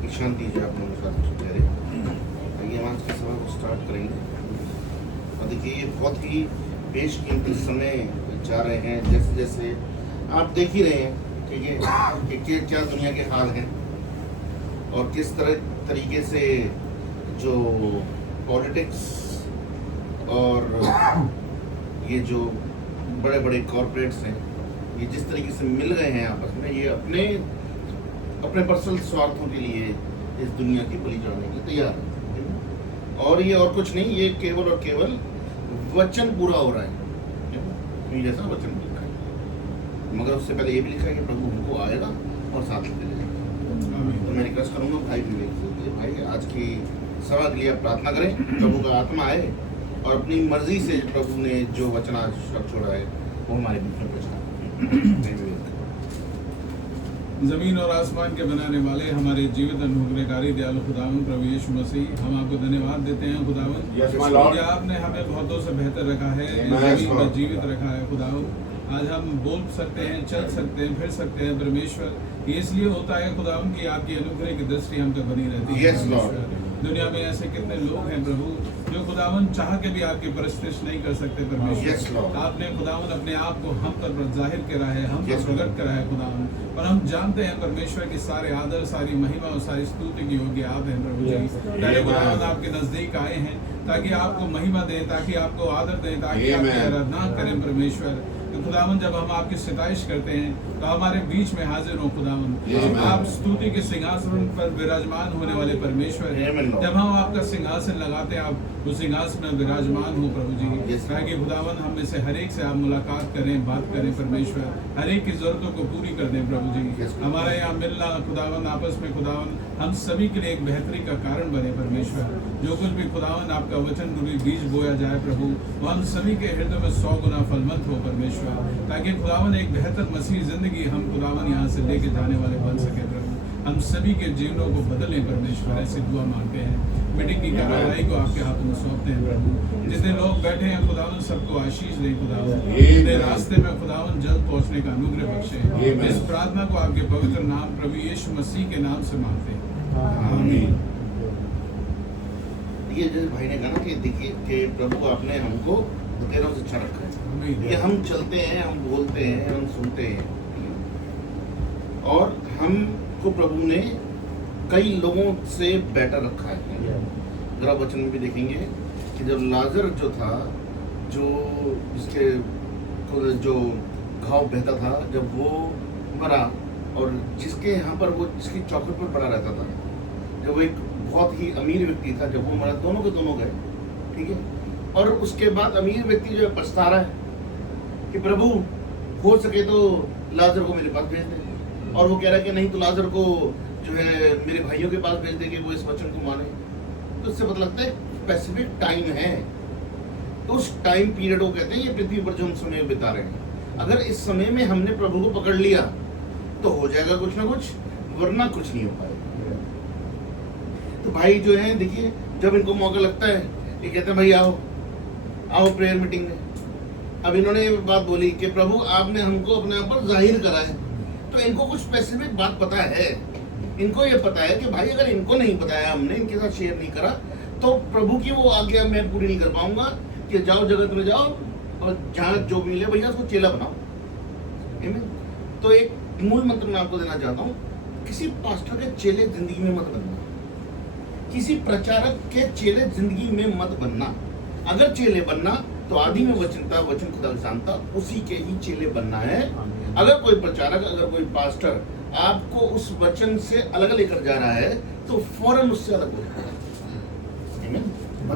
की शांति जो आप लोगों के साथ ठहरे। आइए हम आज की सभा को स्टार्ट करेंगे। और देखिए ये बहुत ही बेशकीमती समय जा रहे हैं, जैसे जैसे आप देख ही रहे हैं ठीक है कि क्या दुनिया के हाल हैं और किस तरीके से जो पॉलिटिक्स और ये जो बड़े बड़े कॉरपोरेट्स हैं ये जिस तरीके से मिल रहे हैं आपस में, ये अपने पर्सनल स्वार्थों के लिए इस दुनिया की बलि चढ़ाने के तैयार है। और ये और कुछ नहीं, ये केवल और केवल वचन पूरा हो रहा है जैसा वचन लिखा है, मगर उससे पहले ये भी लिखा है कि प्रभु हमको आएगा और साथ लेके ले जाएगा। तो मैं रिक्वेस्ट करूंगा भाई विवेक से, भाई आज की सभा के लिए आप प्रार्थना करें, प्रभु का आत्मा आए और अपनी मर्जी से प्रभु ने जो वचन आज छोड़ा है वो हमारे बीच में पहुंचा। जमीन और आसमान के बनाने वाले हमारे जीवित अनुग्रहकारी दयालु खुदावन प्रभु यीशु मसीह, हम आपको धन्यवाद देते हैं खुदावन कि आपने हमें बहुतों से बेहतर रखा है, जमीन पर जीवित रखा है खुदावन। आज हम बोल सकते हैं, चल सकते हैं, फिर सकते हैं परमेश्वर, ये इसलिए होता है खुदावन कि आपकी अनुग्रह की दृष्टि हम तक बनी रहती है। दुनिया में ऐसे कितने लोग हैं प्रभु जो खुदावन चाह के भी आपकी परस्तिश नहीं कर सकते परमेश्वर। आपने खुदावन अपने आप को हम पर जाहिर करा है, हम पर प्रकट करा है खुदावन, और हम जानते हैं परमेश्वर की सारे आदर, सारी महिमा और सारी स्तुति की योग्य आप हैं प्रभु जी। पहले खुदावन आपके नजदीक आए हैं ताकि आपको महिमा दें, ताकि आपको आदर दें, ताकि आपकी आराधना करें परमेश्वर। खुदावन जब हम आपकी सिताइश करते हैं तो हमारे बीच में हाजिर हो खुदावन। आप स्तुति के सिंहासन पर विराजमान होने वाले परमेश्वर हैं। जब हम आपका सिंहासन लगाते हैं आप उस सिंहासन में विराजमान हो प्रभु जी, ताकि खुदावन हम में से हर एक से आप मुलाकात करें, बात करें परमेश्वर, हर एक की जरूरतों को पूरी कर दें प्रभु जी। हमारा यहाँ मिलना खुदावन आपस में खुदावन हम सभी के लिए एक बेहतरी का कारण बने परमेश्वर। जो कुछ भी खुदावन आपका वचन रूपी बीज बोया जाए प्रभु, वो हम सभी के हृदय में 100 गुना फलवंत हो परमेश्वर, ताकि खुदावन एक बेहतर मसीह जिंदगी हम खुदावन यहाँ से लेके जाने वाले बन सके प्रभु। हम सभी के जीवनों को बदलें परमेश्वर, ऐसी दुआ मांगते हैं। मीटिंग की कार्रवाई को आपके हाथों में सौंपते हैं प्रभु। जितने लोग बैठे हैं खुदावन सबको आशीष दें खुदावन, जितने रास्ते में खुदावन जल्द पहुँचने का अनुग्रह बख्शे। इस प्रार्थना को आपके पवित्र नाम प्रभु यीशु मसीह के नाम से मांगते हैं, आमीन। ये जैसे भाई ने कहा ना कि देखिए कि प्रभु आपने हमको हथेलों से अच्छा रखा है। ये हम चलते हैं, हम बोलते हैं, हम सुनते हैं, और हमको प्रभु ने कई लोगों से बेटर रखा है। अगर आप वचन में भी देखेंगे कि जब लाजर जो था, जो जिसके जो घाव बहता था, जब वो मरा और जिसके यहाँ पर वो जिसकी चौखट पर पड़ा रहता था, जब वो एक बहुत ही अमीर व्यक्ति था, जब वो मरा दोनों के दोनों गए, ठीक है। और उसके बाद अमीर व्यक्ति जो है पछता रहा है कि प्रभु हो सके तो लाजर को मेरे पास भेज दे, और वो कह रहा है कि नहीं तो लाजर को जो है मेरे भाइयों के पास भेज दे कि वो इस वचन को माने। तो इससे पता लगता है स्पेसिफिक टाइम है, तो उस टाइम पीरियड को कहते हैं ये पृथ्वी पर जो हम समय बिता रहे हैं। अगर इस समय में हमने प्रभु को पकड़ लिया तो हो जाएगा कुछ ना कुछ, वरना कुछ नहीं हो पाएगा। तो भाई जो है देखिए, जब इनको मौका लगता है ये कहते हैं भाई आओ प्रेयर मीटिंग में। अब इन्होंने बात बोली कि प्रभु आपने हमको अपने आप पर जाहिर करा है, तो इनको कुछ स्पेसिफिक बात पता है। इनको ये पता है कि भाई अगर इनको नहीं बताया, हमने इनके साथ शेयर नहीं करा, तो प्रभु की वो आज्ञा मैं पूरी नहीं कर पाऊंगा कि जाओ जगत में जाओ और जहाँ जो मिले भैया उसको चेला बनाओ। तो एक मूल मंत्र मैं आपको देना चाहता हूँ, किसी पास्टर के चेले जिंदगी में मत बनना, किसी प्रचारक के चेले जिंदगी में मत बनना। अगर चेले बनना तो आदि में वचन था, वचन खुदा जानता, उसी के ही चेले बनना है। अगर कोई प्रचारक, अगर कोई पास्टर आपको उस वचन से अलग लेकर जा रहा है तो फौरन उससे अलग हो जाए।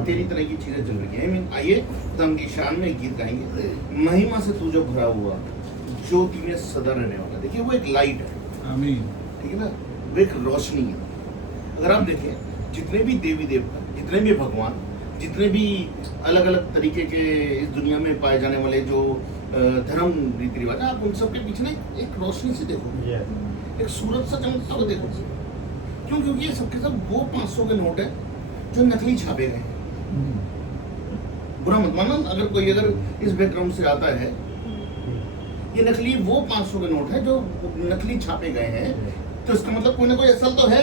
तेरी तरह की चीजें चल रही है। आइए खुदा की शान में गीत गाएंगे, महिमा से तू जो भरा हुआ, ज्योति में सदा रहने वाला। देखिए वो एक लाइट है, आमीन, ठीक है ना, वो एक रोशनी है। अगर आप देखें जितने भी देवी देवता, जितने भी भगवान, जितने भी अलग अलग तरीके के इस दुनिया में पाए जाने वाले जो धर्म रीति रिवाज, आप उन सब के पीछे ना एक रोशनी से देखो, एक सूरज सा चमकता हुआ देखो। क्यों? क्योंकि ये सबके सब वो 500 के नोट है जो नकली छापे गए हैं। बुरा मत मानो अगर कोई इस बैकग्राउंड से आता है, ये नकली वो 500 के नोट है जो नकली छापे गए हैं, तो इसका मतलब कोई ना कोई असल तो है।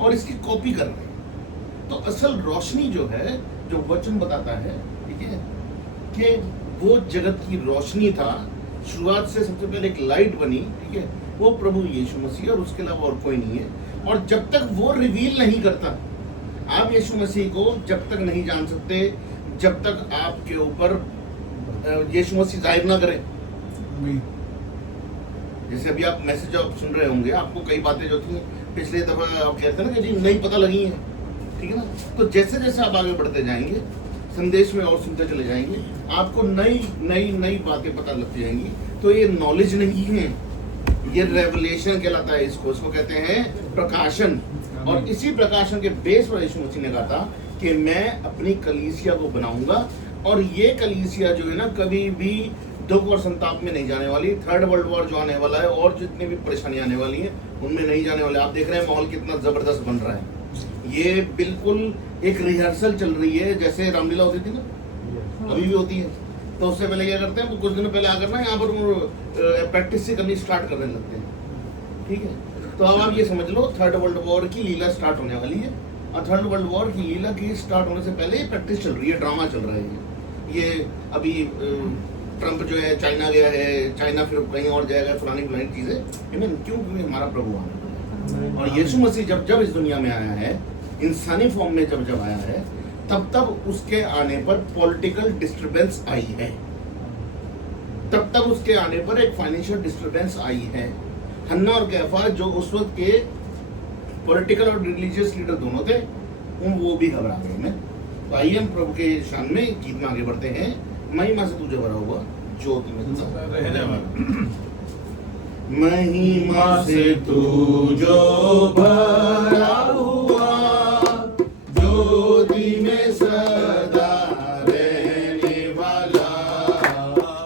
और इसकी कॉपी कर रहे हैं। तो असल रोशनी जो है, जो वचन बताता है, ठीक है, कि वो जगत की रोशनी था, शुरुआत से सबसे पहले एक लाइट बनी, ठीक है, वो प्रभु यीशु मसीह, और उसके अलावा और कोई नहीं है। और जब तक वो रिवील नहीं करता, आप यीशु मसीह को जब तक नहीं जान सकते, जब तक आपके ऊपर यीशु मसीह जाहिर ना करे। जैसे अभी आप मैसेज आप सुन रहे होंगे, आपको कई बातें जो थी पिछले दफा आप कहते हैं ना कि जी नहीं पता लगी है, ठीक है ना। तो जैसे जैसे आप आगे बढ़ते जाएंगे, संदेश में और सुनते चले जाएंगे, आपको नई नई नई बातें पता लगती जाएंगी। तो ये नॉलेज नहीं है, ये रेवलेशन कहलाता है। इसको कहते हैं प्रकाशन। और इसी प्रकाशन के बेस पर यीशु मसीह ने कहा था कि मैं अपनी कलीसिया को बनाऊंगा, और ये कलीसिया जो है ना, कभी भी दुख और संताप में नहीं जाने वाली। थर्ड वर्ल्ड वॉर जो आने वाला है और जितनी भी परेशानियां आने वाली हैं, उनमें नहीं जाने वाले। आप देख रहे हैं माहौल कितना जबरदस्त बन रहा है। ये बिल्कुल एक रिहर्सल चल रही है, जैसे रामलीला होती थी ना, अभी भी होती है। तो उससे पहले क्या करते हैं, वो कुछ दिन पहले आकर ना यहाँ पर प्रैक्टिस से करनी स्टार्ट करने लगते हैं, ठीक है। तो अब आप ये समझ लो, थर्ड वर्ल्ड वॉर की लीला स्टार्ट होने वाली है, और थर्ड वर्ल्ड वॉर की लीला की स्टार्ट होने से पहले प्रैक्टिस चल रही है, ड्रामा चल रहा है। ये अभी ट्रम्प जो है चाइना गया है, चाइना फिर कहीं और जाएगा, फलानी चीजें, क्यों? क्योंकि हमारा प्रभु आना। और यीशु मसीह जब इस दुनिया में आया है, इंसानी फॉर्म में जब आया है, तब उसके आने पर पॉलिटिकल डिस्टर्बेंस आई है, तब उसके आने पर एक फाइनेंशियल डिस्टर्बेंस आई है। हन्ना और कैफा जो उस वक्त के पॉलिटिकल और रिलीजियस लीडर दोनों थे, वो भी घबरा गए। तो आइए हम प्रभु के शान में गीत में आगे बढ़ते हैं। महिमा से तुझे भरा हुआ ज्योति में रहने वाला, महिमा से तू जो भरा हुआ, ज्योति में सदा रहने वाला,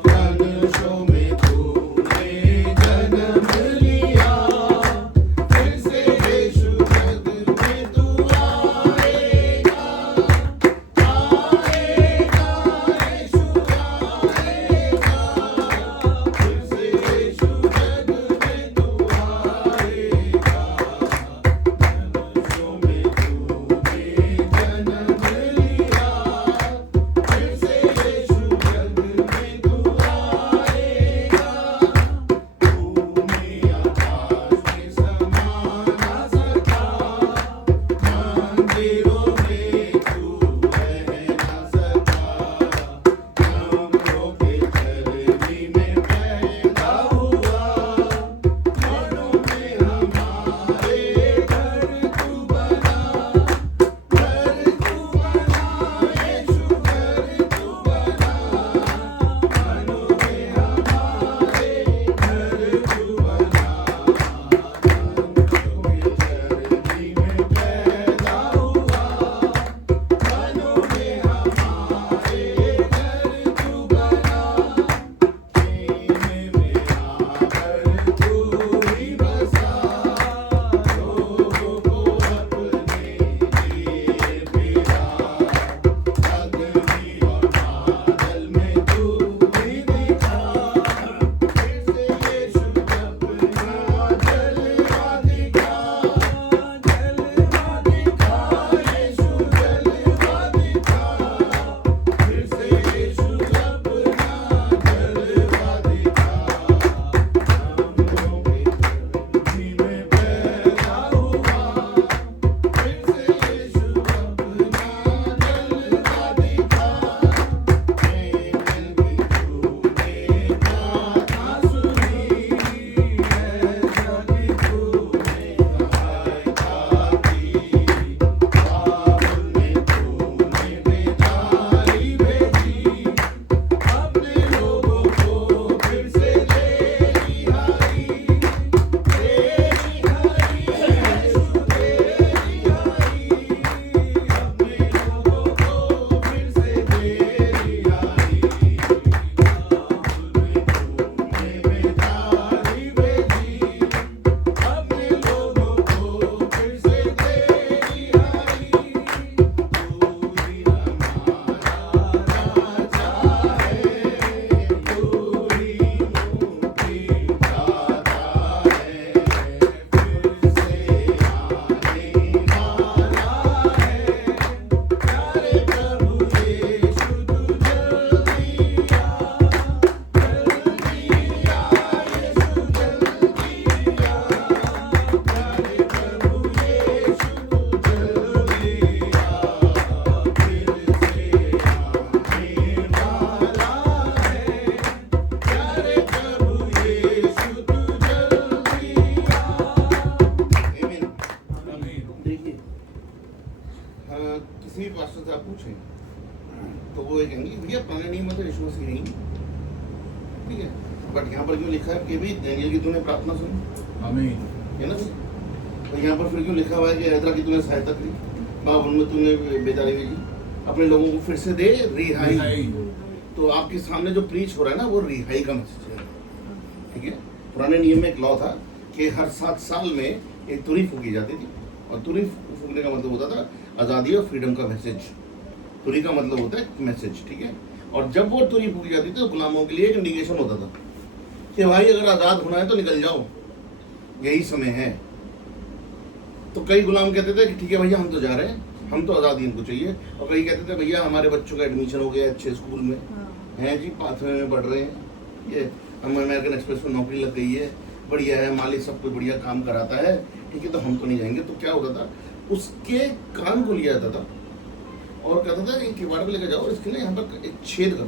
मनुष्यों में तूने जन्म लिया, फिर से यीशु जग में तू आएगा, आएगा यीशु आएगा, फिर से यीशु जग में तू आएगा। किसी भी पास्टर से आप पूछें तो वो ये कहेंगे भैया पुराने नियम में तो यीशु मसीह नहीं, ठीक है, बट यहाँ पर क्यों लिखा है कि भाई दानियेल की तूने प्रार्थना सुनी, आमीन, है ना। तो यहाँ पर फिर क्यों लिखा हुआ है कि हैदरा की तूने सहायता करी, बाबुल में तूने बेदारी भेजी, अपने लोगों को फिर से दे रिहाई। तो आपके सामने जो प्रीच हो रहा है ना वो रिहाई का मैसेज है, ठीक है। पुराने नियम में एक लॉ था कि हर 7 साल में एक तुरी फूकी जाती थी, और तुरी फूकने का मतलब होता था आज़ादी और फ्रीडम का मैसेज। तुरी का मतलब होता है मैसेज, ठीक है। और जब वो तुरी फूकी जाती थी तो गुलामों के लिए एक इंडिकेशन होता था कि भाई अगर आज़ाद होना है तो निकल जाओ, यही समय है। तो कई गुलाम कहते थे कि ठीक है भैया हम तो जा रहे हैं, हम तो आज़ादी इनको चाहिए, और कई कहते थे भैया हमारे बच्चों का एडमिशन हो गया अच्छे स्कूल में, हैं जी, पाथवे में पढ़ रहे हैं, ये हम अमेरिकन एक्सप्रेस में नौकरी लग गई है, बढ़िया है, मालिक सब कुछ बढ़िया काम कराता है, ठीक है, तो हम तो नहीं जाएंगे। तो क्या होता था, उसके कान को लिया जाता था और कहता था कि किवाड़ को लेकर जाओ, इसके लिए यहाँ पर एक छेद कर दो।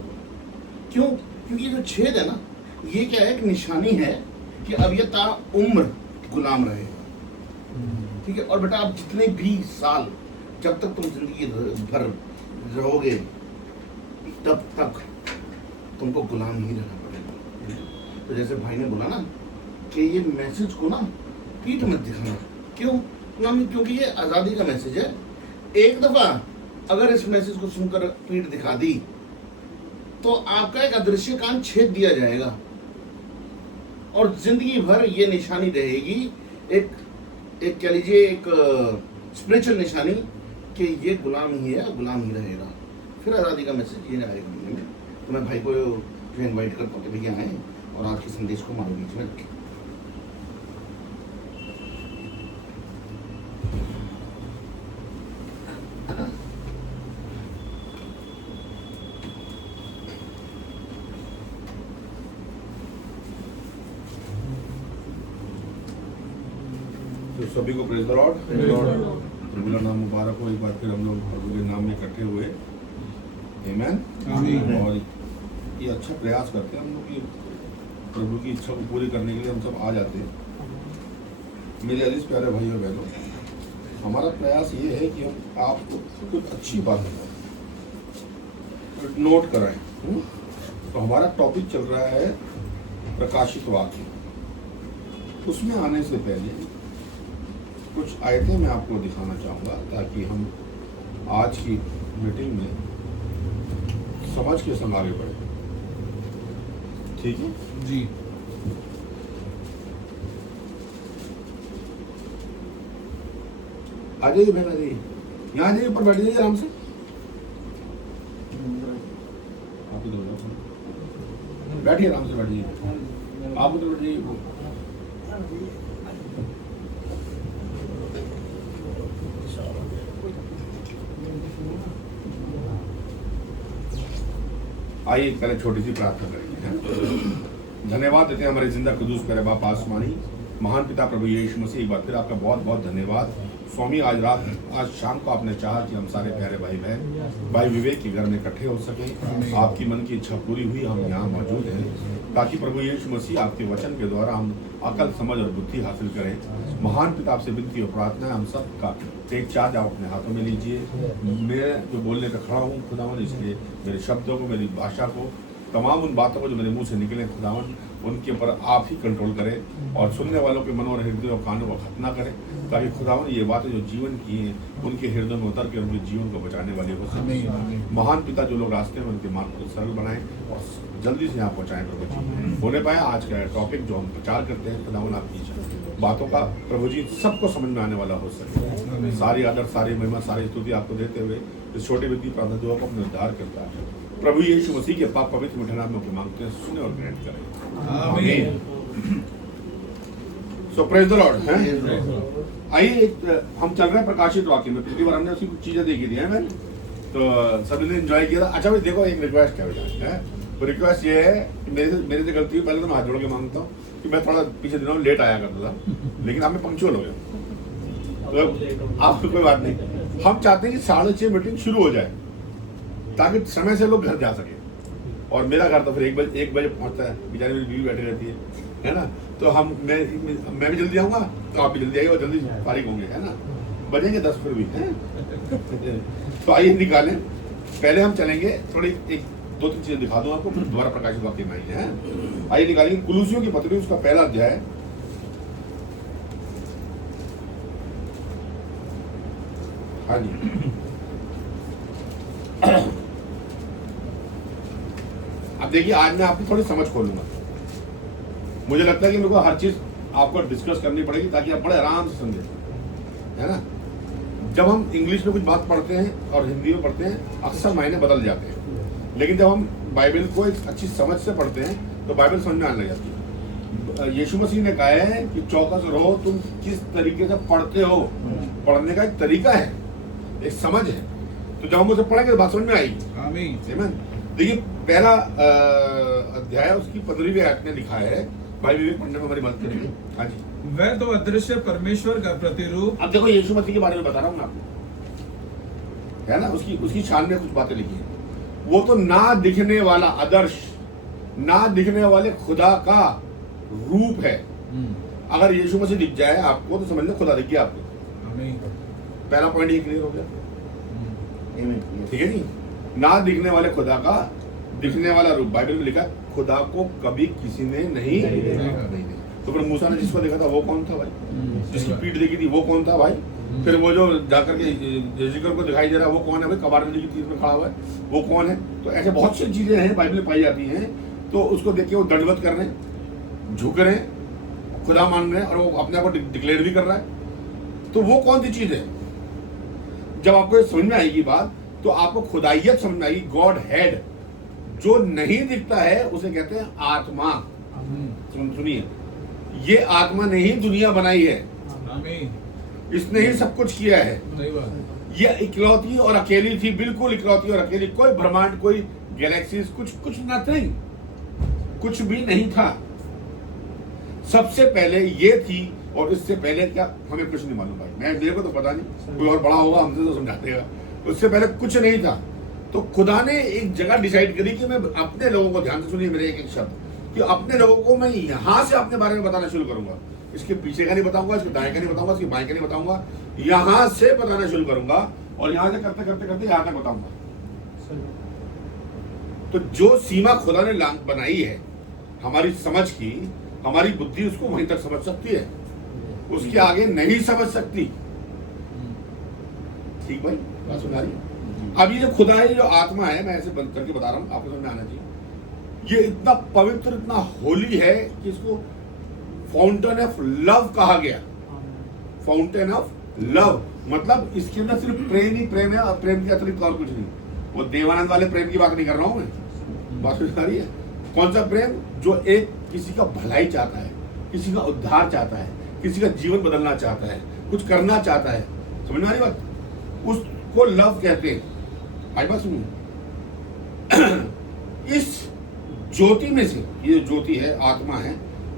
क्यों? क्योंकि जो छेद है ना, ये क्या है, एक निशानी है कि अब ये ताउम्र गुलाम रहेगा, ठीक है। और बेटा आप जितने भी साल, जब तक तुम जिंदगी भर रहोगे तब तक तुमको गुलाम ही रहना पड़ेगा। तो जैसे भाई ने बोला ना कि ये मैसेज को ना पीठ मत दिखाना। क्यों? क्योंकि ये आज़ादी का मैसेज है। एक दफा अगर इस मैसेज को सुनकर पीठ दिखा दी तो आपका एक अदृश्य कान छेद दिया जाएगा और जिंदगी भर ये निशानी रहेगी, एक कह लीजिए एक स्पिरिचुअल निशानी कि ये गुलाम ही है, गुलाम ही रहेगा। फिर आज़ादी का मैसेज ये आएगा महीने में। तो मैं भाई को जो इन्वाइट करता हूँ कि भैया आए और आज के संदेश को हमारे बीच में रखें। तो सभी को प्रेज द लॉर्ड, प्रभु का नाम मुबारक हो। एक बार फिर हम लोग प्रभु के नाम में इकट्ठे हुए, आमीन। और ये अच्छा प्रयास करते हैं हम लोग कि प्रभु की इच्छा को पूरी करने के लिए हम सब आ जाते हैं। मेरे अजीज प्यारे भाई और बहनों, हमारा प्रयास ये है कि हम आपको कुछ अच्छी बात बताएं, नोट कराएं। तो हमारा टॉपिक चल रहा है प्रकाशित वाक्य। उसमें आने से पहले कुछ आयतें मैं आपको दिखाना चाहूँगा ताकि हम आज की मीटिंग में समझ के संग आगे बढ़े, ठीक है जी। आ जाइए बहन, आ जाइए, यहाँ जाइए, ऊपर बैठ जाइए आराम से। आप इधर बैठिए, आराम से बैठिए, आप उधर बैठ जाइए। आइए पहले छोटी सी प्रार्थना करेंगे। धन्यवाद देते हैं हमारे जिंदा कदूस प्यारे बाप आसमानी महान पिता प्रभु यीशु मसीह, एक बार फिर आपका बहुत बहुत धन्यवाद स्वामी। आज शाम को आपने चाहा कि हम सारे प्यारे भाई बहन भाई विवेक के घर में इकट्ठे हो सकें। आपकी मन की इच्छा पूरी हुई, हम यहाँ मौजूद हैं ताकि प्रभु यीशु मसीह आपके वचन के द्वारा हम अकल, समझ और बुद्धि हासिल करें। महान पिता आपसे विनती और प्रार्थना है, हम सब का एक चार्ज आप अपने हाथों में लीजिए। मैं जो बोलने पे खड़ा हूँ खुदावन, इसलिए मेरे शब्दों को, मेरी भाषा को, तमाम उन बातों को जो मेरे मुंह से निकले खुदावन, उनके ऊपर आप ही कंट्रोल करें और सुनने वालों के मन और हृदय और कानों को खत्म ना करें, ताकि खुदावन ये बातें जो जीवन की हैं उनके हृदय में उतर के उनके जीवन को बचाने वाली हो सके। महान पिता जो लोग रास्ते में उनके मार्ग को सरल बनाएं और जल्दी से यहाँ पहुँचाएं प्रभु जी। होने पाए आज का टॉपिक जो हम प्रचार करते हैं खुदावन, आपकी बातों का प्रभु जी सबको समझ में आने वाला हो सके। सारी आदर, सारी महिमा, सारी स्तुति आपको देते हुए इस छोटी विधि प्रार्थना जो आपको निर्धार करता है प्रभु यीशु मसीह के पाप पवित्र मीठे नाम में मांगते हैं, सुने और ग्रहण करें, आमीन। सो प्रेज द लॉर्ड। आइए हम चल रहे हैं प्रकाशित वाक्य में। पिछली बार हमने उसकी कुछ चीजें देखी थी, है मैंने, तो सभी ने एंजॉय किया था। अच्छा भाई देखो, एक रिक्वेस्ट है, तो रिक्वेस्ट ये है कि मेरे से गलती हुई, पहले तो मैं हाथ जोड़ के मांगता हूँ कि मैं थोड़ा पीछे दिनों में लेट आया करता था, लेकिन अब मैं पंक्चुअल हो गया। तो आपको कोई बात नहीं, हम चाहते हैं कि 6:30 मीटिंग शुरू हो जाए ताकि समय से लोग घर जा सके। और मेरा घर तो फिर 1 बजे पहुंचता है, बेचारी मेरी बीवी बैठी रहती है ना। तो मैं भी जल्दी आऊँगा तो आप भी जल्दी आइए और जल्दी फारिग होंगे, है ना। बजेंगे 10 फिर भी, है तो आइए निकालें। पहले हम चलेंगे थोड़ी एक दो तीन चीजें दिखा दूं आपको, फिर दोबारा प्रकाशित वाक्य में आइए हैं। आइए निकालेंगे कुलुसियों की पत्री, उसका पहला अध्याय। हाँ जी, अब देखिए आज मैं आपकी थोड़ी समझ खोलूंगा। मुझे लगता है कि मेरे को हर चीज आपको डिस्कस करनी पड़ेगी ताकि आप बड़े आराम से समझें, है ना। जब हम इंग्लिश में कुछ बात पढ़ते हैं और हिंदी में पढ़ते हैं अक्सर मायने बदल जाते हैं, लेकिन जब हम बाइबल को एक अच्छी समझ से पढ़ते हैं तो बाइबल समझ में आने लग जाती है। यीशु मसीह ने कहा है कि चौकस रहो, तुम किस तरीके से पढ़ते हो। पढ़ने का एक तरीका है, एक समझ है, तो जब हम उसे पढ़ेंगे तो बात समझ में आएगी। आमीन। देखिए पहला अध्याय उसकी 15वीं आयत में लिखा है, भाई विवेक पढ़ने में हमारी मदद करेंगे। हाँ जी। वह तो अदृश्य परमेश्वर का प्रतिरूप। अब देखो यीशु मसीह के बारे में बता रहा हूँ मैं आपको, है ना। उसकी शान में कुछ बातें लिखी है। वो तो ना दिखने वाला आदर्श, ना दिखने वाले खुदा का रूप है। अगर यीशु मसीह दिख जाए आपको तो समझ लो खुदा दिख गया आपको। आमीन। पहला पॉइंट ये क्लियर हो गया, ठीक है जी। ना दिखने वाले खुदा का दिखने वाला रूप, बाइबल में लिखा खुदा को कभी किसी ने नहीं देखा। तो फिर मूसा ने जिसको देखा था वो कौन था भाई? जिसकी पीठ देखी थी वो कौन था भाई? फिर वो जो जाकर के यजीकर को दिखाई दे रहा है वो कौन है भाई? कबार नदी की तीर में खड़ा हुआ है वो कौन है? तो ऐसे बहुत सी चीजें हैं बाइबल में पाई जाती हैं। तो उसको देख के वो दंडवत कर रहे हैं, झुक रहे हैं, खुदा मान रहे हैं और वो अपने आप को डिक्लेयर भी कर रहा है। तो वो कौन सी चीज है? जब आपको समझ में आएगी बात तो आपको खुदाइयत समझ में आएगी। गॉड हेड जो नहीं दिखता है उसे कहते हैं आत्मा। सुनिए, ये आत्मा ने ही दुनिया बनाई है, इसने ही सब कुछ किया है। ये इकलौती और अकेली थी, बिल्कुल इकलौती और अकेली। कोई ब्रह्मांड, कोई गैलेक्सीज, कुछ नथिंग, कुछ भी नहीं था। सबसे पहले ये थी और इससे पहले क्या हमें कुछ नहीं मालूम भाई। मेरे को तो पता नहीं, कोई और बड़ा होगा हमसे तो समझा देगा। उससे पहले कुछ नहीं था। तो खुदा ने एक जगह डिसाइड करी कि मैं अपने लोगों को, ध्यान से सुनिए मेरे एक शब्द, कि अपने लोगों को मैं यहां से अपने बारे में बताना शुरू करूंगा। इसके पीछे का नहीं बताऊंगा, इसके दाएं का नहीं बताऊंगा, इसके बाएं का नहीं बताऊंगा, यहां से बताना शुरू करूंगा और यहां से करते करते करते यहां तक बताऊंगा। तो जो सीमा खुदा ने बनाई है हमारी समझ की, हमारी बुद्धि उसको वहीं तक समझ सकती है, उसके आगे नहीं समझ सकती। ठीक भाई, बात सुना रही? अब ये जो खुदा है, जो आत्मा है, मैं ऐसे बंद करके बता रहा हूं, आपको समझ में आना चाहिए। ये इतना पवित्र, इतना होली है कि इसको फाउंटेन ऑफ लव कहा गया। फाउंटेन ऑफ लव मतलब इसके अंदर सिर्फ प्रेम ही प्रेम है और प्रेम के अतिरिक्त और कुछ नहीं। वो देवानंद वाले प्रेम की बात नहीं कर रहा हूं मैं, बात समझ आ रही है? कौन सा प्रेम? जो एक किसी का भलाई चाहता है, किसी का उद्धार चाहता है, किसी का जीवन बदलना चाहता है, कुछ करना चाहता है। समझ में आ रही बात? उसको लव कहते हैं। आई बात सुनिए, इस ज्योति में से, ये ज्योति है, आत्मा है,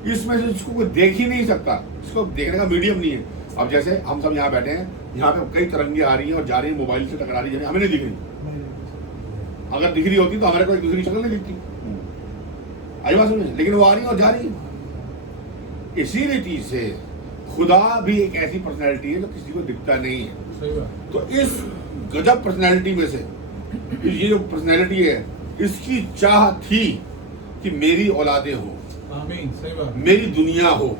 इसमें से इसको कोई देख ही नहीं सकता, इसको देखने का मीडियम नहीं है। अब जैसे हम सब यहाँ बैठे हैं, यहाँ पे कई तरंगे आ रही हैं और जा रही हैं, मोबाइल से टकरा रही है, हमें नहीं दिख रही। अगर दिख रही होती तो हमारे को एक दूसरी शक्ल नहीं दिखती। आई बात सुनिए, लेकिन वो आ रही है और जा रही है। इसी रीति से खुदा भी एक ऐसी पर्सनैलिटी है जो किसी को दिखता नहीं है। तो इस गजब पर्सनैलिटी में से ये जो पर्सनैलिटी है, इसकी चाह थी कि मेरी औलादे हो, आमीन, सही बात, मेरी दुनिया हो,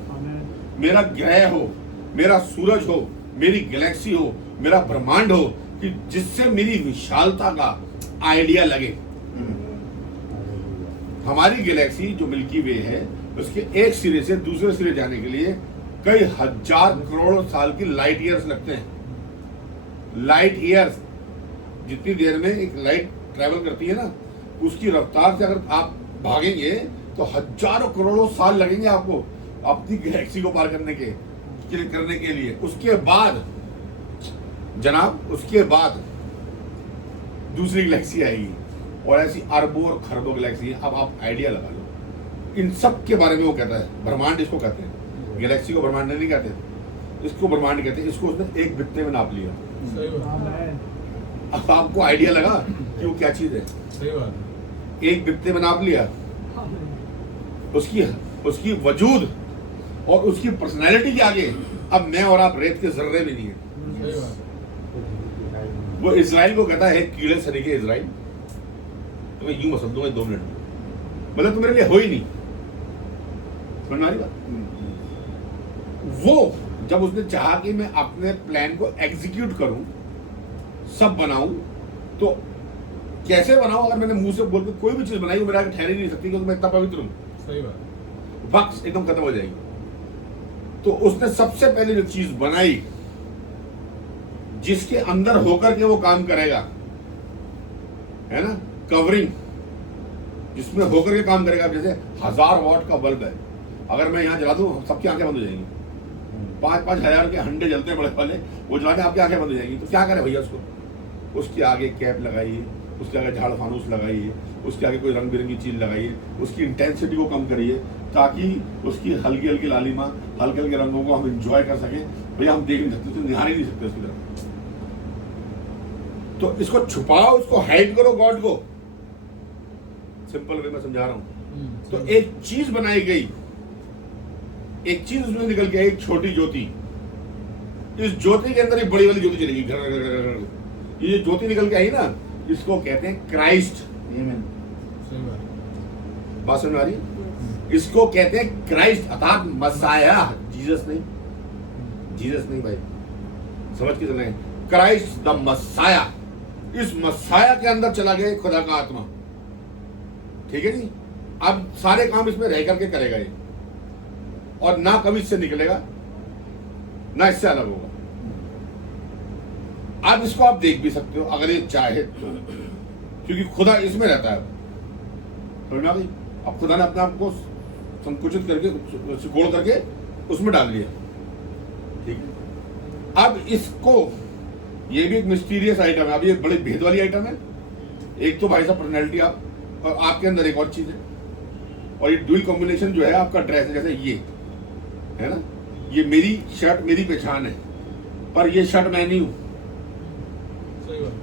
मेरा ग्रह हो, मेरा सूरज हो, मेरी गैलेक्सी हो, मेरा ब्रह्मांड हो, कि जिससे मेरी विशालता का आइडिया लगे। हमारी गैलेक्सी जो मिल्की वे है, उसके एक सिरे से दूसरे सिरे जाने के लिए कई हजार करोड़ साल की लाइट ईयर्स लगते हैं। लाइट ईयर्स, जितनी देर में एक लाइट ट्रैवल करती है ना, उसकी रफ्तार से अगर आप भागेंगे तो हजारों करोड़ों साल लगेंगे आपको अपनी गैलेक्सी को पार करने के लिए। उसके बाद जनाब, उसके बाद दूसरी गैलेक्सी आएगी और ऐसी अरबों और खरबों गैलेक्सी। अब आप आइडिया लगा लो इन सब के बारे में। वो कहता है ब्रह्मांड, इसको कहते हैं। गैलेक्सी को ब्रह्मांड नहीं कहते, इसको ब्रह्मांड कहते हैं। इसको उसने एक बित्ते में नाप लिया। अब आपको आइडिया लगा कि वो क्या चीज है? सही बात। एक बित्ते में नाप लिया, उसकी वजूद और उसकी पर्सनैलिटी के आगे अब मैं और आप रेत के जर्रे भी नहीं है। वो इजराइल को कहता है कीड़े सरीखे इजराइल, तो मैं यूं मसल दूंगा 2 मिनट में, मतलब तो मेरे लिए हो ही नहीं। समझ में आ रही बात? वो जब उसने चाहा कि मैं अपने प्लान को एग्जीक्यूट करूं, सब बनाऊं, तो कैसे बनाऊं? अगर मैंने मुंह से बोल के कोई भी चीज बनाई वो मेरा आगे ठहर ही नहीं सकती, क्योंकि मैं इतना पवित्र हूं। सही बात। वक्त एकदम खत्म हो जाएगी। तो उसने सबसे पहले जो चीज बनाई जिसके अंदर होकर के वो काम करेगा, है ना, कवरिंग, जिसमें होकर के काम करेगा। जैसे 1000 वॉट का बल्ब है, अगर मैं यहां जला दूं सबकी आंखें बंद हो जाएंगी। 5-5 हजार के हंडे जलते हैं बड़े वाले, वो जलाने आपकी आंखें बंद हो जाएंगी। तो क्या करे भैया उसको? उसके आगे कैप लगाइए, उसके आगे झाड़ फानूस लगाइए, उसके आगे कोई रंग बिरंगी चीज लगाइए, उसकी इंटेंसिटी को कम करिए, ताकि उसकी हल्की हल्की लालिमा, हल्के हल्के रंगों को हम एंजॉय कर सके। भैया हम देख नहीं सकते, तो निहार ही नहीं सकते उसकी तरफ। तो इसको छुपाओ, इसको हाइड करो गॉड को। सिंपल वे में समझा रहा हूं। तो एक चीज बनाई गई, एक चीज उसमें निकल के आई, एक छोटी ज्योति। इस ज्योति के अंदर एक बड़ी वाली ज्योति चलेगी, घर घर घर घर। ये ज्योति निकल के आई ना, इसको कहते हैं क्राइस्ट। बात समझ आ रही है? इसको कहते हैं क्राइस्ट, अर्थात मसाया। जीसस नहीं, जीसस नहीं भाई, समझ के चले। Christ the messiah. इस मसाया के अंदर चला गया खुदा का आत्मा। ठीक है जी। अब सारे काम इसमें रह करके करेगा ये, और ना कभी इससे निकलेगा, ना इससे अलग होगा। अब इसको आप देख भी सकते हो अगर ये चाहे तो, क्योंकि खुदा इसमें रहता है। समझ में आ गई? अब खुदा ने अपने आप को संकुचित करके, सिकोड़ करके उसमें डाल दिया। ठीक है। अब इसको, ये भी एक मिस्टीरियस आइटम है। अब ये बड़ी भेद वाली आइटम है। एक तो भाई साहब पर्सनैलिटी आप, और आपके अंदर एक और चीज है, और ये ड्यूल कॉम्बिनेशन जो है आपका ड्रेस है। जैसे ये है ना, ये मेरी शर्ट, मेरी पहचान है, पर ये शर्ट मैं नहीं हूं।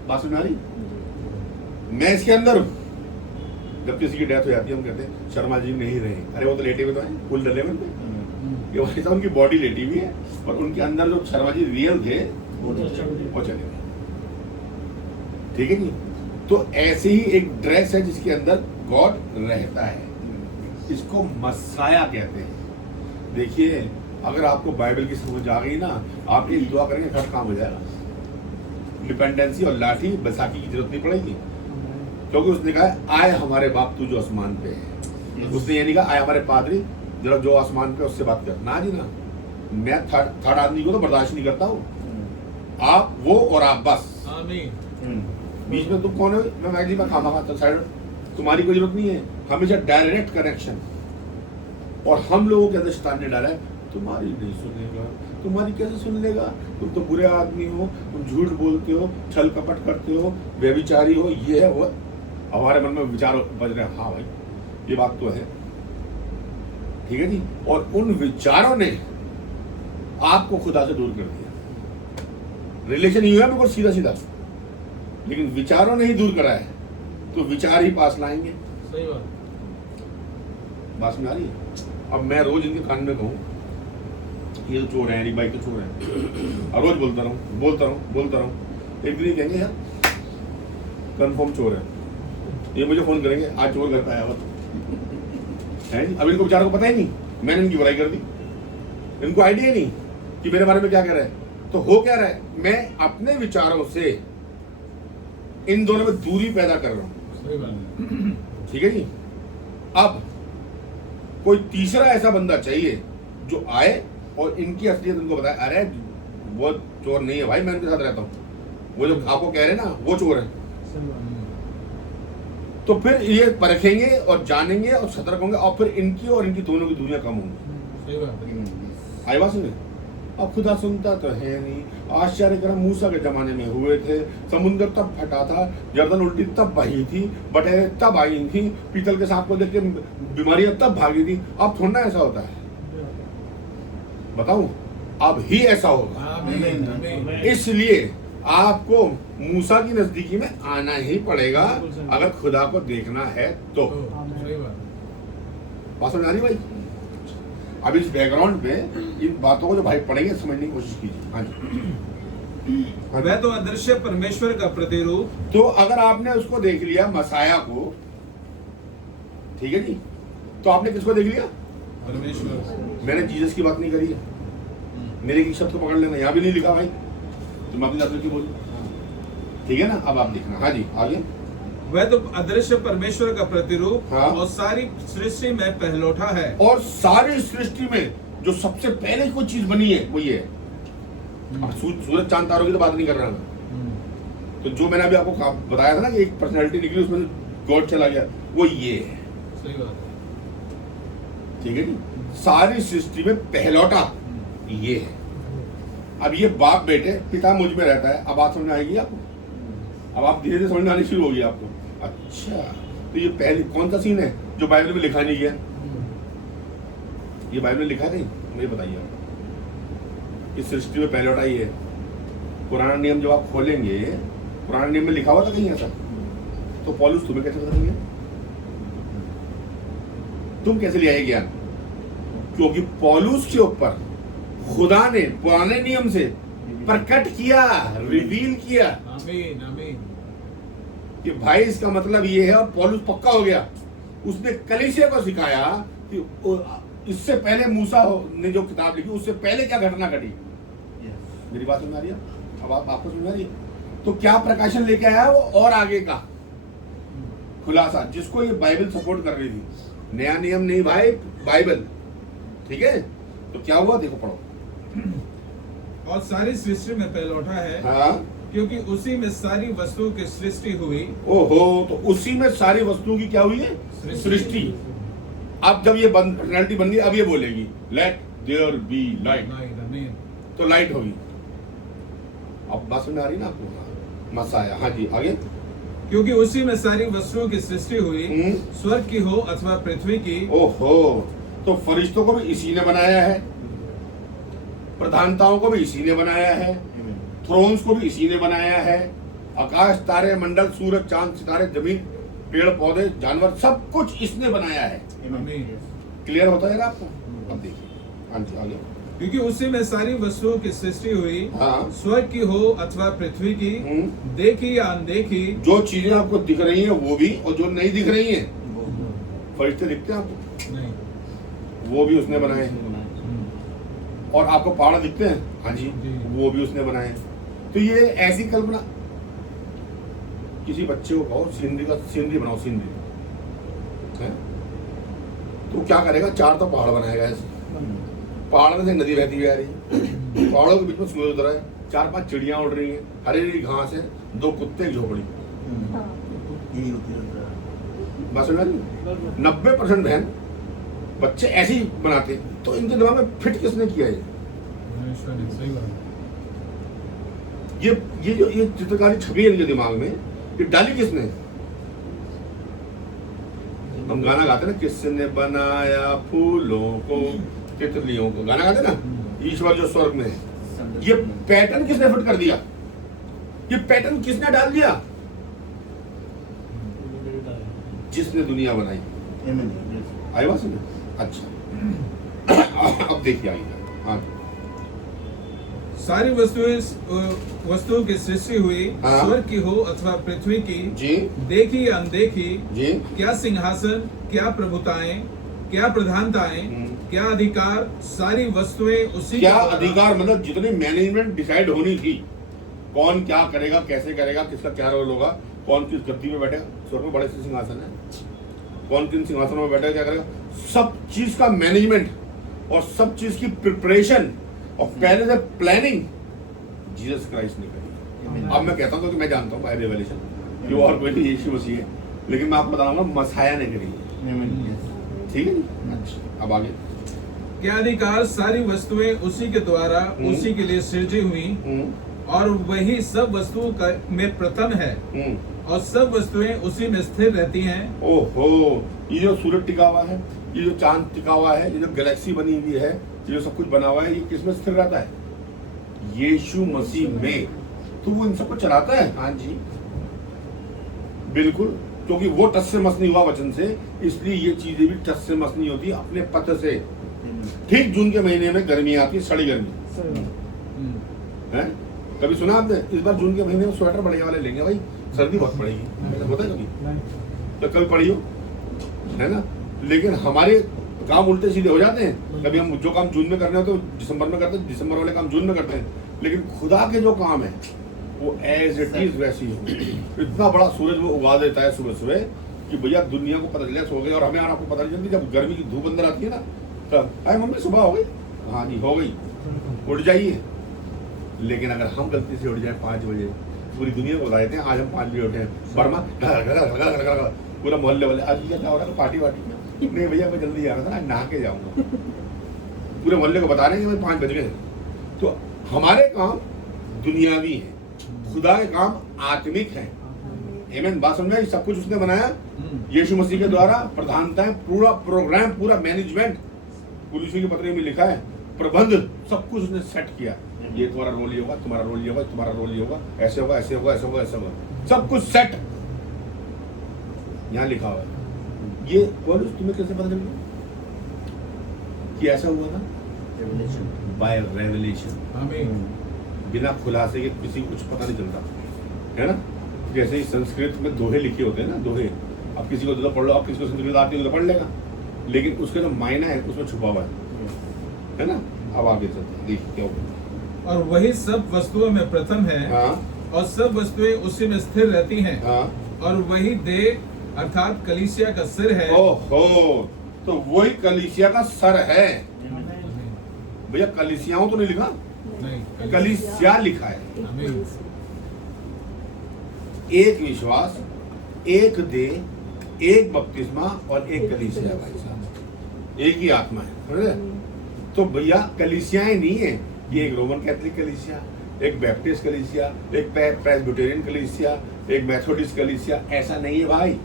बात समझ आ रही? मैं इसके अंदर हूं। जब किसी की डेथ हो जाती है हम कहते हैं शर्मा जी नहीं रहे, अरे वो तो लेटे हुए तो हैं, फुल डले हुए थे। ये भाई साहब उनकी बॉडी लेटी हुई है, और उनके अंदर जो शर्मा जी रियल थे वो चले गए। ठीक है जी। तो ऐसे ही एक ड्रेस है जिसके अंदर गॉड रहता है, इसको मसाया कहते हैं। देखिए, अगर आपको बाइबल की समझ आ गई ना, आप एक दुआ करेंगे घर काम हो जाएगा। डिपेंडेंसी और लाठी बैसाखी की जरूरत नहीं पड़ेगी, क्योंकि उसने कहा आए हमारे बाप तू जो आसमान पे है। उसने ये नहीं कहा आए हमारे पादरी जरा जो आसमान पे उससे बात कर। ना जी ना, मैं थर्ड आदमी को तो बर्दाश्त नहीं करता हूँ। आप, वो और आप, बस। बीच में तुम कौन है? मैं मैगजी में खामा खाता साइड, तुम्हारी कोई जरूरत नहीं है। हमेशा डायरेक्ट कनेक्शन। और हम लोगों के अंदर शैतान ने डाला है तुम्हारी नहीं सुनेगा, तुम्हारी कैसे सुन लेगा, तुम तो बुरे आदमी हो, तुम झूठ बोलते हो, छल कपट करते हो, व्यभिचारी हो, ये है वो। हमारे मन में विचार बज रहे हैं, हाँ भाई ये बात तो है। ठीक है जी। और उन विचारों ने आपको खुदा से दूर कर दिया। रिलेशन ही है बिल्कुल सीधा सीधा, लेकिन विचारों ने ही दूर करा है, तो विचार ही पास लाएंगे। सही बात में आ रही है? अब मैं रोज इनके कान में कहूँ ये तो चोर है, नहीं भाई तो चोर है, और रोज बोलता रहूं। एक दिन कहेंगे यार कंफर्म चोर है, ये मुझे फोन करेंगे आज चोर घर पे आया हुआ है। अब इनको बेचारों को पता ही नहीं, मैंने इनकी बुराई कर दी, इनको आइडिया नहीं कि मेरे बारे में क्या कह रहा है। तो हो क्या रहा है, मैं अपने विचारों से इन दोनों में दूरी पैदा कर रहा हूं। ठीक है जी। अब कोई तीसरा ऐसा बंदा चाहिए जो आए और इनकी असलियत उनको बताए, अरे वो चोर नहीं है भाई, मैं उनके साथ रहता हूँ, वो जो आपको कह रहे हैं ना वो चोर है। तो फिर ये परखेंगे और जानेंगे और सतर्क होंगे, और फिर इनकी और इनकी दोनों की दूरियां कम होंगी। आई बात सुने? अब खुदा सुनता तो है नहीं। आश्चर्य करा मूसा के जमाने में हुए थे, समुद्र तब फटा था, यरदन उल्टी तब बही थी, बटेरें तब आई थी, पीतल के सांप को देख के बीमारियां तब भागी थी। अब थोड़ा ऐसा होता है, बताऊं? अब ही ऐसा होगा। इसलिए आपको मूसा की नजदीकी में आना ही पड़ेगा अगर खुदा को देखना है तो। बात समझ आ रही भाई? अब इस बैकग्राउंड पे इन बातों को जो भाई पढ़ेंगे समझने की कोशिश कीजिए। हाँ जी। वह तो अदृश्य परमेश्वर का प्रतिरूप। तो अगर आपने उसको देख लिया मसाया को, ठीक है जी, तो आपने किसको देख लिया? परमेश्वर। मैंने जीसस की बात नहीं करी है, मेरे की शब्द को पकड़ लेना, यहाँ भी नहीं लिखा भाई, तुम अपनी जात की बोल, ठीक है ना। अब आप देखना, हाँ जी आगे। वह तो अदृश्य परमेश्वर का प्रतिरूप, हाँ। और सारी सृष्टि में पहलौठा है। और सारी सृष्टि में जो सबसे पहले कोई चीज बनी है वो ये है। अब सूरज चांद तारों की तो बात नहीं कर रहा मैं, तो जो मैंने अभी आपको बताया था ना कि एक पर्सनैलिटी निकली उसमें गॉड चला गया, वो ये है। सही बात है। ठीक है जी, सारी सृष्टि में पहलौटा ये है। अब ये बाप बेटे, पिता मुझ में रहता है, अब बात समझ में आएगी आपको? अब आप धीरे धीरे समझ में आनी शुरू होगी आपको। अच्छा, तो ये पहले कौन सा सीन है जो बाइबल में लिखा नहीं गया? ये बाइबल में लिखा नहीं, मुझे बताइए आप। इस सृष्टि में पहलौटा ही है। पुराना नियम जब आप खोलेंगे, पुराने नियम में लिखा हुआ था कहीं ऐसा? तो पौलुस तुम्हें कैसे बताएंगे? तुम कैसे ले आए ज्ञान? क्योंकि पौलुस के ऊपर खुदा ने पुराने नियम से प्रकट किया, रिवील किया। आमीन आमीन। कि भाई इसका मतलब ये है, और पौलुस पक्का हो गया। उसने कलीसिया को सिखाया कि इससे पहले मूसा ने जो किताब लिखी उससे पहले क्या घटना घटी। मेरी बात समझ आ रही है? अब आपको समझ आ रही है? तो क्या प्रकाशन लेके आया वो, और आगे का खुलासा, जिसको ये बाइबल सपोर्ट कर रही थी। नया नियम नहीं भाई, बाइबल। ठीक है, तो क्या हुआ देखो, पढ़ो। और सारी सृष्टि में पहलौठा है। हाँ, क्योंकि उसी में सारी वस्तुओं की सृष्टि हुई। ओहो, तो उसी में सारी वस्तुओं की क्या हुई है? सृष्टि। अब जब ये पर्सनैलिटी बन गई, अब ये बोलेगी लेट देयर बी लाइट, तो लाइट होगी। अब बात समझ आ रही ना आपको? मसाया, हाँ जी आगे। क्योंकि उसी में सारी वस्तुओं की सृष्टि हुई, स्वर्ग की हो अथवा पृथ्वी की। ओहो, तो फरिश्तों को भी इसी ने बनाया है, प्रधानताओं को भी इसी ने बनाया है, थ्रोन्स को भी इसी ने बनाया है, आकाश तारे मंडल सूरज चांद सितारे जमीन पेड़ पौधे जानवर सब कुछ इसने बनाया है। क्लियर होता है ना आपको? अब देखिए, हाँ जी आगे। क्योंकि उसी में सारी वस्तुओं की सृष्टि हुई, हाँ। स्वर्ग की हो अथवा पृथ्वी की, देखी या अनदेखी। जो चीजें आपको दिख रही हैं वो भी, और जो नहीं दिख रही हैं, फरिश्ते दिखते हैं आपको? नहीं, वो भी उसने बनाए हैं। और आपको पहाड़ दिखते हैं? हाँ जी, वो भी उसने बनाए हैं। तो ये ऐसी कल्पना, किसी बच्चे को कहो सीनरी बनाओ, सीनरी है, तो क्या करेगा? 4 तो पहाड़ बनाएगा ऐसे, पहाड़ में से नदी बहती हुई आ रही है, पहाड़ों के बीच में सूरज उतर रहा है, 4-5 चिड़ियां उड़ रही हैं, हरी हरी घास है, 2 कुत्ते, एक झोपड़ी। बस 90% बहन बच्चे ऐसे ही बनाते, तो इनके दिमाग में फिट किसने किया है? सही बात। ये जो ये चित्रकारी छवि है इनके दिमाग में, ये डाली किसने? हम गाना गाते ना, किसने बनाया फूलों को तितलियों को, गाना गाते ना, ईश्वर जो स्वर्ग में है। ये पैटर्न किसने फिट कर दिया? ये पैटर्न किसने डाल दिया? जिसने दुनिया बनाई। आई बात समझ? अच्छा, अब देखिए आइए। हाँ, सारी वस्तुओं की सृष्टि हुई, हाँ। स्वर्ग की हो अथवा पृथ्वी की, जी देखी या अनदेखी। जी, क्या सिंहासन, क्या प्रभुताएं, क्या प्रधानताएं, क्या अधिकार, सारी वस्तुएं उसी क्या के द्वारा। अधिकार, मतलब जितनी मैनेजमेंट डिसाइड होनी थी, कौन क्या करेगा, कैसे करेगा, किसका क्या रोल होगा, कौन किस गद्दी में बैठेगा, स्वर्ग में बड़े से सिंहासन है, कौन किन सिंहासनों में बैठेगा, क्या करेगा, सब चीज का मैनेजमेंट और सब चीज की प्रिपरेशन और पहले से प्लानिंग जीसस क्राइस्ट ने करी। अब मैं कहता हूँ कि मैं जानता हूँ बाय रेवलेशन कि और कोई नहीं, यीशु मसीह है, लेकिन मैं आपको बताऊंगा मसाया ने करी है। ठीक है, अच्छा अब आगे। क्या अधिकार, सारी वस्तुएं उसी के द्वारा उसी के लिए सृजी हुई, और वही सब वस्तुओं में प्रथम है, और सब वस्तुएं उसी में स्थिर रहती हैं। ओहो, ये जो सूरज टिका हुआ है, ये जो चांद टिका हुआ है, ये जो गैलेक्सी बनी हुई है, ये जो सब कुछ बना हुआ है, ये किसमें स्थिर रहता है? यीशु मसीह में। तो वो इन सबको चलाता है। हाँ जी बिल्कुल, क्योंकि वो टस से मस नहीं हुआ वचन से, इसलिए ये चीजें भी टस से मस नहीं होती अपने पथ से। ठीक जून के महीने में गर्मी आती है, सड़ी गर्मी है, कभी सुना आपने इस बार जून के महीने में स्वेटर बढ़िया वाले लेंगे भाई, सर्दी बहुत पड़ेगी, ऐसा होता है कभी? तो कभी पड़ी हो, है ना? लेकिन हमारे काम उल्टे सीधे हो जाते हैं। कभी हम जो काम जून में करने हो तो दिसंबर में करते हैं, दिसंबर वाले काम जून में करते हैं। लेकिन खुदा के जो काम है वो एज इट इज वैसी हो। इतना बड़ा सूरज वो उगा देता है सुबह सुबह कि भैया दुनिया को पता चले सो गए, और हमें और आपको पता नहीं चलती। जब गर्मी की धूप अंदर आती है ना, तब अरे मम्मी सुबह हो गई, हाँ जी हो गई, उठ जाइए। लेकिन अगर हम गलती से उठ जाए 5 बजे, पूरी दुनिया को बता देते हैं आज हम 5 बजे उठे हैं, बर्मा पूरा मोहल्ले वाले आज क्या हो रहा है, पार्टी वार्टी नहीं भैया मैं जल्दी जा रहा था ना, नहा के जाऊंगा। पूरे मोहल्ले को बता रहे हैं कि 5 बज गए। तो हमारे काम दुनियावी है, खुदा के काम आत्मिक है। आमीन, बात समझ में? सब कुछ उसने बनाया यीशु मसीह के द्वारा, प्रधानताएं, पूरा प्रोग्राम, पूरा मैनेजमेंट, पुलिस की पत्री में लिखा है, प्रबंध सब कुछ उसने सेट किया। ये तुम्हारा रोल ये होगा, तुम्हारा रोल ये होगा, तुम्हारा रोल ये होगा, ऐसे होगा, ऐसे होगा, ऐसे होगा, ऐसे होगा, सब कुछ सेट यहाँ लिखा हुआ है। ये पौलुस तुम्हें कैसे पता चल गया कि ऐसा हुआ था? बाय रेवलेशन, बिना खुलासे के किसी को कुछ पता नहीं चलता, है ना? जैसे ही संस्कृत में दोहे लिखे होते हैं ना, दोहे, अब किसी को तो पढ़ लो, आप किसी को संस्कृत आती है तो पढ़ लेगा, लेकिन उसके जो मायना है उसमें छुपा हुआ है ना? अब आगे चलते हैं, देखिए क्या होगा। और वही सब वस्तुओं में प्रथम है, और सब वस्तुएं उसी में स्थिर रहती हैं, और वही देह अर्थात कलीसिया का सिर है। ओहो, तो वही कलीसिया का सर है भैया। कलीसियाओं तो नहीं लिखा, नहीं, कलीसिया लिखा है। आमीन। एक विश्वास, एक देह, एक बपतिस्मा और एक कलीसिया, भाई साहब एक ही आत्मा है, समझे? तो भैया कलीसियाएं नहीं है, ये एक रोमन कैथोलिक कलीसिया, एक बैप्टिस्ट कलीसिया, एक प्रेस्बिटेरियन कलीसिया, एक मेथोडिस्ट कलीसिया, ऐसा नहीं है भाई।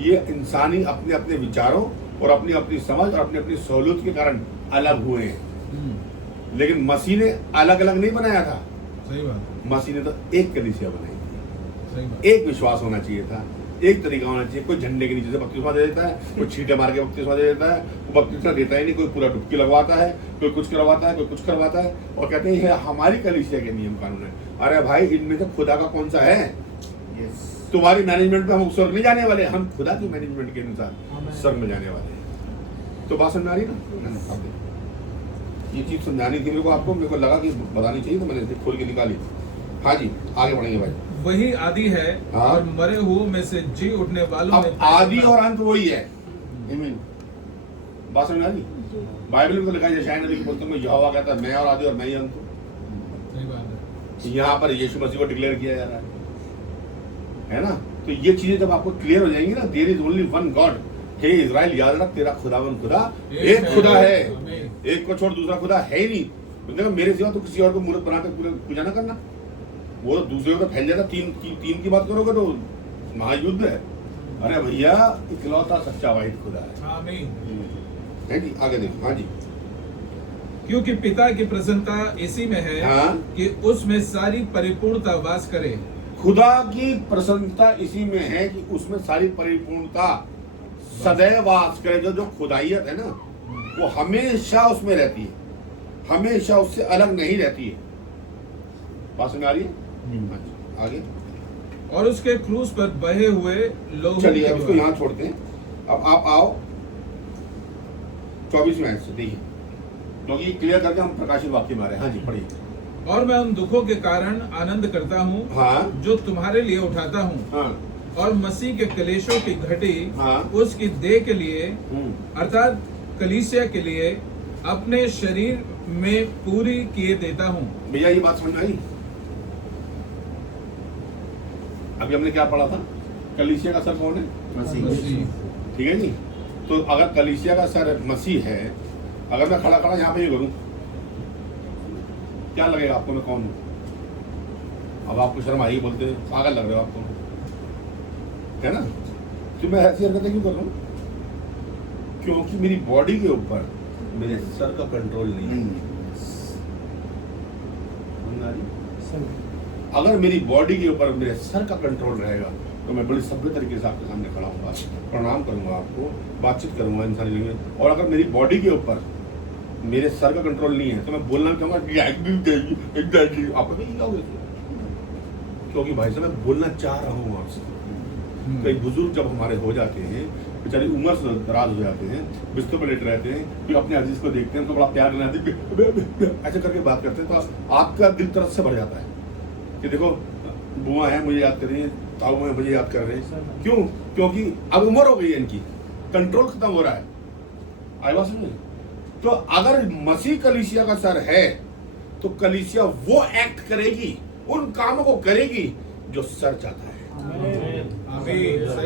ये इंसानी अपने अपने विचारों और अपनी अपनी समझ और अपनी अपनी सहूलियत के कारण अलग हुए हैं, लेकिन मसीह ने अलग अलग नहीं बनाया था। सही बात। मसीह ने तो एक कलीसिया बनाई थी, सही बात। एक विश्वास होना चाहिए था, एक तरीका होना चाहिए। कोई झंडे के नीचे से बपतिस्मा दे देता है, कोई छींटे मार के बपतिस्मा दे देता है, वो बपतिस्मा देता ही नहीं, कोई पूरा डुबकी लगवाता है, कोई कुछ करवाता है, कोई कुछ करवाता है, और कहते हैं हमारी कलीसिया के नियम कानून है। अरे भाई, इनमें से खुदा का कौन सा है? तुम्हारी मैनेजमेंट में हम स्वर्ग नहीं जाने वाले, हम खुदा की मैनेजमेंट के अनुसार स्वर्ग में जाने वाले हैं। तो बात समझ आ रही ना? ये चीज समझानी थी मेरे को आपको, मेरे को लगा कि बतानी चाहिए तो मैंने खोल के निकाली। हाँ जी, आगे बढ़ेंगे भाई। वही आदि है, हाँ? और मरे हुओं में से जी उठने वालों में आदि और अंत वही है। बात समझ आ रही? बाइबल में तो लिखा है, यशायाह नबी की पुस्तक में यहोवा कहता है मैं और आदि और मैं ही अंत हूं। सही बात है। यहाँ पर यीशु मसीह को डिक्लेयर किया जा रहा है ना? तो ये चीजें जब आपको क्लियर हो जाएंगी ना, there is only one God. हे इजराइल, याद रख, तेरा खुदावन खुदा एक खुदा है, एक को छोड़ दूसरा खुदा है ही नहीं। देखो मेरे सिवा तो किसी और को मूर्त बनाकर पूरे पूजा ना करना, वो तो दूसरे को तो फैल जाता। तीन की बात करोगे तो महायुद्ध है। अरे भैया, इकलौता सच्चा वाहिद खुदा है। आमीन। है जी, आगे देखो। हाँ जी, क्योंकि पिता की प्रसन्नता इसी में है, हाँ? कि उसमें सारी परिपूर्णता वास करे। खुदा की प्रसन्नता इसी में है कि उसमें सारी परिपूर्णता सदैव वास करे। जो खुदाइयत है ना, वो हमेशा उसमें रहती है, हमेशा उससे अलग नहीं रहती है। बात समझ आ रही है? आगे। और उसके क्रूस पर बहे हुए लोग। चलिए अब उसको यहाँ छोड़ते हैं। अब आप आओ 24वें आयत से, देखिए, क्योंकि ये क्लियर करके हम प्रकाशित वाक्य में आ रहे हैं। हाँ जी, पढ़िए। और मैं उन दुखों के कारण आनंद करता हूँ, हाँ? जो तुम्हारे लिए उठाता हूँ, हाँ? और मसीह के क्लेशों की घटी, हाँ? उसकी देह के लिए अर्थात कलीसिया के लिए अपने शरीर में पूरी किए देता हूँ। भैया ये बात समझ में आई? अभी हमने क्या पढ़ा था? कलीसिया का सर कौन है? मसीह। ठीक है जी। तो अगर कलीसिया का सर मसीह है, अगर मैं खड़ा खड़ा यहाँ पे ये करूँ, क्या लगेगा आपको मैं कौन हूँ? अब आपको शर्म आई, बोलते पागल लग रहे हो आपको, है ना? तो मैं ऐसी हरकतें क्यों कर रहा हूँ? क्योंकि मेरी बॉडी के ऊपर मेरे सर का कंट्रोल नहीं है। अगर मेरी बॉडी के ऊपर मेरे सर का कंट्रोल रहेगा तो मैं बड़ी सभ्य तरीके से आपके सामने खड़ा होऊंगा, प्रणाम करूंगा, आपको बातचीत करूंगा इंसानी लैंग्वेज। और अगर मेरी बॉडी के ऊपर मेरे सर का कंट्रोल नहीं है तो मैं बोलना चाहूंगा आपको क्या होगा? क्योंकि भाई साहब मैं बोलना चाह रहा हूँ आपसे। कई बुजुर्ग जब हमारे हो जाते हैं, बेचारी उम्र से दराज हो जाते हैं, बिस्तर पर लेट रहते हैं, फिर अपने अजीज को देखते हैं तो बड़ा प्यार करना ऐसे करके बात करते हैं, तो आपका दिल तरस से भर जाता है कि देखो बुआ है मुझे याद कर रही है, ताऊ है मुझे याद कर रहे हैं। क्यों? क्योंकि अब उम्र हो गई है इनकी, कंट्रोल खत्म हो रहा है। आई बात समझ? तो अगर मसीह कलीसिया का सर है तो कलीसिया वो एक्ट करेगी, उन कामों को करेगी जो सर चाहता है।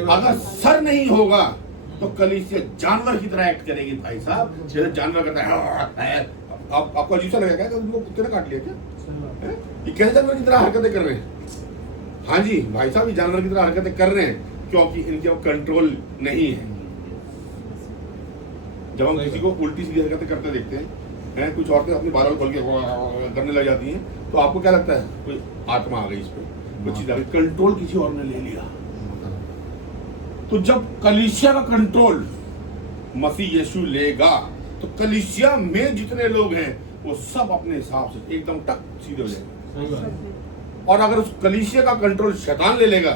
अगर सर नहीं होगा तो कलीसिया जानवर की तरह एक्ट करेगी भाई साहब। जैसे जानवर करता है, आपको अजीब सा लगेगा कि उनको कुत्ते ने काट लिया क्या? ये कैसे जानवर की तरह हरकतें कर रहे हैं? हाँ जी भाई साहब, ये जानवर की तरह हरकतें कर रहे हैं क्योंकि इनके कंट्रोल नहीं है। जब हम किसी को उल्टी सीधी हरकतें करते देखते हैं, कुछ औरतें अपनी बालों खोल के करने लग जाती हैं, तो आपको क्या लगता है? कोई आत्मा आ गई इस पर, कोई चीज आ गई, कंट्रोल किसी और ने ले लिया। तो जब कलीसिया का कंट्रोल मसीह यीशु लेगा तो कलीसिया में जितने लोग हैं वो सब अपने हिसाब से एकदम टक सीधे हो जाएंगे। और अगर उस कलीसिया का कंट्रोल शैतान ले लेगा,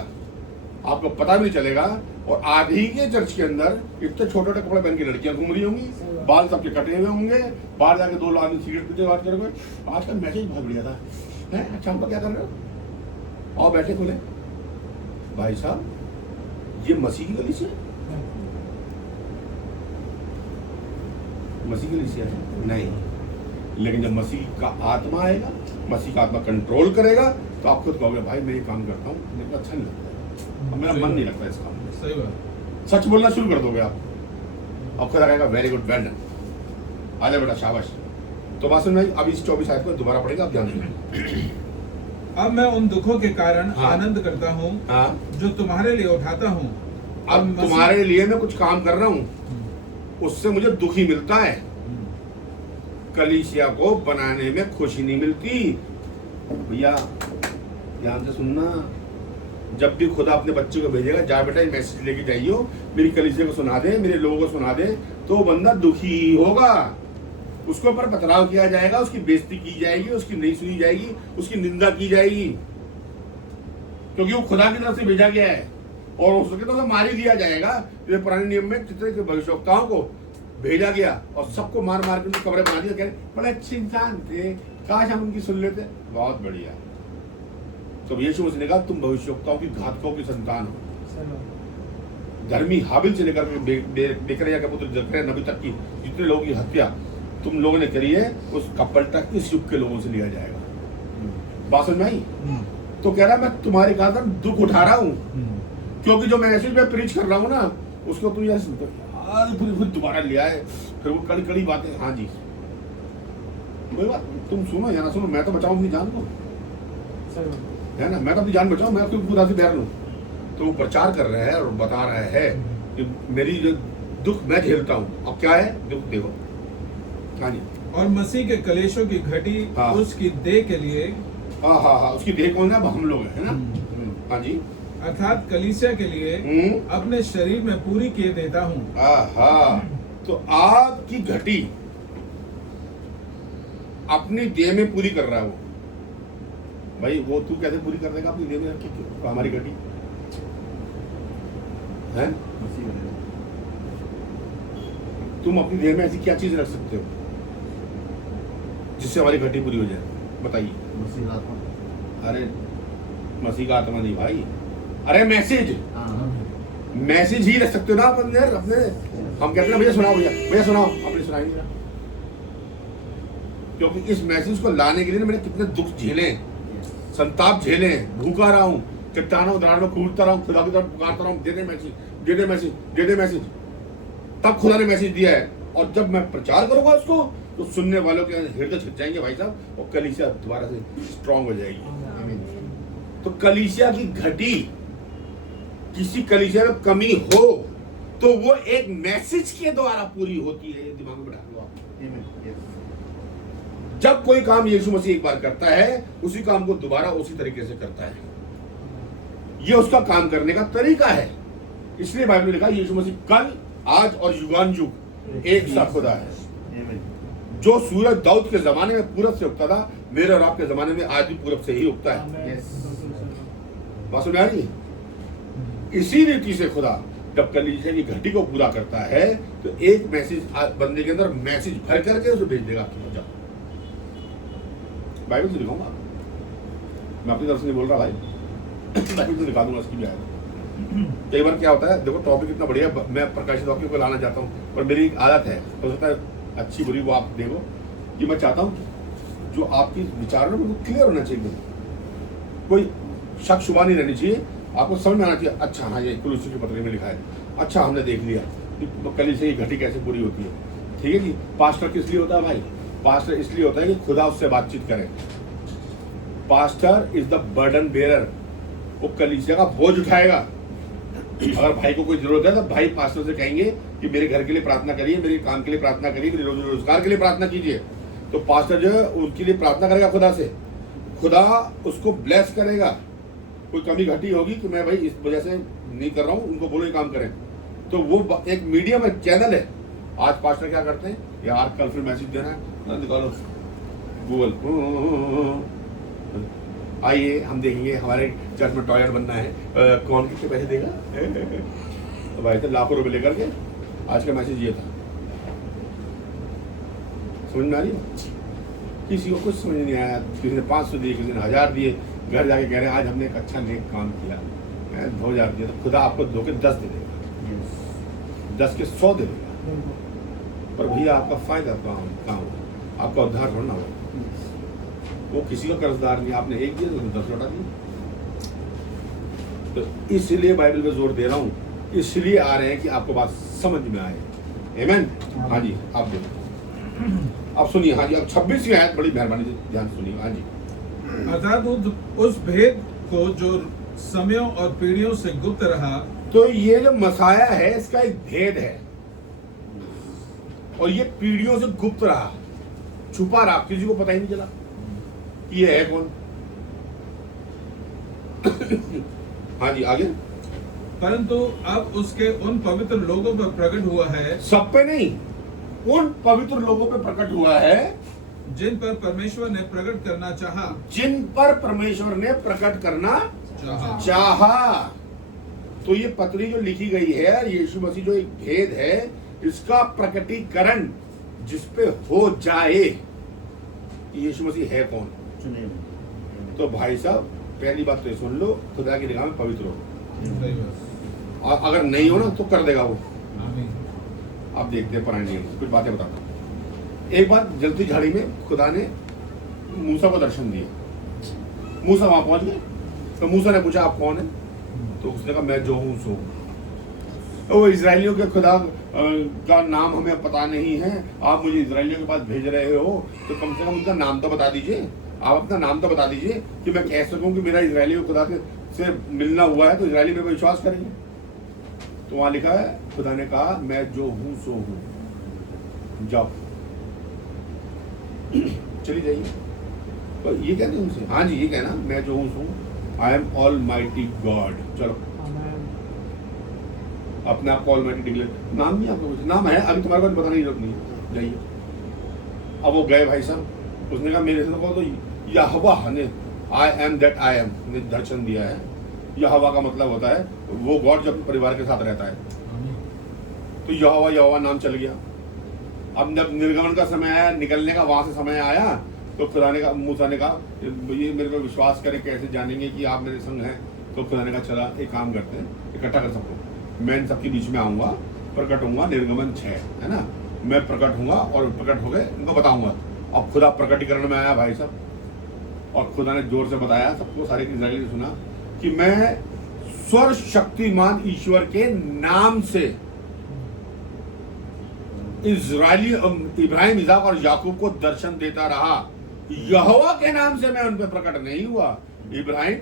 आपको पता भी नहीं चलेगा। और आधी के चर्च के अंदर इतने छोटे छोटे कपड़े पहन के लड़कियां घूम रही होंगी, बाल सबके कटे हुए होंगे, बाहर जाके दो आदमी सिगरेट पीते बात करोगे। आज का मैसेज बहुत बढ़िया था, है अच्छा, हम क्या कर रहे हो? और बैठे खोले भाई साहब, ये मसीह की कलीसिया, मसीह की कलीसिया है नहीं। लेकिन जब मसीह का आत्मा आएगा, मसीह का आत्मा कंट्रोल करेगा, तो आप खुद कहोगे भाई मैं ये काम करता हूँ, मेरे को अच्छा नहीं लगता, मेरा मन नहीं लगता इस काम में। सही बात। सच बोलना शुरू कर दोगे आप, आपको लगेगा वेरी गुड, वेल डन, आजा बेटा शाबाश। तो बात सुन भाई, अब इस 24 आयत को दोबारा पढ़ेगा, आप ध्यान देंगे। अब मैं उन दुखों के कारण हाँ। आनंद करता हूँ, हाँ, जो तुम्हारे लिए उठाता हूँ। अब तुम्हारे लिए मैं कुछ काम कर रहा हूँ, उससे मुझे दुख ही मिलता है। कलीसिया को बनाने में खुशी नहीं मिलती। भैया ध्यान से सुनना, जब भी खुदा अपने बच्चे को भेजेगा, जा बेटा ये मैसेज लेके जाइयो, मेरी कलीसिया को सुना दे, मेरे लोगों को सुना दे, तो बंदा दुखी होगा, उसके ऊपर पथराव किया जाएगा, उसकी बेइज्जती की जाएगी, उसकी नहीं सुनी जाएगी, उसकी निंदा की जाएगी, क्योंकि वो खुदा की तरफ से भेजा गया है। और हो सके तो उसे मार ही दिया जाएगा। ये पुराने नियम में जितने के भविष्यवक्ताओं को भेजा गया और सबको मार मार के उनकी कब्रें बना दी, बड़े अच्छे इंसान थे, काश हम उनकी सुन लेते। बहुत बढ़िया। तो यीशु मसीह ने कहा तुम भविष्यवक्ताओं की घातकों की संतान हो। धर्मी हाबिल से लेकर बेकरिया के पुत्र जकरिया नबी तक की जितने लोगों की हत्या तुम लोगों ने करी है, उसका पलटा इस युग के लोगों से लिया जाएगा। बात समझ में आई? तो कह रहा मैं तुम्हारे कारण दुख उठा रहा हूँ, क्योंकि जो मैसेज में प्रीच कर रहा हूँ ना, उसको तुम यार फिर दोबारा लिया है, फिर वो कड़ी कड़ी बातें। हाँ जी, कोई बात तुम सुनो या ना सुनो, मैं तो बचाऊं अपनी जान को, है ना, मैं तो अपनी जान बचाऊं, मैं क्यों खुदा से बैर लूं? तो वो प्रचार कर रहा है और बता रहा है कि मेरी जो दुख मैं झेलता हूँ, अब क्या है दुख देखो। हाँ जी। और मसीह के कलेशों की घटी हाँ। उसकी देह के लिए, हाँ, उसकी देह कौन है? हम लोग है ना। हाँ जी, अर्थात कलीसिया के लिए अपने शरीर में पूरी किए देता हूँ। तो आपकी घटी अपनी देह में पूरी कर रहा है वो। भाई वो तू कैसे पूरी कर देगा अपनी देह में तो हमारी घटी है? तुम अपनी देह में ऐसी क्या चीज रख सकते हो जिससे हमारी घटी पूरी हो जाए? बताइए। मसीह का आत्मा। अरे मसीह का आत्मा नहीं भाई, अरे मैसेज, मैसेज ही रख सकते हो ना आप अंदर अपने। हम कहते हैं भैया सुनाओ, भैया सुनाओ, आपने सुनाई नहीं रहा, क्योंकि इस मैसेज को लाने के लिए मैंने कितने दुख झेले, संताप झेले, भूखा रहा हूँ, चट्टानों दरार में कूदता रहा हूँ, खुदा की तरफ पुकारता रहा हूँ, दे दे मैसेज, दे दे मैसेज, दे दे मैसेज। तब खुदा ने मैसेज दिया है, और जब मैं प्रचार करूंगा उसको तो सुनने वालों के हृदय छिप जाएंगे भाई साहब, और कलीसिया दोबारा से स्ट्रांग हो जाएगी। तो कलीसिया की घटी, किसी कलीसिया में कमी हो तो वो एक मैसेज के द्वारा पूरी होती है। दिमाग में बैठा लो आप। जब कोई काम यीशु मसीह एक बार करता है, उसी काम को दोबारा उसी तरीके से करता है। ये उसका काम करने का तरीका है। इसलिए बाइबल में लिखा यीशु मसीह कल, आज और युगान युग एक सा खुदा है। जो सूरज दाऊद के जमाने में पूरब से उगता था, मेरे और आपके जमाने में आज भी पूरब से ही उगता है। बात समझ आ रही है? इसी रीति से खुदा जब कलीसिया की घटी को पूरा करता है तो एक मैसेज बंदे के अंदर मैसेज भर करके उसे भेज देगा आपकी वजह। बाइबल से दिखाऊंगा, मैं अपनी तरफ से नहीं बोल रहा भाई, बाइबल से दिखा दूंगा उसकी भी आयत। कई बार क्या होता है, देखो टॉपिक इतना बढ़िया, मैं प्रकाशित वाक्यों को लाना चाहता हूँ, पर मेरी एक आदत है, हो सकता है अच्छी बुरी वो आप देखो, कि मैं चाहता हूँ जो आपकी विचार में वो क्लियर होना चाहिए, कोई शक शुबा नहीं रहनी चाहिए, आपको समझ में आना चाहिए। अच्छा हाँ, ये कुलूसी के पत्र में लिखा है, अच्छा हमने देख लिया तो कलीसिया की घटी कैसे पूरी होती है। ठीक है जी। पास्टर किस लिए होता है भाई? पास्टर इसलिए होता है कि खुदा उससे बातचीत करे। Pastor is the burden bearer, वो कलीसिया का बोझ उठाएगा। अगर भाई को कोई जरूरत है तो भाई पास्टर से कहेंगे कि मेरे घर के लिए प्रार्थना करिए, मेरे काम के लिए प्रार्थना करिए, मेरे रोजगार के लिए प्रार्थना कीजिए, तो पास्टर जो है उनके लिए प्रार्थना करेगा खुदा से, खुदा उसको ब्लेस करेगा। कोई कमी घटी होगी कि मैं भाई इस वजह से नहीं कर रहा हूँ, उनको बोलो ये काम करें, तो वो एक मीडियम है, चैनल है। आज पास्टर क्या करते हैं, यार कल फिर मैसेज देना है, निकालो गूगल, आइए हम देखेंगे हमारे चर्च में टॉयलेट बनना है, कौन कितने पैसे देगा। तो भाई तो लाखों रुपए लेकर के आज का मैसेज ये था। समझ में आ रही है? किसी को कुछ समझ नहीं आया, किसी ने 500 दिए, किसी ने 1000 दिए, घर जाके कह रहे हैं आज हमने एक अच्छा नेक काम किया, 2000 दिया, तो खुदा आपको 2 के 10 दे देगा, 10 के 100 दे देगा। पर भैया आपका फायदा कहाँ हो, आपका उद्धार होना हो। वो किसी का कर्जदार नहीं, आपने 1 दिया तो 10 लौटा दिया। तो इसलिए बाइबल पे जोर दे रहा हूँ, इसलिए आ रहे हैं कि आपको बात समझ में आए। आमीन। हाँ जी, आप देखो, अब सुनिए। हाँ जी, अब 26वीं आयत बड़ी मेहरबानी से ध्यान सुनिए। हाँ जी। अर्थात उस भेद को जो समयों और पीढ़ियों से गुप्त रहा। तो ये जो मसाया है इसका एक भेद है, और ये पीढ़ियों से गुप्त रहा, छुपा रहा, किसी को पता ही नहीं चला ये है कौन। हाँ जी, आगे। परंतु अब उसके उन पवित्र लोगों पर प्रकट हुआ है, सब पे नहीं, उन पवित्र लोगों पे प्रकट हुआ है जिन पर परमेश्वर ने प्रकट करना चाहा, जिन पर परमेश्वर ने प्रकट करना चाहा। तो ये पत्री जो लिखी गई है, यीशु मसीह जो एक भेद है, इसका प्रकटीकरण जिस पे हो जाए, यीशु मसीह है कौन। तो भाई साहब पहली बात तो सुन लो, खुदा की निगाह में पवित्र हो, और अगर नहीं हो ना तो कर देगा वो। आप देखते हैं पुराने नियम, कुछ बातें बताता हूँ। एक बार जलती झाड़ी में खुदा ने मूसा को दर्शन दिया। मूसा वहां पहुंच गए, तो मूसा ने पूछा आप कौन है, तो उसने कहा मैं जो हूं सो हूं। वो इजरायलियों के खुदा का नाम हमें पता नहीं है, आप मुझे इजरायलियों के पास भेज रहे हो, तो कम से कम उनका नाम तो बता दीजिए, आप अपना नाम तो बता दीजिए कि मैं कह सकूं कि मेरा इजरायलियों के खुदा से मिलना हुआ है, तो इजरायली मेरे पर विश्वास करेंगे। तो वहां लिखा है, खुदा ने कहा मैं जो हूं सो हूं, जाओ चली जाइए। तो ये कहते हैं उनसे, हाँ जी ये कहना मैं जो हूं सो हूं, I am all mighty God. चलो अपने आप को ऑल माइटी डिक्लेयर, नाम नहीं आपको कुछ, नाम है अभी तुम्हारे पास बताने की जरूरत नहीं है, जाइए। अब वो गए भाई साहब, उसने कहा मेरे से तो यहोवा ने I am that I am ने दर्शन दिया है। यहोवा का मतलब होता है वो गॉड जो अपने परिवार के साथ रहता है। तो यहोवा नाम चल गया। अब जब निर्गमन का समय आया, निकलने का वहां से समय आया, तो खुदा ने कहा, मूसा ने कहा ये मेरे को विश्वास करें, कैसे जानेंगे कि आप मेरे संग हैं। तो खुदा ने कहा चला एक काम करते हैं, इकट्ठा कर सबको, मैं इन सबके बीच में आऊंगा, प्रकट होऊंगा। निर्गमन 6 है ना, मैं प्रकट होऊंगा और प्रकट हो गए इनको बताऊंगा। अब खुदा प्रकटीकरण में आया भाई साहब, और खुदा ने जोर से बताया सबको, सारे इजरायली ने सुना कि मैं सर्वशक्तिमान ईश्वर के नाम से इजरायली इब्राहिम, इसाक और याकूब को दर्शन देता रहा। यहोवा के नाम से मैं उन पर प्रकट नहीं हुआ। इब्राहिम,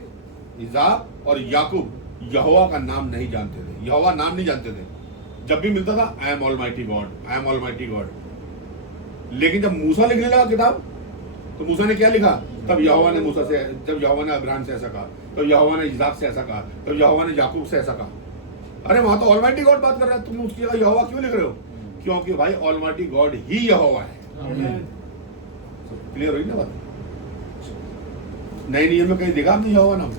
इसाक और याकूब यहोवा का नाम नहीं जानते थे, यहोवा नाम नहीं जानते थे। जब भी मिलता था I am almighty God, I am almighty God. लेकिन जब मूसा लिखने लगा किताब, तो मूसा ने क्या लिखा, तब यहोवा ने मूसा से, जब यहोवा ने अब्राहम से ऐसा कहा, तब यहोवा ने इसाक से ऐसा कहा, तब यहोवा ने याकूब से ऐसा कहा। अरे वहां तो ऑलमाइटी गॉड बात कर रहा है, तुम उसकी जगह यहोवा क्यों लिख रहे हो? क्योंकि भाई ऑलमाइटी गॉड ही यहोवा है। क्लियर हुई ना बात? नए नियम में कहीं देखा आपने यहोवा नाम?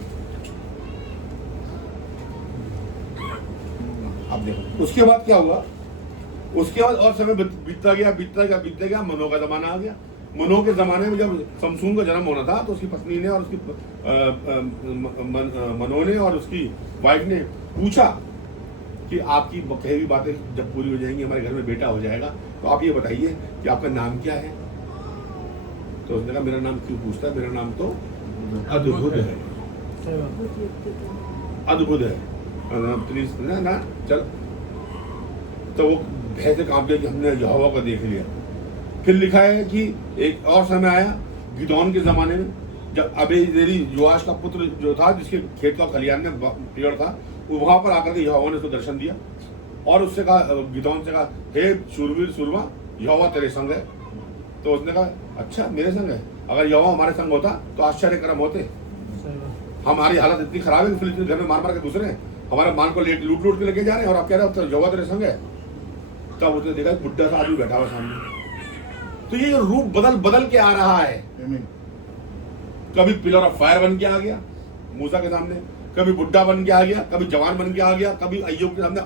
अब देखो उसके बाद क्या हुआ, उसके बाद और समय बीतता गया, मनो का जमाना आ गया। मनो के जमाने में जब शमशून का जन्म होना था तो उसकी पत्नी ने और उसकी मनो ने और उसकी वाइफ ने पूछा कि आपकी कही हुई बातें जब पूरी हो जाएंगी, हमारे घर में बेटा हो जाएगा, तो आप ये बताइए कि आपका नाम क्या है। तो उसने कहा मेरा नाम क्यों पूछता है, मेरा नाम तो अद्भुत है, अद्भुत है ना चल। तो वो भय से कांप गया कि हमने यहोवा को देख लिया। फिर लिखा है कि एक और समय आया गिदोन के जमाने में, जब अबीजेरी योआश का पुत्र जो था, जिसके खेत का खलिहान में पेड़ था, वहां पर आकर के यहोवा ने उसको दर्शन दिया और उससे कहा, गिदोन से कहा, हे शूरवीर सूरमा, यहोवा तेरे संग है। तो उसने कहा अच्छा मेरे संग है, अगर यहोवा हमारे संग होता तो आश्चर्य कर्म होते। हमारी हालत इतनी खराब है कि फिलिस्तीन घर में मार मार के घुस रहे हैं, हमारे माल को लूट के लेके जा रहे हैं, और आप कह रहे हो तो यहोवा तेरे संग है। तब उसने देखा बुढ़ा सा आदमी बैठा हुआ सामने। तो ये रूप बदल के आ रहा है। कभी पिलर ऑफ फायर बन के आ गया मूसा के सामने, कभी बुढ़ा बन के आ गया, कभी जवान बन के आ गया, कभी अय्यूब के सामने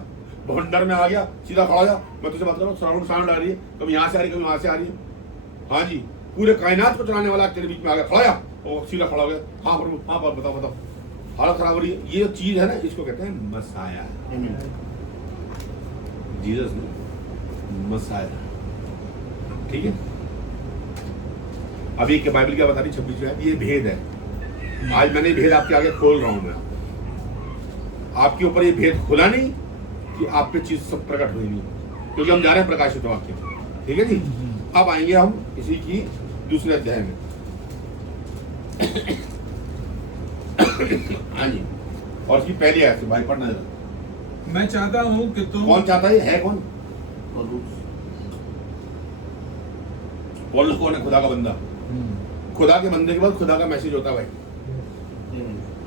भंडर में आ गया, सीधा खड़ा हो गया, मैं तुझसे बात कर रहा हूँ, सराउंड साउंड आ रही है, कभी यहाँ से आ रही है, कभी वहां से आ रही है। हाँ जी, पूरे कायनात को चलाने वाला तेरे बीच में आ गया, खड़ा और सीधा खड़ा हो गया। हाँ प्रभु, हाँ बताओ, हालत खराब हो रही है। ये चीज है ना, इसको कहते हैं मसाया। जीसस ने मसाया, ठीक है। अभी के बाइबल क्या बता रही 26 में, ये भेद है। आज मैंने भेद आपके आगे खोल रहा हूं मैं, आपके ऊपर ये भेद खुला नहीं कि आप पे चीज सब प्रकट हुई नहीं, क्योंकि हम जा रहे हैं प्रकाशित वाक्य, ठीक है जी। अब आएंगे हम इसी की दूसरे अध्याय में। हाँ जी, और इसकी पहली आयत से भाई पढ़ना जरा। मैं चाहता हूं कि तुम, कौन चाहता है कौन? पौलुस कौन है? खुदा का बंदा। खुदा के बंदे के बाद खुदा का मैसेज होता है भाई,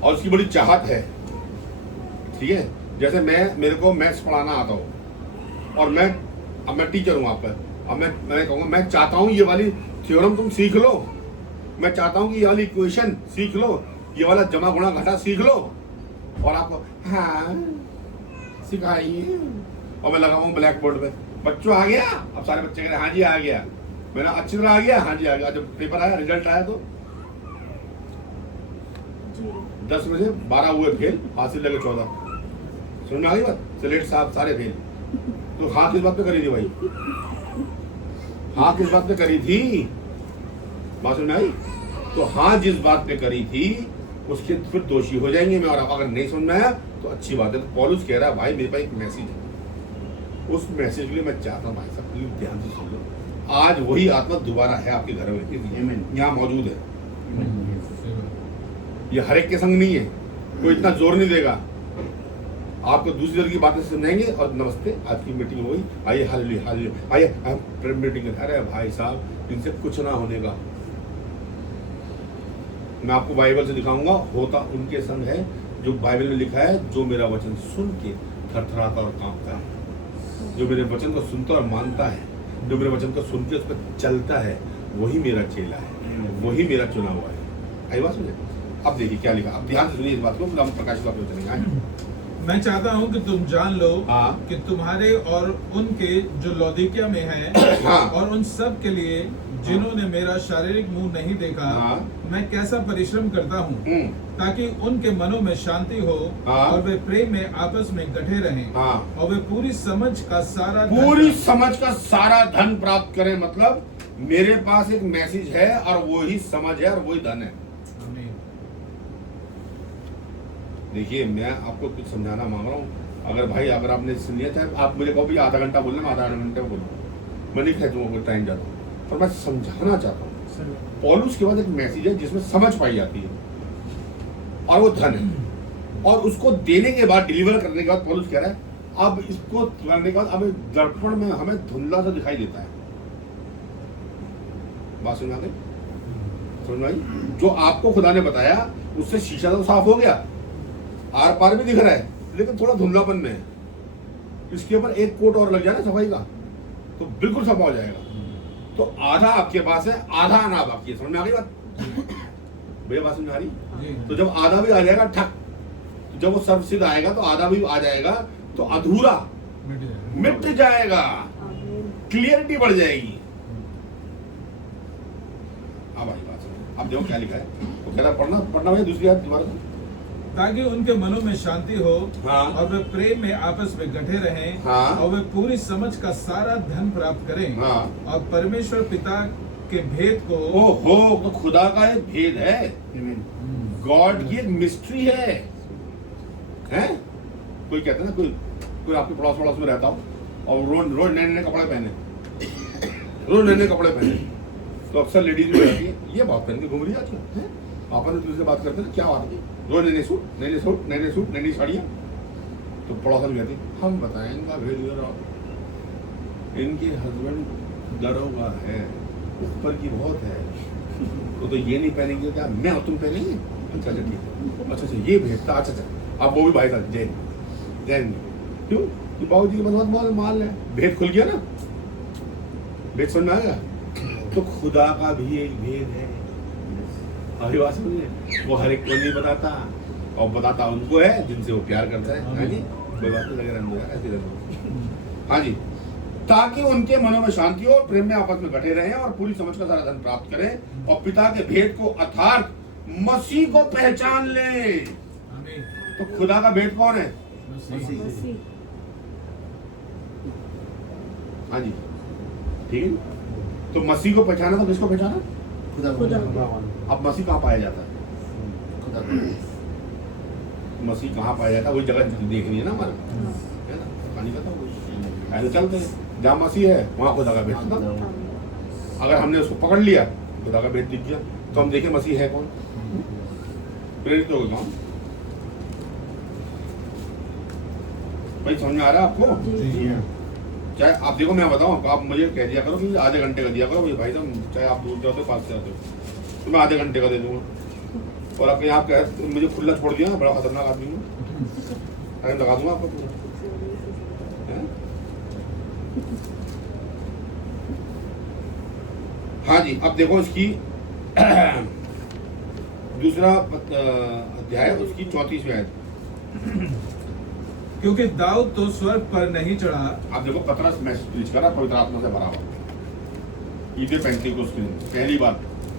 और उसकी बड़ी चाहत है, ठीक है। जैसे मेरे को मैथ्स पढ़ाना आता हो, और मैं टीचर हूँ आप पर, अब मैं कहूँगा मैं चाहता हूँ ये वाली थ्योरम तुम सीख लो, मैं चाहता हूँ कि ये वाली इक्वेशन सीख लो, ये वाला जमा गुणा घटा सीख लो, और आपको हाँ सिखाइए, और मैं लगाऊँ ब्लैक बोर्ड पे, बच्चों आ गया, अब सारे बच्चे कह रहे हाँ जी आ गया, मेरा अच्छी तरह आ गया, हाँ जी आ गया। जब पेपर आया, रिजल्ट आया तो 10 में से 12 हुए फेल, हासिल लगे 14। समझ में आ गई बात? सिलेट साहब सारे फेल। तो हाँ किस बात पे करी थी भाई? हाँ किस बात पे करी थी? बात समझ में आई? तो हाँ जिस बात पे करी थी उसके फिर दोषी हो जाएंगे मैं, और अगर नहीं समझ में आया तो अच्छी बात है। तो पौलुस कह रहा है भाई मेरे पास एक मैसेज है, उस मैसेज के लिए मैं चाहता हूँ भाई साहब प्लीज ध्यान से सुन लो। आज वही आत्मा दोबारा है आपके घर में, यहाँ मौजूद है। ये हर एक के संग नहीं है, कोई इतना जोर नहीं देगा, आपको दूसरी तरह की बातें सुनाएंगे। और नमस्ते, आज की मीटिंग हो गई, आइए हालेलुया, आइए मीटिंग। अरे भाई साहब इनसे कुछ ना होने का। मैं आपको बाइबल से दिखाऊंगा, होता उनके संग है जो बाइबल में लिखा है, जो मेरा वचन सुन के थरथराता और कांपता है, जो मेरे वचन को सुनता और मानता है, जो मेरे वचन को सुन के उस पर चलता है, वही मेरा चेला है, वही मेरा चुना हुआ है। आई बात समझे? अब देखिए क्या लिखा, अब ध्यान से सुनिए इस बात को, फिर हम प्रकाशित वाक्य में चलेंगे। मैं चाहता हूं कि तुम जान लो हाँ। कि तुम्हारे और उनके जो लौदीकिया में हैं, हाँ। और उन सब के लिए जिन्होंने मेरा शारीरिक मुंह नहीं देखा, हाँ। मैं कैसा परिश्रम करता हूँ ताकि उनके मनों में शांति हो, हाँ। और वे प्रेम में आपस में गठे रहें, हाँ। और वे पूरी समझ का सारा धन प्राप्त करें। मतलब मेरे पास एक मैसेज है और वही समझ है और वही धन है। देखिए मैं आपको कुछ समझाना मांग रहा हूँ, अगर आपने सुन लिया, चाहे आप मुझे कहो भी आधा घंटा बोलना, मैं आधा घंटे बोलूँ, मैं नहीं कहता टाइम जाता हूँ, पर मैं समझाना चाहता हूँ। पौलुस के बाद एक मैसेज है जिसमें समझ पाई जाती है, और वो धन है, और उसको देने के बाद, डिलीवर करने के बाद पौलुस कह रहा है अब इसको करने के बाद हमें दर्पण में हमें धुंधला सा दिखाई देता है। बात समझ में आई? जो आपको खुदा ने बताया उससे शीशा तो साफ हो गया, आर पार भी दिख रहा है, लेकिन थोड़ा धुंधलापन में है। इसके ऊपर एक कोट और लग जाए ना सफाई का, तो बिल्कुल सफा हो जाएगा। तो आधा आपके पास है, आधा आना बाकी है। समझ में आ गई बात भैया? बात समझ आ रही? तो जब आधा भी आ जाएगा ठक, जब वो सर्वसिद्ध आएगा तो आधा भी आ जाएगा, तो अधूरा मिट जाएगा, क्लियरिटी बढ़ जाएगी। अब आई बात समझ। अब देखो क्या लिखा है, वो कह रहा पढ़ना भैया दूसरी बात दोबारा से। ताकि उनके मनों में शांति हो, हाँ। और वे प्रेम में आपस में गठे रहें, हाँ। और वे पूरी समझ का सारा धन प्राप्त करें, हाँ। और परमेश्वर पिता के भेद को ओहो, तो खुदा का एक भेद है, गॉड की एक मिस्ट्री है। हैं? कोई कहता है ना, कोई आपके पड़ोस में रहता हो और रोज नए नए कपड़े पहने, रोज नए नए कपड़े पहने, तो अक्सर लेडीज भी रहती है, ये बहुत पहन के घूम रही है आजकल। आपस में तुझसे बात करते हैं, क्या बात है, रोज नए नए सूट नई साड़ियाँ। तो पड़ोसन कहती, हम बताएंगे भेज इनके हस्बैंड दरोगा है, ऊपर की बहुत है, तो ये नहीं पहनेंगे क्या, मैं और तुम पहनेंगे? अच्छा ठीक है, अच्छा ये भेजता, अच्छा अब वो भी भाई साहब जैन क्यों कि बाबू जी बहुत माल है, भेद खुल गया ना, भेद समझ में आएगा। तो खुदा का भी एक भेद है, अभी बात समझिए, वो हर एक को नहीं बताता, और बताता उनको है जिनसे वो प्यार करता है। हाँ जी, कोई बात नहीं, लगे रहने ऐसे रहने। हाँ जी, ताकि उनके मनों में शांति हो, प्रेम में आपस में गठे रहें, और पूरी समझ का सारा धन प्राप्त करें, और पिता के भेद को अर्थात मसीह को पहचान लें। तो खुदा का भेद कौन है? मसीह। हाँ जी, ठीक है। तो मसीह को पहचाना, तो किसको पहचाना? खुदा। अब मसीह कहाँ पाया जाता है? खुदा। मसीह कहाँ पाया जाता है? वही जगह देखनी है ना हमारे, है ना, कहानी का तो ऐसे चलते हैं, जहाँ मसीह है वहाँ खुदा का भेद था। अगर हमने उसको पकड़ लिया, खुदा का भेद दिख गया, तो हम देखें मसीह है कौन, प्रेरित हो गए कौन। भाई समझ में आ रहा है आपको? चाहे आप देखो, मैं बताऊं, आप मुझे कह दिया करो कि आधे घंटे का दिया करो भाई साहब, चाहे आप दूर जाते हो पास से आते हो, तो मैं आधे घंटे का दे दूंगा। और आपके यहाँ कह मुझे खुला छोड़ दिया, बड़ा खतरनाक आदमी हूँ, टाइम लगा दूंगा आपको पूरा। हाँ जी, अब देखो इसकी दूसरा अध्याय, उसकी 34वीं आयत। क्योंकि दाऊद तो स्वर्ग पर नहीं चढ़ा। आप देखो, पतरस मैसेज प्रीच कर रहा, पवित्र आत्मा से भरा हुआ। ईद पेंटिकोस्ट के दिन पहली बार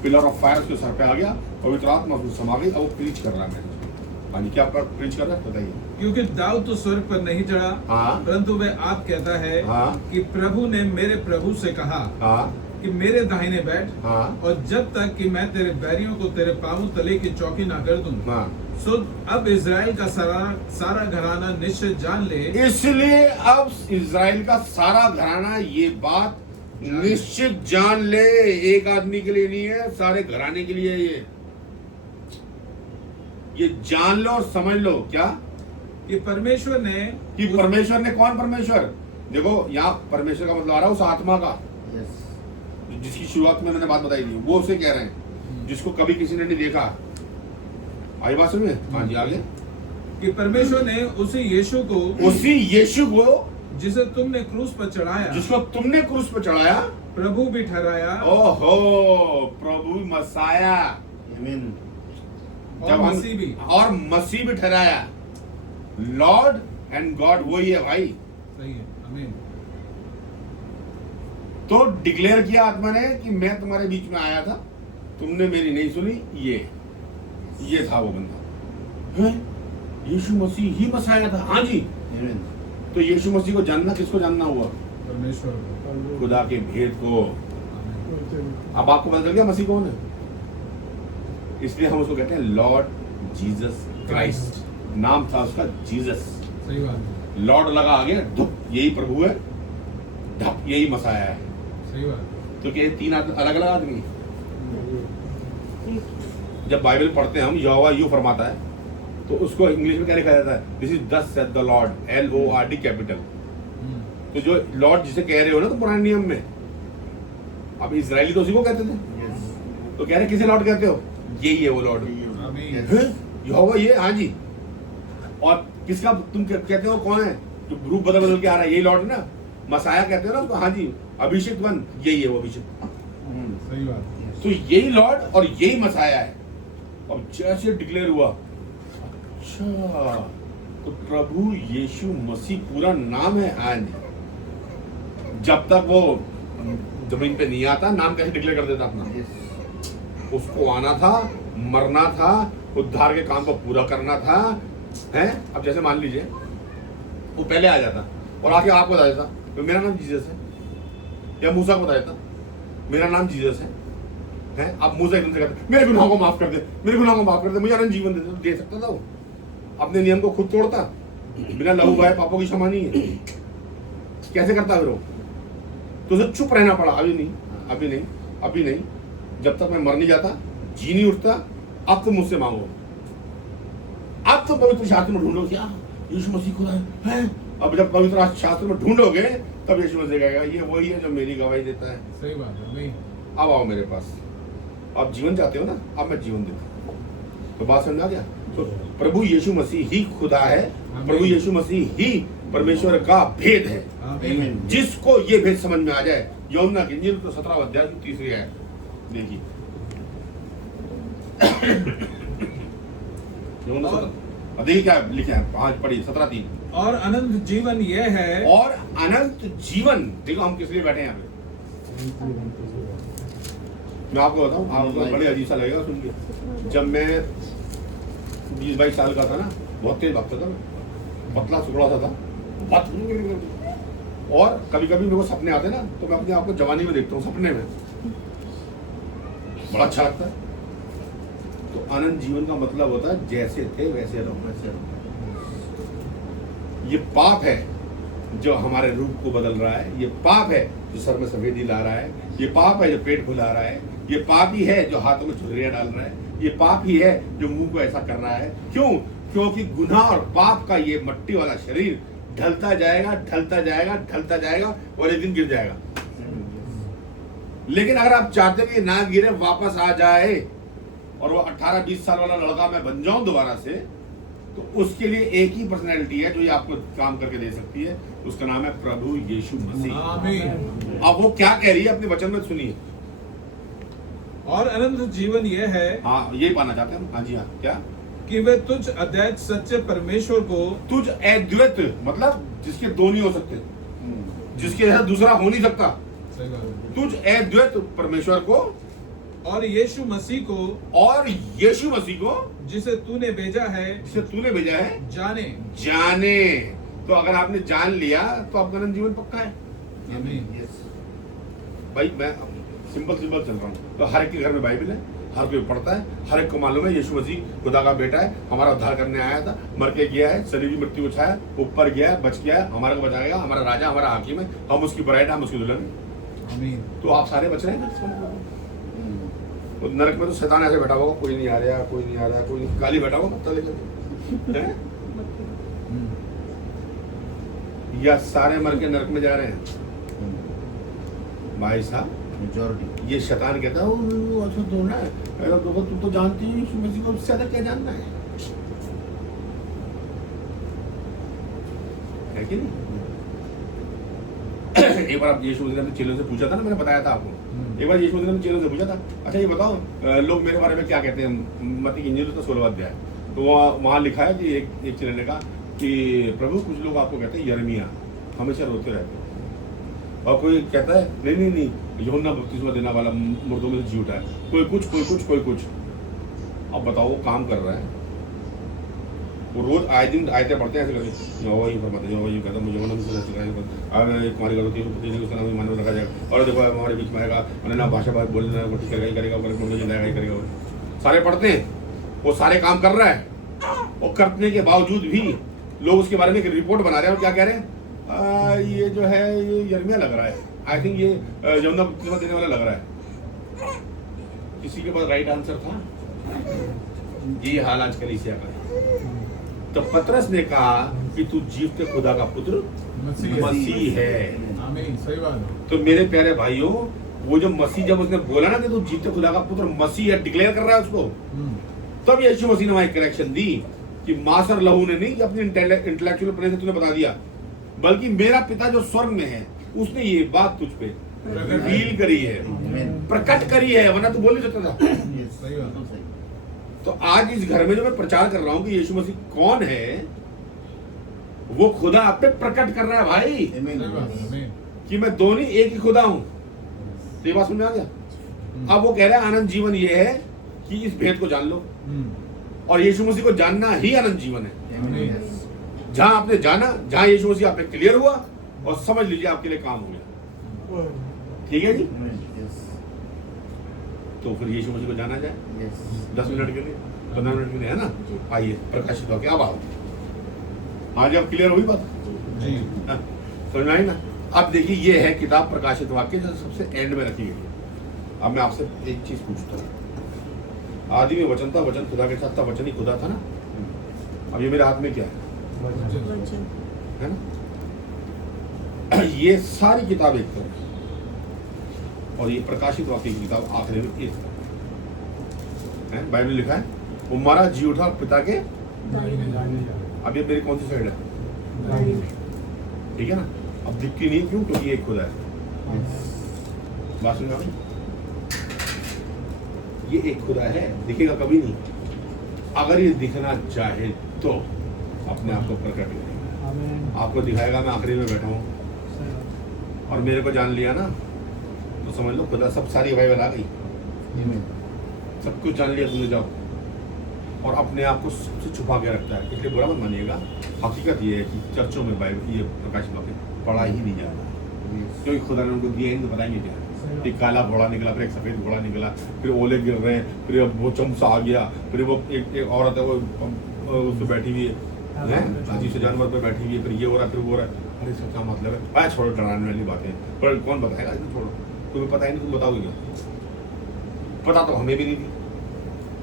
पिलर ऑफ फायर उसके सर पे आ गया, पवित्र आत्मा उसको समा गई, अब वो प्रीच कर रहा है मैसेज। हाँ जी, क्या प्रीच कर रहा है बताइए? क्योंकि दाऊद तो स्वर्ग पर नहीं चढ़ा, हाँ। परंतु वह आप कहता है, हाँ। कि प्रभु ने मेरे प्रभु से कहा, हाँ। कि मेरे दाहिने बैठ, हाँ। और जब तक कि मैं तेरे बैरियों को तेरे पांवों तले की चौकी ना कर दूं। हाँ। सो अब इज़राइल का सारा घराना निश्चित जान ले। इसलिए अब इज़राइल का सारा घराना ये बात निश्चित जान ले, एक आदमी के लिए नहीं है, सारे घराने के लिए ये जान लो और समझ लो। क्या? कि परमेश्वर ने, कौन परमेश्वर? देखो, यहाँ परमेश्वर का मतलब आ रहा है उस आत्मा का, जिसकी शुरुआत में मैंने बात बताई थी, वो उसे कह रहे हैं, जिसको कभी किसी ने नहीं देखा। आई बात सुनिए? हाँ जी, आगे। कि परमेश्वर ने उसी यीशु को जिसे तुमने क्रूस पर चढ़ाया, जिसको तुमने क्रूस पर चढ़ाया, प्रभु भी ठहराया। ओहो, प्रभु मसाया, और मसीह भी ठहराया। लॉर्ड एंड गॉड वही है भाई। सही है, आमीन। तो डिक्लेयर किया आत्मा ने कि मैं तुम्हारे बीच में आया था, तुमने मेरी नहीं सुनी। ये था वो बंदा है, यीशु मसीह ही मसाया था। हाँ जी, तो यीशु मसीह को जानना, किसको जानना हुआ? परमेश्वर, खुदा के भेद को। अब आपको पता चल गया मसीह कौन है, इसलिए हम उसको कहते हैं लॉर्ड जीसस क्राइस्ट। नाम था उसका जीसस। सही बात। लॉर्ड लगा आगे, धप यही प्रभु है, धप यही मसाया है। सही बात। तो क्या तीन अलग अलग आदमी? जब बाइबल पढ़ते हैं हम, यहोवा यूं फरमाता है, तो उसको इंग्लिश में क्या लिखा जाता है? दिस इज दस said the Lord, LORD capital. तो जो लॉर्ड जिसे कह रहे हो ना, तो पुराने नियम में, अब इजरायली तो उसी को कहते थे, तो कह रहे किसे लॉर्ड कहते हो? यही है वो लॉर्ड, यहोवा ये। हाँ जी, और किसका तुम कहते हो कौन है जो रूप बदल के आ रहा है? यही लॉर्ड ना, मसाया कहते हो ना उसको। हाँ जी, अभिषेक वन, यही है वो अभिषेक। सही बात। तो यही लॉर्ड और यही मसाया है। अब जैसे डिक्लेयर हुआ, अच्छा तो प्रभु यीशु मसीह पूरा नाम है। आज जब तक वो जमीन पे नहीं आता, नाम कैसे डिक्लेयर कर देता अपना? उसको आना था, मरना था, उद्धार के काम को पूरा करना था, हैं? अब जैसे मान लीजिए वो पहले आ जाता और आके आपको बता देता तो मेरा नाम जीसस है, या मूसा को बता देता मेरा नाम जीसस है, आप मूसा एकदम से कहते मेरे गुनाहों को माफ कर दे, मेरे गुनाहों को माफ कर दे, मुझे अनंत जीवन दे सकता था वो? अपने नियम को खुद तोड़ता, बिना लहू बहाए पापों की क्षमा नहीं है, कैसे करता फिर वो? तो उसे चुप रहना पड़ा, अभी नहीं, अभी नहीं, अभी नहीं, जब तक मैं मर नहीं जाता, जी नहीं उठता, अब तो मुझसे मांगो। अब तो पवित्र शास्त्र में ढूंढो क्या यीशु मसीह खुदा है। अब जब पवित्र शास्त्र में ढूंढोगे तब यीशु मसीह कहेगा ये वही है जो मेरी गवाही देता है। सही बात है भाई। अब आओ मेरे पास, आप जीवन चाहते हो ना, अब मैं जीवन देता हूँ। तो बात समझ आ गया? तो प्रभु यीशु मसीह ही खुदा है, प्रभु यीशु मसीह ही परमेश्वर का भेद है। जिसको ये भेद समझ में आ जाए, यूहन्ना की इंजील तो 17 अध्याय की 3 आयत देखिए। देखिए क्या लिखा है, 5 पढ़िए 17:3। और अनंत जीवन यह है, और अनंत जीवन, देखो हम किस लिए बैठे हैं यहाँ पे। मैं आपको बताऊं, आपको बड़े अजीब सा लगेगा सुन के। जब मैं 20-22 साल का था ना, बहुत तेज भागता था, पतला सुखड़ा सा था बहुत। और कभी कभी मेरे को सपने आते ना, तो मैं अपने आप को जवानी में देखता हूँ सपने में, बड़ा अच्छा लगता है। तो अनंत जीवन का मतलब होता है जैसे थे वैसे रहो। ये पाप है जो हमारे रूप को बदल रहा है, ये पाप है जो सर में सफेदी ला रहा है, ये पाप है जो पेट फुला रहा है, ये पाप ही है जो हाथों में छुरियां डाल रहा है, ये पाप ही है जो मुंह को ऐसा कर रहा है। क्यों? क्योंकि गुनाह और पाप का ये मट्टी वाला शरीर ढलता जाएगा, ढलता जाएगा, ढलता जाएगा और एक दिन गिर जाएगा। लेकिन अगर आप चाहते कि ना गिरे, वापस आ जाए और वो 18-20 साल वाला लड़का मैं बन जाऊं दोबारा से, तो उसके लिए एक ही पर्सनैलिटी है जो ये आपको काम करके दे सकती है, उसका नाम है प्रभु यीशु मसीह। आमीन। अब वो क्या कह रही है अपने वचन में सुनिए। और अनंत जीवन यह है, हाँ ये पाना चाहते हैं। हाँ जी हाँ, क्या? कि वे तुझ अद्वैत सच्चे परमेश्वर को, तुझ अद्वैत मतलब जिसके दो नहीं हो सकते, जिसके जैसा दूसरा हो नहीं सकता, सही बात है, तुझ अद्वैत परमेश्वर को और यीशु मसीह को, और यीशु मसीह को जिसे तूने भेजा है, जिसे तूने भेजा है, जाने। जाने। तो अगर आपने जान लिया तो आपका अनंत जीवन पक्का है। आमीन। भाई मैं सिंपल चल रहा हूँ, तो हर एक के घर में बाइबल है, हर कोई पढ़ता है, हर एक को मालूम है यीशु मसीह खुदा का बेटा है, हमारा उद्धार करने आया था, मर के गया है, शरीर की मृत्यु को छाया, ऊपर गया है, बच गया है, हमारा को बचाएगा, हमारा राजा, हमारा हाकिम है, हम उसकी ब्राइड, हम उसकी दुल्हन है। आमीन। तो आप सारे बच रहे हैं। तो नरक में तो शैतान ऐसे बैठा होगा, कोई नहीं आ रहा, कोई नहीं आ रहा, कोई नहीं, गाली बैठा होगा पत्ता लेकर, या सारे मर के नरक में जा रहे हैं। भाई साहब मेजॉरिटी ये शैतान कहता है वो अच्छा तो ना है, तुम तो जानती हो यीशु मसीह को, उससे ज्यादा क्या जानना है कि नहीं? एक बार आप यीशु मसीह ने चेलों से पूछा था ना, मैंने बताया था आपको, एक बार यीशु मसीह ने चेलों से पूछा था, अच्छा ये बताओ लोग मेरे बारे में क्या कहते हैं, मत्ती की इंजील तो 16वां अध्याय, तो वहाँ लिखा है कि एक चेले ने कहा कि प्रभु कुछ लोग आपको कहते हैं यिर्मयाह, हमेशा रोते रहते हैं, और कोई कहता है नहीं यूहन्ना बपतिस्मा देने वाला मुर्दों में से जी उठा है, कोई कुछ। अब बताओ वो काम कर रहा है, वो रोज आए दिन आयतें पढ़ते हैं ऐसे करके, वही फरमाते हैं, वही कहता मुझे तुम्हारी गलती है, उसका नाम मानव रखा जाएगा, और देखो हमारे बीच में आएगा, ना भाषा बोलना वो ठीक करेगा, सारे पढ़ते हैं, वो सारे काम कर रहा है, वो करने के बावजूद भी लोग उसके बारे में एक रिपोर्ट बना रहे हैं और क्या कह रहे हैं, ये जो है ये यिर्मयाह लग रहा है, आई थिंक ये यूहन्ना बपतिस्मा देने वाला लग रहा है। किसी के पास राइट आंसर था? ये हाल आज कलीसिया का है। तो पतरस ने कहा कि तू जीवते खुदा का पुत्र मसीह है। आमीन। सही बात है। तो मेरे प्यारे भाइयों, वो जो मसीह जब उसने बोला ना कि तू जीवते खुदा का पुत्र मसीह है, डिक्लेयर कर रहा है उसको, तब यीशु मसीह ने वहां करेक्शन दी कि मांस और लहू ने नहीं, अपनी इंटेलेक्चुअल प्रेस से तूने बता दिया, बल्कि मेरा पिता जो स्वर्ग में है उसने ये बात तुझ पे रिवील करी है, प्रकट करी है, वरना तू बोल नहीं सकता था। सही बात है। तो आज इस घर में जो मैं प्रचार कर रहा हूँ कि यीशु मसीह कौन है, वो खुदा आप पे प्रकट कर रहा है भाई Amen. सही बात है, आमीन। कि मैं दोनों एक ही खुदा हूं। तो ये बात समझ में आ गया। अब वो कह रहा है आनंद जीवन ये है कि इस भेद को जान लो, और यीशु मसीह को जानना ही आनंद जीवन है। Amen. जहां आपने जाना, जहां यीशु मसीह आप पे क्लियर हुआ, और समझ लीजिए आपके लिए काम हो गया। ठीक है जी। Amen. Yes. तो फिर यीशु मसीह को जाना जाए Yes. 10 मिनट के लिए, 15 मिनट के लिए, है ना। आइए प्रकाशित होके अब आओ। आज अब क्लियर हुई बात, जी। हाँ, समझ में आई ना। अब देखिए ये है किताब प्रकाशित वाक्य जो सबसे एंड में रखी गई है। अब मैं आपसे एक चीज पूछता हूँ, आदि में वचन था, वचन खुदा के साथ था, वचन ही खुदा था ना। अब ये मेरे हाथ में क्या है ना। ये सारी किताब एक तरफ और ये प्रकाशित वाक्य की किताब आखिरी में एक तरफ है। बाइबल में लिखा है वो मारा जी उठा पिता के। अब ये मेरी कौन सी साइड है, ठीक है ना। अब दिखती नहीं, क्यों? क्योंकि एक खुदा है। बात सुन रहे, ये एक खुदा है, दिखेगा कभी नहीं। अगर ये दिखना चाहे तो अपने आप को प्रकट करेगा, आपको दिखाएगा। मैं आखिरी में बैठा हूँ और मेरे को जान लिया ना, तो समझ लो खुदा सब सारी बाइबल आ गई, Amen. सब कुछ जान लिया तुमने। जाओ और अपने आप को सबसे छुपा के रखता है, इसलिए बुरा मत मानिएगा। हकीकत ये है कि चर्चों में बाइबल ये प्रकाशित वाक्य पढ़ा ही नहीं जाता, Yes. क्योंकि खुदा ने उनको दिया ही तो बताएंगे क्या। एक काला घोड़ा निकला, फिर एक सफेद घोड़ा निकला, फिर ओले गिर रहे हैं, फिर अब वो चमसा आ गया, फिर वो एक औरत है वो उस पर बैठी हुई है, अजीब से जानवर पे बैठी हुई है, फिर ये हो रहा है, फिर वो हो रहा है। अरे सब क्या मतलब है भाई, छोड़ो डराने वाली बातें, पर कौन बताएगा इसमें, छोड़ो। तुम्हें पता ही नहीं, तुम बताओगे क्या? पता तो हमें भी नहीं थी,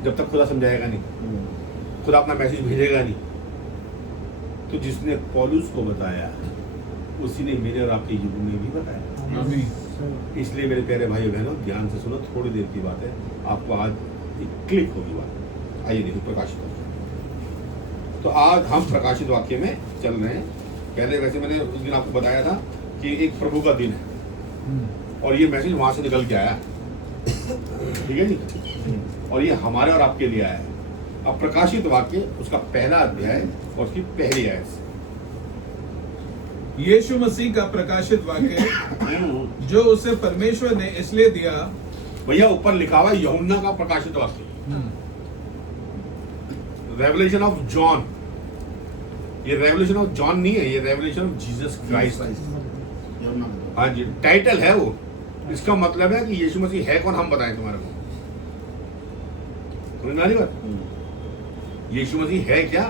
जब तक खुदा समझाएगा नहीं, Amen. खुदा अपना मैसेज भेजेगा नहीं। तो जिसने पौलुस को बताया उसी ने मेरे और आपके युग में भी बताया। आमीन। इसलिए मेरे प्यारे भाई बहनों ध्यान से सुनो, थोड़ी देर की बात है, आपको आज क्लिक होगी बात। आइए देखो प्रकाशित वाक्य। तो आज हम प्रकाशित वाक्य में चल रहे हैं। पहले वैसे मैंने उस दिन आपको बताया था कि एक प्रभु का दिन है और ये मैसेज वहां से निकल के आया, ठीक है जी। और ये हमारे और आपके लिए आया है। अब प्रकाशित वाक्य उसका पहला अध्याय और उसकी पहली आयत से। यीशु मसीह का प्रकाशित वाक्य जो उसे परमेश्वर ने इसलिए दिया। भैया ऊपर लिखा हुआ है यूहन्ना का प्रकाशित वाक्य, रेवलेशन ऑफ जॉन। ये रेवलेशन ऑफ जॉन नहीं है, ये रेवलेशन ऑफ जीसस क्राइस्ट। हाँ जी, टाइटल है वो। इसका मतलब है कि यीशु मसीह है कौन, हम बताएं तुम्हारे को। समझ में आ रही बात? यीशु मसीह है क्या,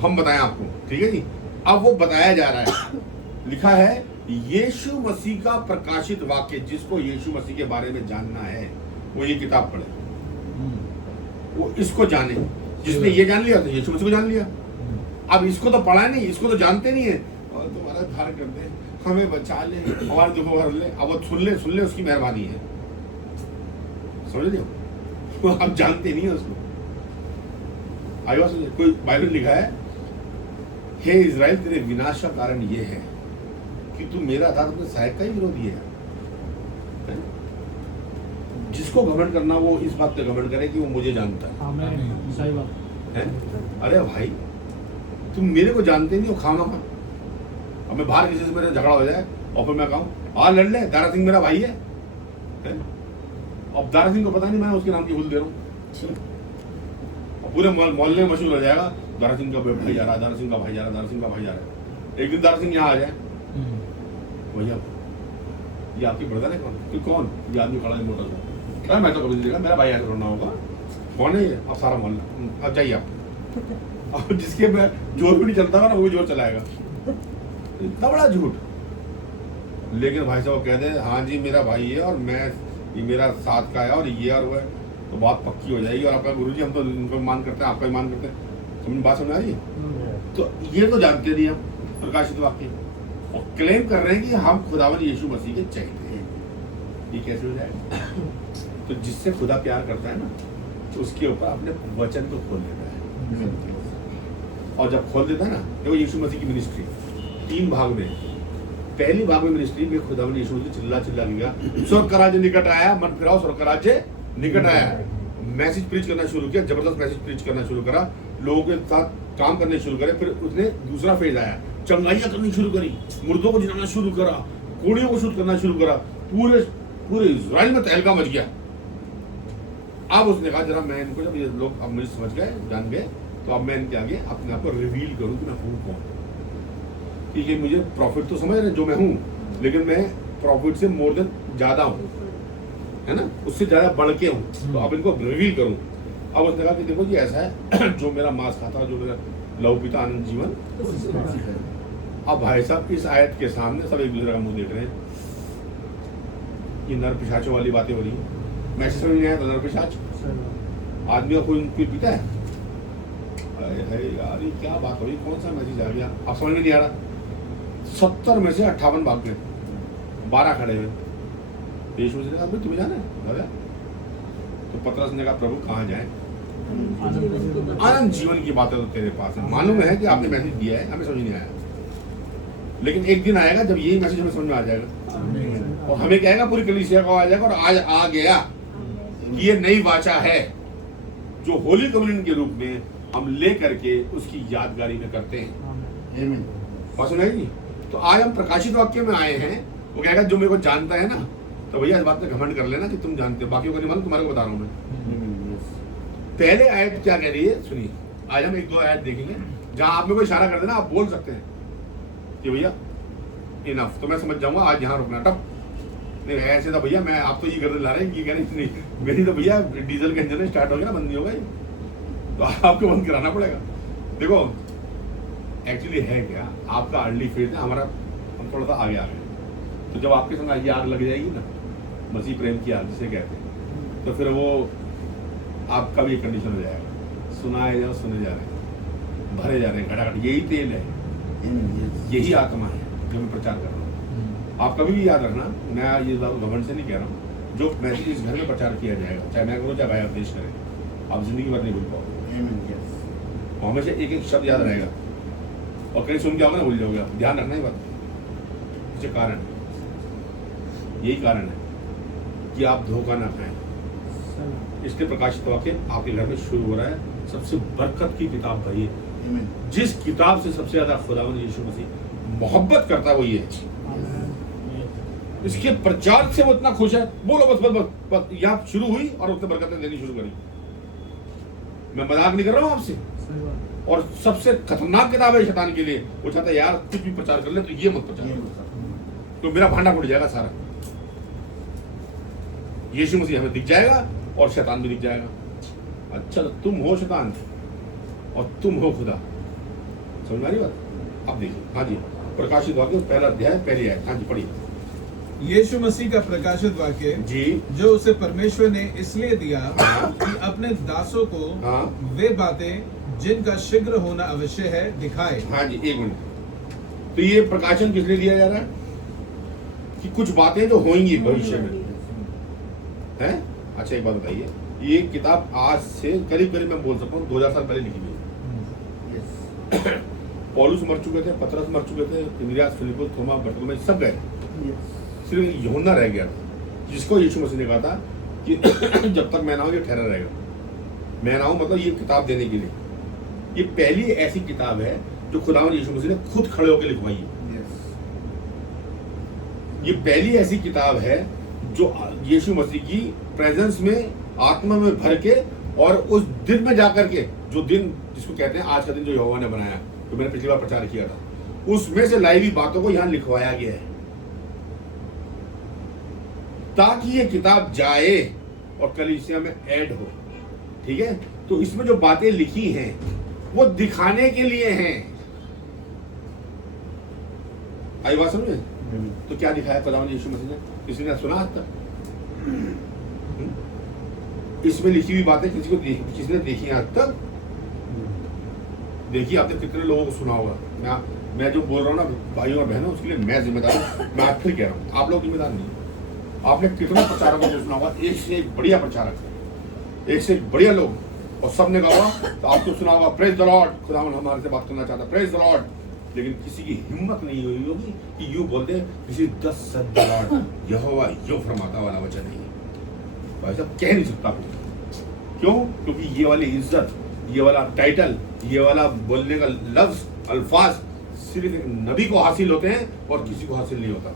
हम बताएं आपको, ठीक है जी। अब वो बताया जा रहा है, लिखा है यीशु मसीह का प्रकाशित वाक्य। जिसको यीशु मसीह के बारे में जानना है वो ये किताब पढ़े, वो इसको जाने। जिसने ये जान लिया तो यीशु मसीह को जान लिया। अब इसको तो पढ़ा नहीं, इसको तो जानते नहीं है, और तुम्हारा धार कर दे, हमें बचा ले, हमारे दुख भर ले। अब वो सुन ले उसकी मेहरबानी है, समझ लो। वो आप जानते नहीं है उसको। आगे बात सुनिए, कोई बाइबल लिखा है, हे इज़राइल तेरे विनाश का कारण ये है कि तू मेरा था अपने सहायक का ही विरोधी है। जिसको घमंड करना वो इस बात पे घमंड करे कि वो मुझे जानता है। आमीन। सही बात है? अरे भाई तुम मेरे को जानते नहीं हो, खामा खा। अब मैं बाहर किसी से मेरा झगड़ा हो जाए और फिर मैं कहूँ लड़ ले, दारा सिंह मेरा भाई है? अब दारा सिंह को पता नहीं मैं उसके नाम की भूल दे रहा हूँ, पूरे मोहल्ले में मशहूर हो जाएगा, दारा सिंह का भाई जा रहा, दारा सिंह का भाई जा रहा, दारा सिंह का भाई जा रहा है। एक दिन दारा सिंह यहाँ आ जाए, भैया ये आपकी ब्रदर है कौन? कि कौन? ये आदमी खड़ा है मोटा सा। मैं तो कभी नहीं देखा, मेरा भाई ऐसा रोना होगा। कौन है ये? अब सारा मोहल्ला, अब जाइए आप। अब जिसके में जोर भी नहीं चलता ना वो जोर चलाएगा। इतना बड़ा झूठ। लेकिन भाई साहब कह दे हाँ जी मेरा भाई है और मैं ये मेरा साथ का है और ये और वो है, तो बात पक्की हो जाएगी। और आपका गुरुजी हम तो इनको मान करते हैं, आपका ही मान करते हैं। समझ बात समझ आ रही है? तो ये तो जानते नहीं हम प्रकाशित वाक्य, और क्लेम कर रहे हैं कि हम खुदावन यीशु मसीह के चाहते हैं। ये कैसे हो जाएगा? तो जिससे खुदा प्यार करता है ना, तो उसके ऊपर अपने वचन को खोल देता है। और जब खोल देता है ना, देखो यीशु मसीह की मिनिस्ट्री 3 भाग में। पहली भाग में मिनिस्ट्री में खुदावन यीशु मसीह चिल्ला चिल्ला गया, स्वर्ग का राज्य निकट आया, मन फिराओ, स्वर्ग का राज्य निकट आया। मैसेज प्रीच करना शुरू किया, जबरदस्त मैसेज प्रीच करना शुरू करा, लोगों के साथ काम करने शुरू करे। फिर उसने दूसरा फेज आया, चंगाइयाँ करनी शुरू करी, मुर्दों को जिलाना शुरू करा, कोड़ियों को शुद्ध करना शुरू करा, पूरे पूरे इजराइल में तहलका मच गया। अब उसने कहा जरा मैं इनको, जब ये लोग अब मुझे समझ गए, जान गए, तो अब मैं इनके आगे अपने आप को रिवील करूँ कि मैं हूँ कौन। ठीक है, मुझे प्रॉफिट तो समझ रहे जो मैं हूँ, लेकिन मैं प्रॉफिट से मोर देन ज्यादा हूँ, है ना, उससे ज्यादा बढ़ के हूँ। तो अब इनको रिवील करूँ। अब उसने कहा कि देखो जी ऐसा है, जो मेरा मांस खाता, जो मेरा लहू पीता आनंद जीवन। अब भाई साहब इस आयत के सामने सब एक दूसरे का मुंह देख रहे हैं। ये नर पिशाचों वाली बातें हो रही है। मैसेज समझ नहीं आया तो नर पिशाच आदमी का कोई पीता है। अरे यार ये क्या बात हो रही, कौन सा मैसेज आ गया, आप समझ में नहीं आ रहा। 70 में से 58 भाग गए, 12 खड़े हुए। यीशु ने कहा तुम्हें जाना है? तो पतरस ने कहा प्रभु कहाँ जाए? आनंद जीवन की बातें तो तेरे पास है। मालूम है कि आपने मैसेज दिया है, हमें समझ नहीं आया, लेकिन एक दिन आएगा जब यही मैसेज हमें समझ में आ जाएगा और हमें कहेगा, पूरी कलीसिया को आ जाएगा और आज आ गया। ये नई वाचा है जो होली कम्युनियन के रूप में हम ले करके उसकी यादगारी में करते हैं। बात सुनाएगी? तो आज हम प्रकाशित वाक्य में आए हैं। वो कहेगा जो मेरे को जानता है ना, तो भैया इस बात पे घमंड कर लेना कि तुम जानते हो, बाकी को नहीं मालूम, तुम्हारे को बता रहा हूं मैं। पहले आयत क्या कह रही है सुनिए। आज हम 1-2 आयत देखेंगे जहां आप में कोई इशारा कर देना, आप बोल सकते हैं कि भैया इनफ, तो मैं समझ जाऊंगा आज यहाँ रुकना। टप नहीं ऐसे था भैया, मैं आप तो ये कर ला रहे हैं, ये कह रहे नहीं मेरी तो भैया डीजल का इंजन स्टार्ट हो गया ना, बंद नहीं होगा ये, तो आपको बंद कराना पड़ेगा। देखो एक्चुअली है क्या, आपका अर्ली फेज है, हमारा हम थोड़ा सा आगे आ गए। तो जब आपके संग ये आग लग जाएगी ना, मसीह प्रेम की आग जिसे कहते हैं, तो फिर वो आपका भी एक कंडीशन हो जाएगा, सुनाए जाओ सुने जा रहे हैं, भरे जा रहे हैं घटाघट। यही तेल है, यही आत्मा है जो मैं प्रचार कर रहा हूँ। आप कभी भी याद रखना, मैं ये घमंड से नहीं कह रहा हूँ, जो मैसेज इस घर में प्रचार किया जाएगा, चाहे मैं करूँ चाहे भाई उपदेश करें, आप जिंदगी भर नहीं भूल पाओगे। हमेशा एक एक शब्द याद रहेगा, और कहीं सुन के आओगे ना भूल जाओगे। ध्यान रखना ही बात। इसके कारण यही कारण है कि आप धोखा ना खाएं। इसके प्रकाशित वाक्य आपके घर में शुरू हो रहा है। सबसे बरकत की किताब भाई है, जिस किताब से सबसे ज्यादा खुदावंद यीशु मसीह मोहब्बत करता है वो ये है। इसके प्रचार से वो इतना खुश है, बोलो बस बस बस, बस यहाँ शुरू हुई और उसने बरकतें देनी शुरू करी। मैं मजाक नहीं कर रहा हूँ आपसे। और सबसे खतरनाक किताब है शैतान के लिए। वो चाहता है यार कुछ भी प्रचार कर ले तो ये मत प्रचार, तो मेरा भांडा फूट जाएगा सारा। यीशु मसीह हमें दिख जाएगा और शैतान भी दिख जाएगा। अच्छा तो तुम हो शैतान और तुम हो खुदा। समझ में आ रही बात? अब देखिए, हाँ जी, प्रकाशित वाक्य पहला अध्याय पहली आयत। हाँ जी पढ़िए। यीशु मसीह का प्रकाशित वाक्य जी, जो उसे परमेश्वर ने इसलिए दिया कि अपने दासों को वे बातें जिनका शीघ्र होना आवश्यक है दिखाए। हाँ जी, एक मिनट। तो ये प्रकाशन किस लिए दिया जा रहा है? कि कुछ बातें जो होंगी भविष्य में है। अच्छा एक बात बताइए, ये किताब आज से करीब करीब मैं बोल सकता हूँ 2000 साल पहले लिखी गई। पौलुस मर चुके थे, पतरस मर चुके थे, इंद्रियास, फिलिपुस, थोमा, बरतुल्मै सब गए, सिर्फ यूहन्ना रह गया, जिसको यीशु मसीह ने कहा था कि जब तक मैं ना हूं ये ठहरा रहेगा। मैं ना हूं मतलब ये किताब देने के लिए। ये पहली ऐसी किताब है जो खुदावंद यीशु मसीह ने खुद खड़े होकर लिखवाई है। ये पहली ऐसी किताब है जो यीशु मसीह की प्रेजेंस में, आत्मा में भर के, और उस दिन में जाकर के, जो दिन जिसको कहते हैं आज का दिन जो यहोवा ने बनाया, तो मैंने पिछली बार प्रचार किया था, उसमें से लाई हुई बातों को यहां लिखवाया गया है, ताकि ये किताब जाए और कलीसिया में ऐड हो। ठीक है, तो इसमें जो बातें लिखी हैं वो दिखाने के लिए हैं। आई बात समझे? तो क्या दिखाया खुदावंद यीशु मसीह ने? किसी ने सुना आज तक? इसमें लिखी हुई बातें किसी ने देखी आज तक? देखिए आपने कितने लोगों को सुना होगा। मैं जो बोल रहा हूँ ना भाइयों और बहनों, उसके लिए मैं जिम्मेदार हूँ। मैं आज फिर कह रहा हूँ, आप लोग जिम्मेदार नहीं। आपने कितने प्रचारकों को सुना होगा, एक से एक बढ़िया प्रचारक, एक से एक बढ़िया लोग, और सबने कहा होगा, तो आपको सुना होगा प्रेज द लॉर्ड, खुदावंद हमारे से बात करना चाहता, प्रेज द लॉर्ड। लेकिन किसी की हिम्मत नहीं हुई होगी कि यूं बोलते किसी 10 सद द लॉर्ड, यहोवा यो फरमाता वाला वचन नहीं। भाई साहब कह नहीं सकता। क्यों? क्योंकि ये वाली इज्जत ये वाला टाइटल, ये वाला बोलने का लफ्ज, अल्फाज सिर्फ एक नबी को हासिल होते हैं और किसी को हासिल नहीं होता।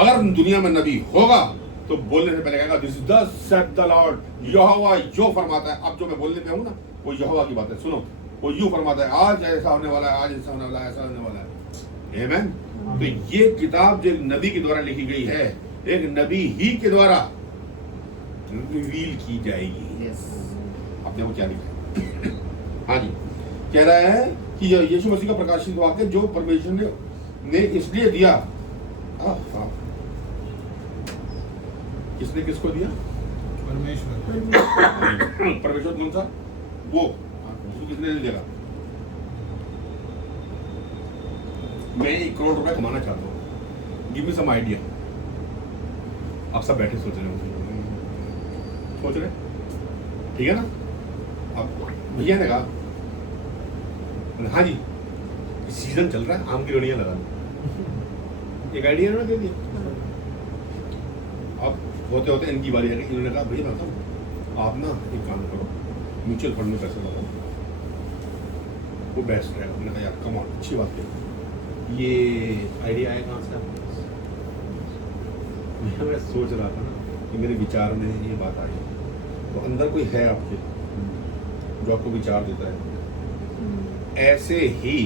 अगर दुनिया में नबी होगा तो बोलने से पहले कहेगा this is the said the Lord, यहोवा जो फरमाता है। अब जो मैं बोलने पे हूं ना वो यहोवा की बात है, सुनो। वो यूं फरमाता है आज ऐसा होने वाला है, आज ऐसा होने वाला है, ऐसा होने वाला है। आमीन। तो ये किताब जो नबी के द्वारा लिखी गई है, एक नबी ही के द्वारा रिवील की जाएगी। आपने वो क्या लिखा? हाँ जी, कह रहा है कि यीशु मसीह का प्रकाशित वाक्य जो परमेश्वर ने इसलिए दिया। किसने किसको दिया? परमेश्वर। परमेश्वर कौन सा? वो उसको किसने दिया? मैं 1 करोड़ रुपए कमाना चाहता हूँ, गिव मी सम आइडिया। आप सब बैठे सोच रहे, ठीक है ना? अब भैया ने कहा हाँ जी सीजन चल रहा है, आम की रोड़ियां लगा लो। एक आइडिया ना दे दिया। अब होते होते इनकी बारी आ गई। इन्होंने कहा भैया मैं बताऊँ, आप ना एक काम करो, म्यूचुअल फंड में पैसे लगाओ, वो बेस्ट है। उन्होंने कहा यार कम ऑन, अच्छी बात है। ये आइडिया आया कहाँ से? मैं सोच रहा था ना कि मेरे विचार में ये बात आई, तो अंदर कोई है आपके जो आपको विचार देता है। ऐसे ही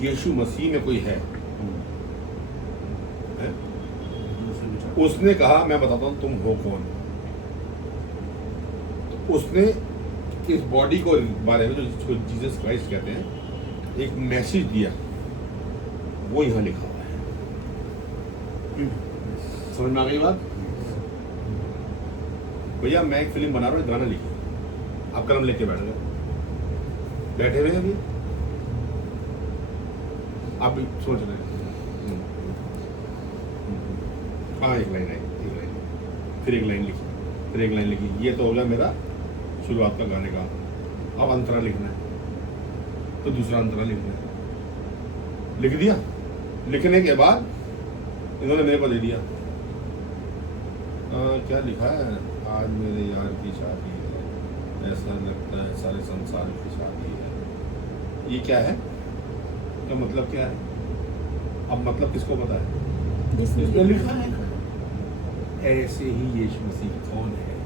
यीशु मसीह में कोई है? उसने कहा मैं बताता हूं तुम हो कौन। तो उसने इस बॉडी को बारे में जो जीसस क्राइस्ट कहते हैं एक मैसेज दिया, वो यहां लिखा हुआ है। समझ में आ गई बात? भैया मैं एक फिल्म बना रहा हूँ, एक गाना लिखिए, आप कलम लेके बैठ गए, बैठे हुए अभी आप भी सोच रहे हैं। हाँ एक लाइन आई, एक लाइन, फिर एक लाइन लिखी, फिर एक लाइन लिखी। ये तो हो गया मेरा शुरुआत का गाने का। अब अंतरा लिखना है तो दूसरा अंतरा लिखना है। लिख दिया। लिखने के बाद इन्होंने मेरे को दे दिया। क्या लिखा है? आज मेरे यार की शादी है, ऐसा लगता है सारे संसार की शादी है। ये क्या है? क्या मतलब क्या है? अब मतलब किसको पता है? इसमें लिखा है। ऐसे ही यीशु मसीह कौन है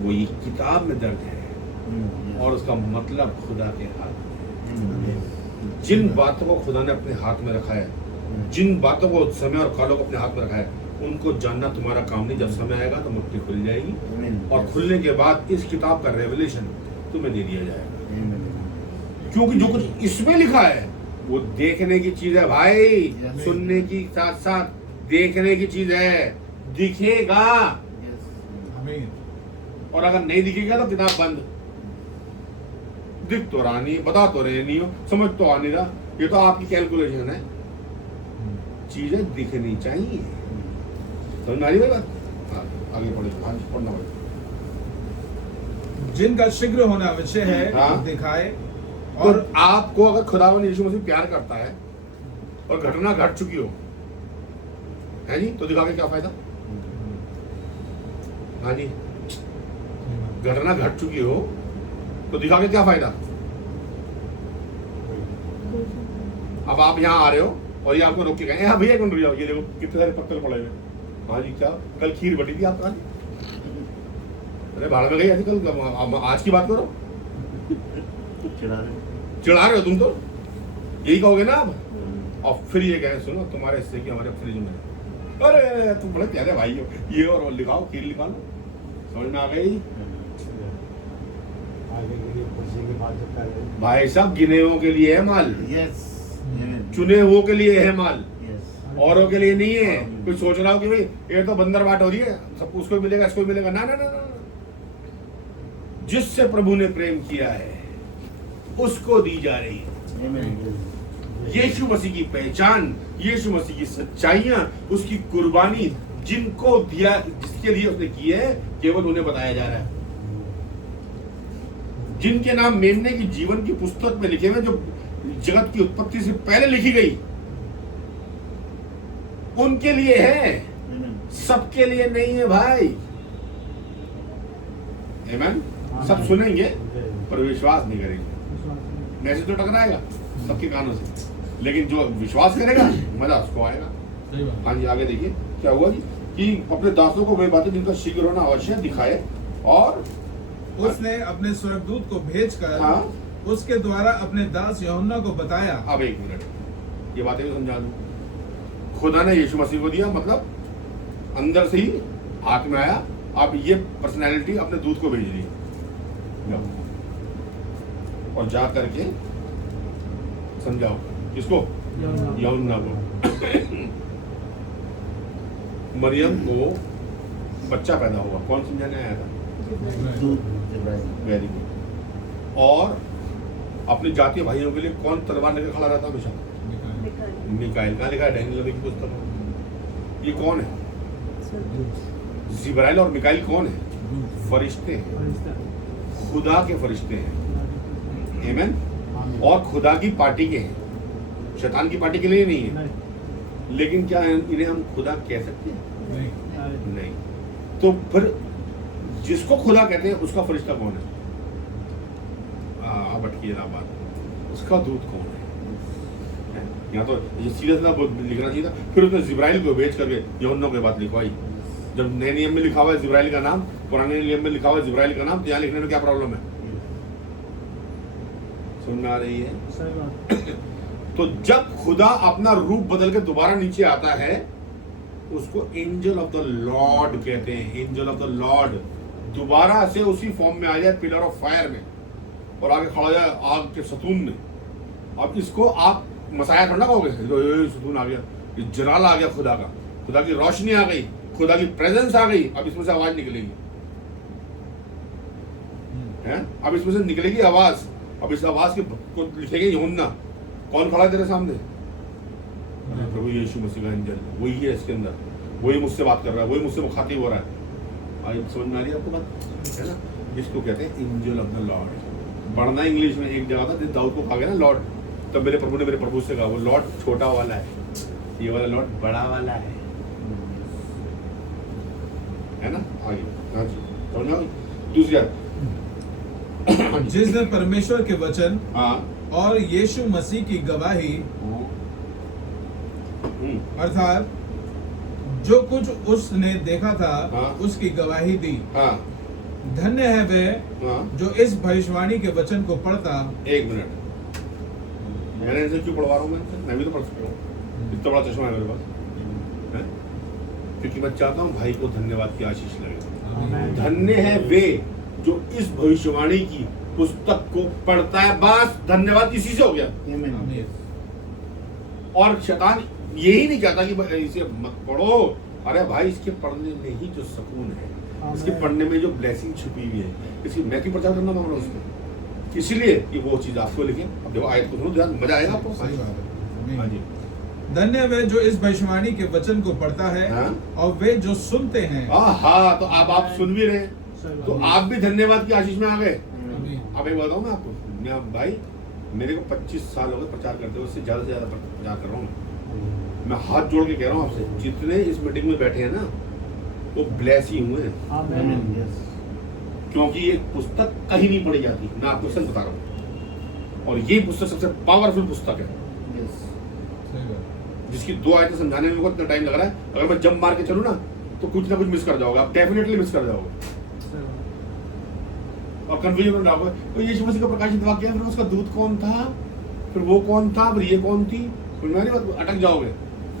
वो ये किताब में दर्ज है, और उसका मतलब खुदा के हाथ में। जिन बातों को खुदा ने अपने हाथ में रखा है, जिन बातों को समय और कालों को अपने हाथ में रखा है, उनको जानना तुम्हारा काम नहीं। जब समय आएगा तो मुट्ठी खुल जाएगी, और खुलने के बाद इस किताब का रेवलेशन तुम्हें दे दिया जाएगा। क्योंकि जो कुछ इसमें लिखा है वो देखने की चीज है भाई, सुनने की साथ साथ देखने की चीज है। दिखेगा, और अगर नहीं दिखेगा तो किताब बंद। दिख तो रहा नहीं, बता तो रहे नहीं हो, समझ तो आ नहीं रहा, ये तो आपकी कैलकुलेशन है। चीजें दिखनी चाहिए। समझ में आ रही भाई बात? आगे पढ़े, पढ़ना भाई। जिनका शीघ्र होना अवश्य है दिखाए। और तो आपको अगर खुदावंद यीशु मसीह प्यार करता है और घटना घट चुकी हो, है जी, तो दिखा के क्या फायदा? हाँ जी, घटना घट चुकी हो तो दिखा के क्या फायदा? अब आप यहाँ आ रहे हो और ये आपको रोक के कहें हाँ भैया कौन रुक जाओ, ये देखो कितने सारे पत्थर पड़े हुए। हाँ जी, क्या कल खीर बटी थी आपका? अरे भाड़ में गई ऐसी कल, आज की बात करो। चिढ़ा रहे हो तुम तो, यही कहोगे ना आप। और फिर ये कहें सुनो तुम्हारे हिस्से की हमारे फ्रिज में, अरे तुम बड़े प्यारे भाई हो, ये और लिखाओ, खीर लिखा लो। समझ में आ गई? भाई साहब गिने हुओं के लिए है माल, चुने हुओं के लिए है माल, औरों के लिए नहीं है। कोई सोच रहा हो कि भाई ये तो बंदर बाट हो रही है, सब उसको मिलेगा इसको मिलेगा, ना ना ना ना। जिससे प्रभु ने प्रेम किया है उसको दी जा रही है। यीशु मसीह की पहचान, यीशु मसीह की सच्चाइयां, उसकी कुर्बानी जिनको दिया, जिसके लिए उसने की है, केवल उन्हें बताया जा रहा है। जिनके नाम मेमने की जीवन की पुस्तक में लिखे हुए, जो जगत की उत्पत्ति से पहले लिखी गई, उनके लिए है, सबके लिए नहीं है भाई। आमीन। सब सुनेंगे पर विश्वास नहीं करेंगे। मैसेज तो टकराएगा सबके कानों से, लेकिन जो विश्वास करेगा मजा उसको आएगा। सही बात। हाँ जी, आगे देखिए क्या हुआ जी कि अपने दासों को वे बातें जिनका शीघ्र होना आवश्यक दिखाए, और उसने अपने स्वर्गदूत को भेजकर हाँ उसके द्वारा अपने दास यूहन्ना को बताया। अब एक मिनट, ये बातें भी समझा दूं। खुदा ने यीशु मसीह को दिया, मतलब अंदर से ही हाथ में आया। अब ये पर्सनैलिटी अपने दूत को भेज दी और जा करके समझाओ किसको? यूहन्ना को। मरियम को बच्चा पैदा हुआ, कौन समझाने आया था? Very good. और अपने जातीय भाइयों के लिए कौन तलवार लेकर खड़ा रहता हमेशा? मिकाएल। कहाँ लिखा है? डैनियल नबी की पुस्तक में। ये कौन है? जिब्राइल और मिकाएल कौन है? फरिश्ते हैं, खुदा के फरिश्ते हैं। आमीन। और खुदा की पार्टी के हैं, शैतान की पार्टी के लिए नहीं है। लेकिन क्या इन्हें हम खुदा कह सकते हैं? नहीं। तो फिर जिसको खुदा कहते हैं उसका फरिश्ता कौन है? अटकी ना बात, उसका दूत कौन है? यहाँ तो ये सीधा सीधा लिखना चाहिए था। फिर उसने जिब्राइल को भेज करके यूहन्ना की बात लिखवाई। जब नए नियम में लिखा हुआ है जिब्राइल का नाम, पुराने नियम में लिखा हुआ है जिब्राइल का नाम, तो यहाँ लिखने में क्या प्रॉब्लम है? समझ में आ रही है? तो जब खुदा अपना रूप बदल के दोबारा नीचे आता है, उसको एंजल ऑफ द लॉर्ड कहते हैं। एंजल ऑफ द लॉर्ड दोबारा से उसी फॉर्म में आ जाए, पिलर ऑफ फायर में, और आगे खड़ा जाए आग के सतून में। अब इसको आप मसाया थोड़ा कहोगे, सतून आ गया, ये जलाल आ गया खुदा का, खुदा की रोशनी आ गई, खुदा की प्रेजेंस आ गई। अब इसमें से आवाज निकलेगी, है? अब इसमें से निकलेगी आवाज। अब इस आवाज को लिखेंगे यूहन्ना। कौन खड़ा है तेरे सामने? प्रभु यीशु मसीह का एंजल, वही है इसके अंदर, वही मुझसे बात कर रहा है, वही मुझसे मुखातिब हो रहा है। आज समझ में आ रही है आपको बात, है ना? इसको कहते हैं एंजल ऑफ द लॉर्ड। पढ़ना इंग्लिश में एक जगह था, जिस दाऊद को कहा गया ना लॉर्ड, तब मेरे प्रभु ने मेरे प्रभु से कहा वो लॉर्ड छोटा वाला है, ये वाला लॉर्ड बड़ा वाला है ना? आगे हाँ जी, समझ में आ गई? दूसरी जिसने परमेश्वर के वचन हाँ और यीशु मसीह की गवाही, अर्थात जो कुछ उसने देखा था हाँ। उसकी गवाही दी। हाँ धन्य है वह हाँ। जो इस भविष्यवाणी के वचन को पढ़ता। एक मिनट, मैंने इनसे क्यों पढ़वा रहा हूँ? मैं भी तो पढ़ सकता हूँ, इतना बड़ा चश्मा है मेरे पास, है? क्योंकि मैं चाहता हूँ भाई को धन्यवाद की आशीष लगे। धन्य है वे जो इस भविष्यवाणी की पुस्तक को पढ़ता है। बस धन्यवाद इसी से हो गया। और शैतान यही नहीं चाहता कि इसे मत पढ़ो। अरे भाई, इसके पढ़ने में ही जो सुकून है, इसके पढ़ने में जो ब्लेसिंग छुपी हुई है, इसकी मैं क्यों प्रचार करना मांग रहा हूँ उसमें? इसलिए कि वो चीज आपको लिखे। अब देखो आयत को सुनो, ध्यान, मजा आएगा आपको। हाँ जी। धन्य वे जो इस भविष्यवाणी के वचन को पढ़ता है हाँ? और वे जो सुनते हैं। हाँ, तो अब आप सुन भी रहे, तो आप भी धन्यवाद की आशीष में आ गए। अब एक बताऊँ मैं आपको, मैं भाई मेरे को 25 साल हो गए प्रचार करते हुए, उससे ज्यादा से ज्यादा प्रचार कर रहा हूँ। मैं हाथ जोड़ के कह रहा हूँ आपसे, जितने इस मीटिंग में बैठे हैं ना, वो ब्लेस ही हुए हैं। क्योंकि ये पुस्तक कहीं नहीं पढ़ी जाती, मैं आपको सच बता रहा हूँ। और ये पुस्तक सबसे पावरफुल पुस्तक है, जिसकी 2 आयतें समझाने में इतना टाइम लग रहा है। अगर मैं जंप मार के चलूँ ना, तो कुछ ना कुछ मिस कर जाओगे, आप डेफिनेटली मिस कर जाओगे और कंफ्यूजन में रहोगे। तो यीशु मसीह का प्रकाशित वाक्य है, फिर उसका दूत कौन था, फिर वो कौन था, फिर ये कौन थी, फिर मेरी बात अटक जाओगे।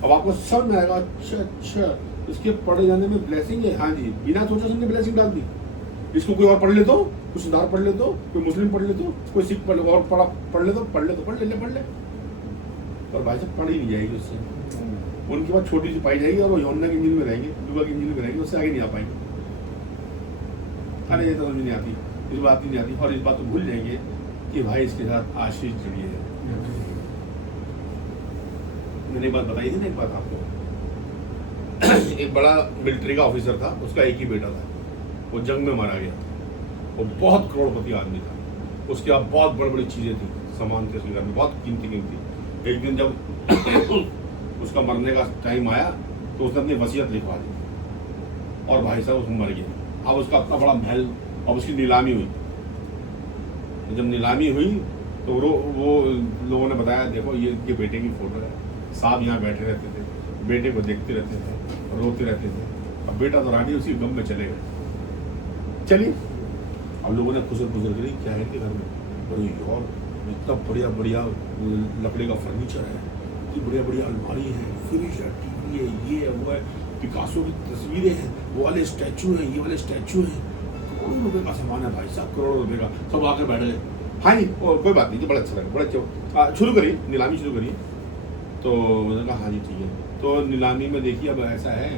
अब आपको समझ में आएगा, अच्छा इसके पढ़े जाने में ब्लेसिंग है। हाँ जी, बिना सोचे समझे ब्लेसिंग डाल दी। इसको कोई और पढ़ ले तो, कुछ सुधार पढ़ ले तो, कोई मुस्लिम पढ़ ले तो, कोई सिख पढ़ ले, और पढ़ ले और भाई साहब पढ़ ही नहीं जाएगी उससे। उनके बाद छोटी सी पाई जाएगी और वो यूहन्ना की इंजिल में रहेंगे, लूका की इंजिल में रहेंगे, उससे आगे नहीं आ पाएंगे। अरे ये तो समझ नहीं आती, इस बात नहीं आती, और इस बात को भूल जाएंगे कि भाई इसके साथ आशीष जुड़ी है। मैंने एक बात बताई थी ना, एक बात आपको। एक बड़ा मिलिट्री का ऑफिसर था, उसका एक ही बेटा था, वो जंग में मारा गया। वो बहुत करोड़पति आदमी था, उसके बाद बहुत बड़ी बड़ी चीजें थी, सामान थे उसके घर में, बहुत कीमती। एक दिन जब उसका मरने का टाइम आया, तो उसने अपनी वसीयत लिखवा दी और भाई साहब उसमें मर गया। अब उसका अपना बड़ा महल, अब उसकी नीलामी हुई, जब नीलामी हुई तो वो लोगों ने बताया देखो ये इनके बेटे की फोटो है, साहब यहाँ बैठे रहते थे, बेटे को देखते रहते थे, रोते रहते थे, अब बेटा तो रानी उसी गम में चले गए। चलिए अब लोगों ने खुसर खुसर करी क्या है कि घर में, अरे यार इतना बढ़िया बढ़िया लकड़ी का फर्नीचर है, इतनी बढ़िया बढ़िया अलमारी है, फ्रिज है, टीवी है, ये है वो है, पिकासो की तस्वीरें हैं, वो वाले स्टैचू हैं, ये वाले स्टैचू हैं, करोड़ों रुपए का सामान है भाई साहब, करोड़ों रुपए का। सब आके बैठ गए। हाँ जी कोई बात नहीं, तो बड़ा अच्छा लगा, बड़ा अच्छा। शुरू करिए नीलामी शुरू करिए। तो मैंने कहा हाँ जी ठीक है। तो नीलामी में देखिए अब ऐसा है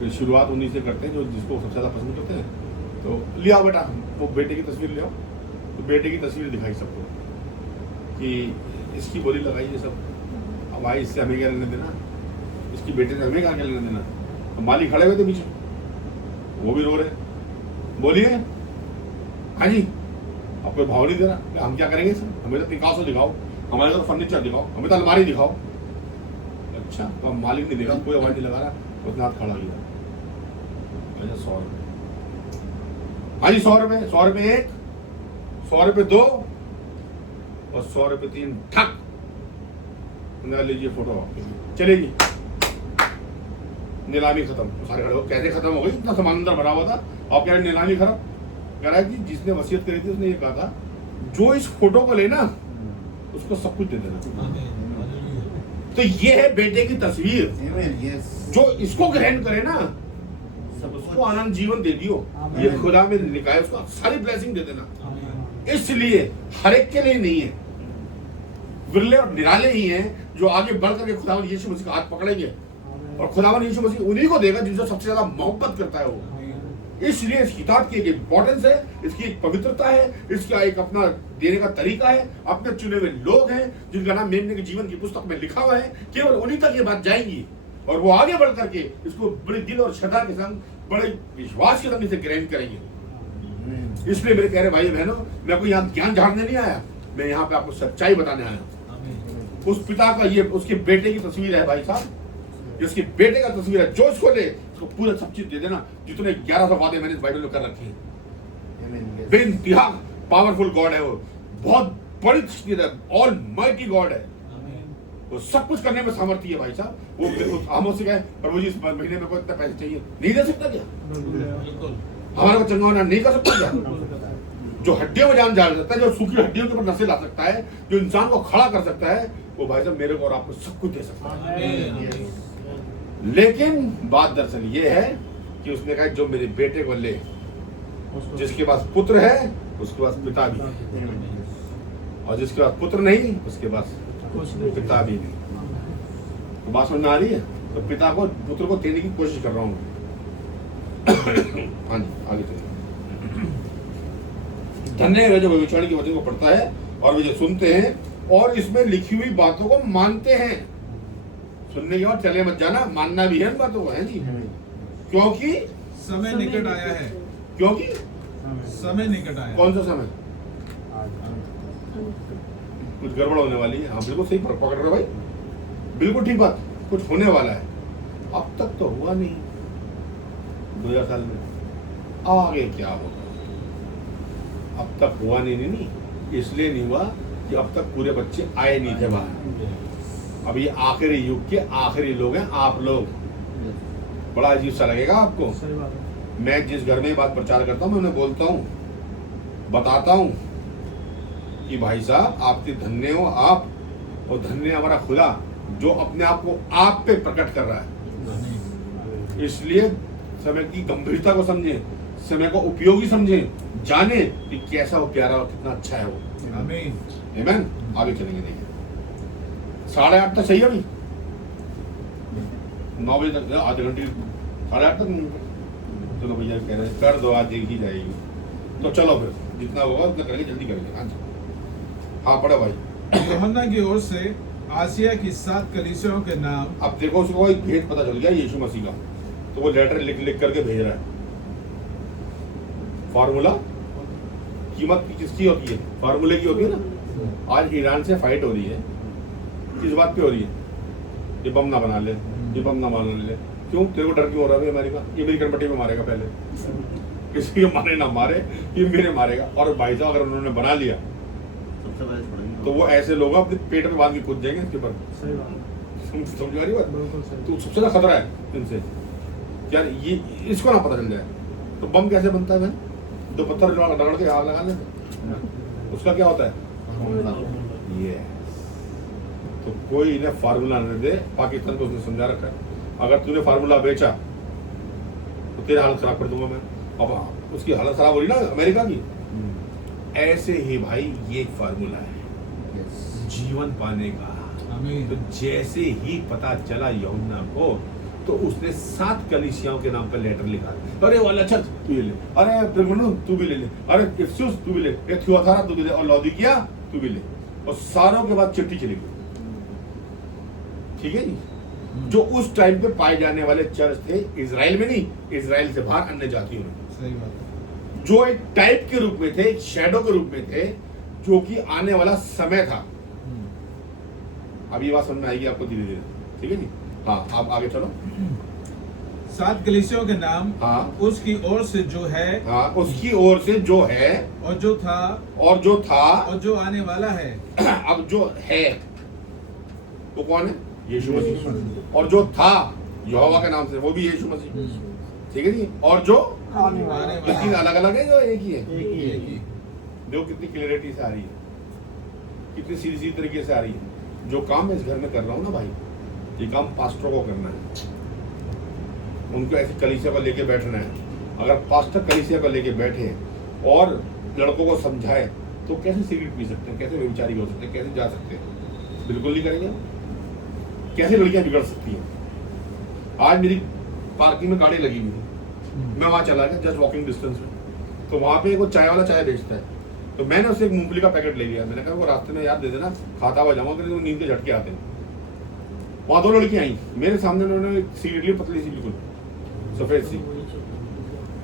कि शुरुआत उन्हीं से करते हैं जो जिसको सबसे ज़्यादा पसंद करते हैं। तो ले आओ बेटा, वो बेटे की तस्वीर ले आओ। तो बेटे की तस्वीर दिखाई सबको कि इसकी बोली लगाइए सब, अब भाई इससे हमें क्या लेने देना, इसकी बेटे से हमें क्या लेने देना। तो माली खड़े हुए थे पीछे, वो भी रो रहे, बोलिए हाँ जी आप कोई भाव नहीं दे रहा, हम क्या करेंगे सर, हमें तो पिकासो दिखाओ, हमारे तो फर्नीचर दिखाओ, हमें तो अलमारी दिखाओ। अच्छा तो अब मालिक ने देखा कोई आवाज नहीं लगा रहा, उसने हाथ खड़ा किया, अच्छा 100 रुपये, हाँ जी 100 रुपये, 100 रुपये 1, 100 रुपये 2 और 100 रुपये 3 ठक। लीजिए फोटो आपके, चलिए जी नीलामी खत्म। सारे खड़े हो, कैसे खत्म हो गई, इतना सामान अंदर भरा हुआ था, आप कह रहे नीलामी खत्म। कह रहा है कि जिसने वसीयत करी थी उसने ये कहा था जो इस फोटो को लेना उसको सब कुछ दे देना। तो ये है बेटे की तस्वीर, जो इसको ग्रहण करे ना उसको आनंद जीवन दे दियो, ये खुदा में लिखा है, उसको सारी ब्लेसिंग दे देना। इसलिए हर एक के लिए नहीं है, विरले और निराले ही हैं जो आगे बढ़ करके खुदावन यीशु मसीह का हाथ पकड़ेंगे, और खुदावन यीशु मसीह उन्हीं को देगा जिनसे सबसे ज्यादा मोहब्बत करता है वो। इसलिए इस किताब की एक इंपॉर्टेंस है, इसकी एक पवित्रता है, इसका एक अपना देने का तरीका है। अपने चुने हुए लोग हैं जिनका नाम मेमने के जीवन की पुस्तक में लिखा हुआ है, केवल उन्हीं तक ये बात जाएंगी और वो आगे बढ़ करके इसको बड़े दिल और श्रद्धा के संग, बड़े विश्वास के संग इसे ग्रहण करेंगे। इसलिए मेरे प्यारे भाई बहनों, मैं कोई यहाँ ज्ञान झाड़ने नहीं आया, मैं यहाँ पे आपको सच्चाई बताने आया। उस पिता का ये उसके बेटे की तस्वीर है भाई साहब, जिसके बेटे का तस्वीर है, जो इसको ले उसको पूरा सब चीज दे देना। जितने 1100 वादे मैंने इस बाइबल में कर रखे हैं, बेइंतहा पावरफुल गॉड है वो, बहुत बड़ी तस्वीर है, ऑल माइटी गॉड है, वो सब कुछ करने में सामर्थ्य है भाई साहब। वो हमसे से कहे प्रभु जी इस महीने में को इतना पैसे चाहिए, नहीं दे सकता क्या? हमारे को चंगा होना नहीं कर सकता क्या? जो हड्डियों में जान डाल सकता है, जो सूखी हड्डियों के ऊपर नशे ला सकता है, जो इंसान को खड़ा कर सकता है, वो भाई साहब मेरे को और आपको सब कुछ दे सकता है। लेकिन बात दरअसल ये है कि उसने कहा जो मेरे बेटे को ले, जिसके पास पुत्र है उसके पास पिता भी है, और जिसके पास पुत्र नहीं उसके पास पिता भी नहीं। तो बात समझ में आ रही है? तो पिता को पुत्र को देने की कोशिश कर रहा हूँ। हाँ जी आगे चलिए। धन्य है जो विचारण के वचन को पढ़ता है और वे जो सुनते हैं और इसमें लिखी हुई बातों को मानते हैं। सुनने के बाद चले मत जाना, मानना भी है इन बातों को, है जी, क्योंकि समय निकट आया है। क्योंकि समय निकट आया। कौन सा समय? कुछ गड़बड़ होने वाली है। हाँ बिल्कुल सही पकड़ रहे हो भाई, बिल्कुल ठीक बात, कुछ होने वाला है। अब तक तो हुआ नहीं 2000 साल में, आगे क्या होगा? अब तक हुआ नहीं, इसलिए नहीं हुआ कि अब तक पूरे बच्चे आए नहीं थे बाहर। अब ये आखिरी युग के आखिरी लोग हैं आप लोग। बड़ा अजीब सा लगेगा आपको। मैं जिस घर में बात प्रचार करता हूँ मैं उन्हें बोलता हूँ, बताता हूँ कि भाई साहब आपके धन्य हो आप, और धन्य हमारा खुदा जो अपने आप को आप पे प्रकट कर रहा है। इसलिए समय की गंभीरता को समझें, समय को उपयोगी समझें, जाने कि कैसा वो प्यारा और कितना अच्छा है वो। आमीन। आमीन। आगे चलेंगे। नहीं 8:30 तक सही है अभी, 9 बजे तक, आधे घंटे 8:30 तक। चलो भैया कह रहे कर दो, आज देखी जाएगी तो चलो फिर जितना होगा उतना करेंगे, जल्दी करेंगे। हाँ जी हाँ पढ़ो भाई। यूहन्ना की ओर से आसिया की 7 कलीसियाओं के नाम। अब देखो उसको एक भेद पता चल गया यीशु मसीह का, तो वो लेटर लिख लिख करके भेज रहा है। फार्मूला कीमत किसकी होती है? फार्मूले की होती है ना। आज ईरान से फाइट हो रही है, किस बात पे हो रही है? ये बम ना बना ले, ये बम ना बना ले। क्यों? तेरे को डर क्यों हो रहा है अमेरिका? ये मेरी कनपट्टी में मारेगा पहले, किसी को मारे ना मारे, ये मेरे मारेगा। और भाई साहब अगर उन्होंने बना लिया तो वो ऐसे लोग अपने पेट में बांध के कूद जाएंगे इसके ऊपर। सही बात, समझ आ रही बात? बिल्कुल सही। तो सबसे ज्यादा खतरा है इनसे यार, ये इसको ना पता चल जाए तो बम कैसे बनता है भाई? दो पत्थर रगड़ के आग लगा लेते, उसका क्या होता है ये? तो कोई इन्हें फार्मूला नहीं दे, पाकिस्तान को उसने समझा रखा है, अगर तूने फार्मूला बेचा तो तेरा हालत खराब कर दूंगा मैं। अब उसकी हालत खराब हो रही ना अमेरिका की। ऐसे ही भाई ये एक फार्मूला है जीवन पाने का। तो जैसे ही पता चला यमुना को तो उसने 7 कलीसियाओं के नाम पर लेटर लिखा। अरे वाला चल तू भी ले, अरे प्रिगुनु तू भी ले ले, अरे इफ्सुस तू भी ले, थियोथारा तू भी ले, और लौदीकिया तू भी ले, और सारों के बाद चिट्ठी चली गई। ठीक है जी। जो उस टाइम पे पाए जाने वाले चर्च थे इजराइल में नहीं, इजराइल से बाहर अन्य जातियों में, सही बात है, जो एक टाइप के रूप में थे, एक शैडो के रूप में थे, जो कि आने वाला समय था। अब ये बात समझ में आएगी आपको धीरे धीरे। ठीक है जी। हाँ आप आगे चलो। 7 कलीसियाओं के नाम, हाँ उसकी ओर से जो है, हाँ उसकी ओर से जो है, और जो था, और जो था, और जो आने वाला है। अब जो है वो कौन है? यीशु मसीह। और जो था यहोवा के नाम से, वो भी यीशु मसीह। ठीक है जी। और जो आने वाला कितनी अलग अलग है, जो एक ही है। एक ही। देखो कितनी क्लियरिटी से आ रही है, कितनी सीधी सीधी तरीके से आ रही है। जो काम मैं इस घर में कर रहा हूँ ना भाई, ये काम पास्टरों को करना है, उनको ऐसी कलीसिया को लेके बैठना है। अगर पास्टर कलीसिया को लेके बैठे और लड़कों को समझाए तो कैसे सिगरेट पी सकते हैं, कैसे व्यभिचारी हो सकते हैं, कैसे जा सकते हैं? बिल्कुल नहीं करेंगे। कैसे लड़कियां बिगड़ सकती हैं? आज मेरी पार्किंग में गाड़ी लगी हुई थी, मैं वहां चला गया जस्ट वॉकिंग डिस्टेंस में, तो वहां पे वो चाय वाला चाय बेचता है, तो मैंने उससे एक मूंगफली का पैकेट ले लिया। मैंने कहा वो रास्ते में यार दे देना, खाता हुआ जाऊंगा, क्योंकि नींद के झटके आते हैं। वहां 2 लड़कियां आई मेरे सामने, उन्होंने एक सिगरेट ली, पतली सी बिल्कुल सफेद सी,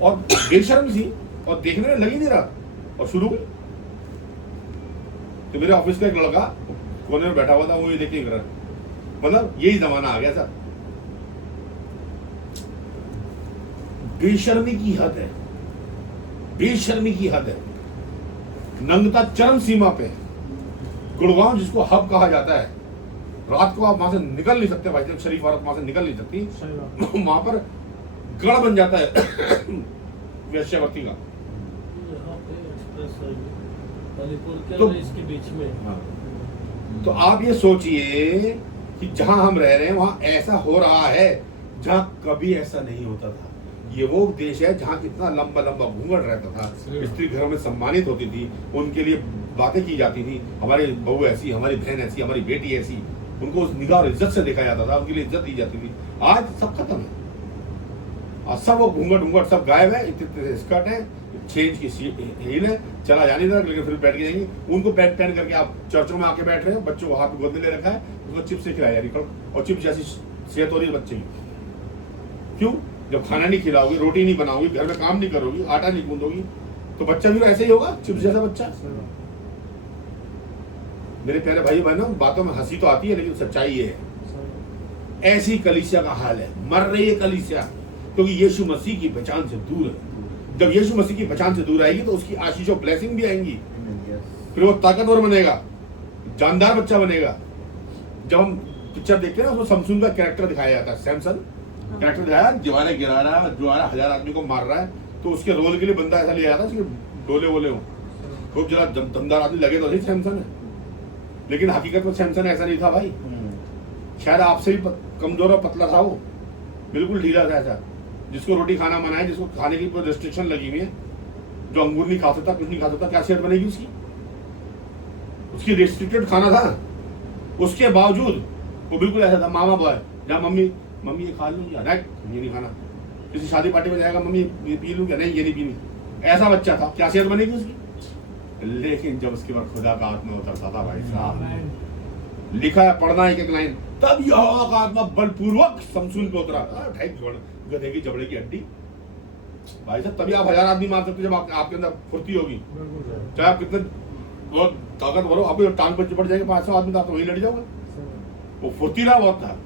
और बेशर्म सी, और देखने में लग ही नहीं रहा, और शुरू गई। तो मेरे ऑफिस का एक लड़का कोने में बैठा हुआ था, वो ये देख के कर रहा, मतलब यही जमाना आ गया सर। बेशर्मी की हद है, बेशर्मी की हद है, नंगता चरम सीमा पे। गुड़गांव जिसको हब कहा जाता है, रात को आप वहां से निकल नहीं सकते भाई, जब शरीफ औरत वहां से निकल नहीं सकती, वहां पर गढ़ बन जाता है वेश्यावृत्ति का। तो इसके बीच में। हाँ। तो आप ये सोचिए कि जहां हम रह रहे हैं वहां ऐसा हो रहा है जहां कभी ऐसा नहीं होता था। ये वो देश है जहां इतना लंबा लंबा घूंघट रहता था, स्त्री घरों में सम्मानित होती थी, उनके लिए बातें की जाती थी, हमारी बहू ऐसी, हमारी बहन ऐसी, हमारी बेटी ऐसी, उनको उस निगाह और इज्जत से देखा जाता था, उनके लिए इज्जत दी जाती थी। आज सब खत्म है, आज सब वो घूंघट सब गायब है। इतने स्कर्ट है, चेंज की हील है, चला जा नहीं रहा, लेकिन फिर बैठ के जाएंगे। उनको पैंट पहन करके आप चर्चों में आके बैठ रहे हो, बच्चों को हाथ में गोद में ले रखा है, उसको चिप्स से खिलाया जा रही, और चिप्स जैसी सेहत हो रही है बच्चे की। क्यों? जब खाना नहीं खिलाओगी, रोटी नहीं बनाओगी, घर में काम नहीं करोगी, आटा नहीं गूंदोगी, तो बच्चा भी ऐसे ही होगा, चिप्स जैसा बच्चा। मेरे प्यारे भाई बहनों, बातों में हंसी तो आती है, लेकिन सच्चाई ये है। ऐसी कलीसिया का हाल है, मर रही है कलीसिया, क्योंकि यीशु मसीह की पहचान से दूर है। जब यीशु मसीह की पहचान से दूर आएगी तो उसकी आशीष और ब्लेसिंग भी आएंगी, फिर वो ताकतवर बनेगा, जानदार बच्चा बनेगा। जब हम पिक्चर देखते हैं ना, उसमें समसून का कैरेक्टर दिखाया जाता है, सैमसन कैरेक्टर दिखाया, दीवारें गिरा रहा है, जो आ रहा 1000 आदमी को मार रहा है, तो उसके रोल के लिए बंदा ऐसा लिया जाता है उसके डोले वोले हो, खूब जरा दमदार आदमी लगे तो सैमसन है, लेकिन हकीकत में सैमसन ऐसा नहीं था भाई। शायद आपसे भी कमजोर और पतला था वो, बिल्कुल ढीला था ऐसा, जिसको रोटी खाना मना है, जिसको खाने की कोई रेस्ट्रिक्शन लगी हुई है, जो अंगूर नहीं खा सकता, कुछ नहीं खा सकता, क्या सेहत बनेगी उसकी? उसकी रेस्ट्रिक्टेड खाना था, उसके बावजूद वो बिल्कुल ऐसा था, मामा बॉय, जहाँ मम्मी मम्मी ये खा लूँ क्या, राइट ये नहीं खाना, किसी शादी पार्टी में जाएगा, मम्मी ये पी लूँ क्या, नहीं ये नहीं पीनी, ऐसा बच्चा था, क्या सेहत बनेगी उसकी? लेकिन जब उसके बाद खुदा का आत्मा उतरता था भाई साहब, लिखा है, पढ़ना एक लाइन, तब यहोवा का आत्मा बलपूर्वक समसून पे उतरा, गधे की जबड़े की हड्डी भाई साहब। तभी आप 1000 आदमी मार सकते जब आपके अंदर फुर्ती होगी, चाहे आप कितने बहुत ताकतवर हो, आप टांग पर चिपट जाएंगे 500 आदमी, तो आप तो वही लड़ जाओगे। वो फुर्तीला बहुत था,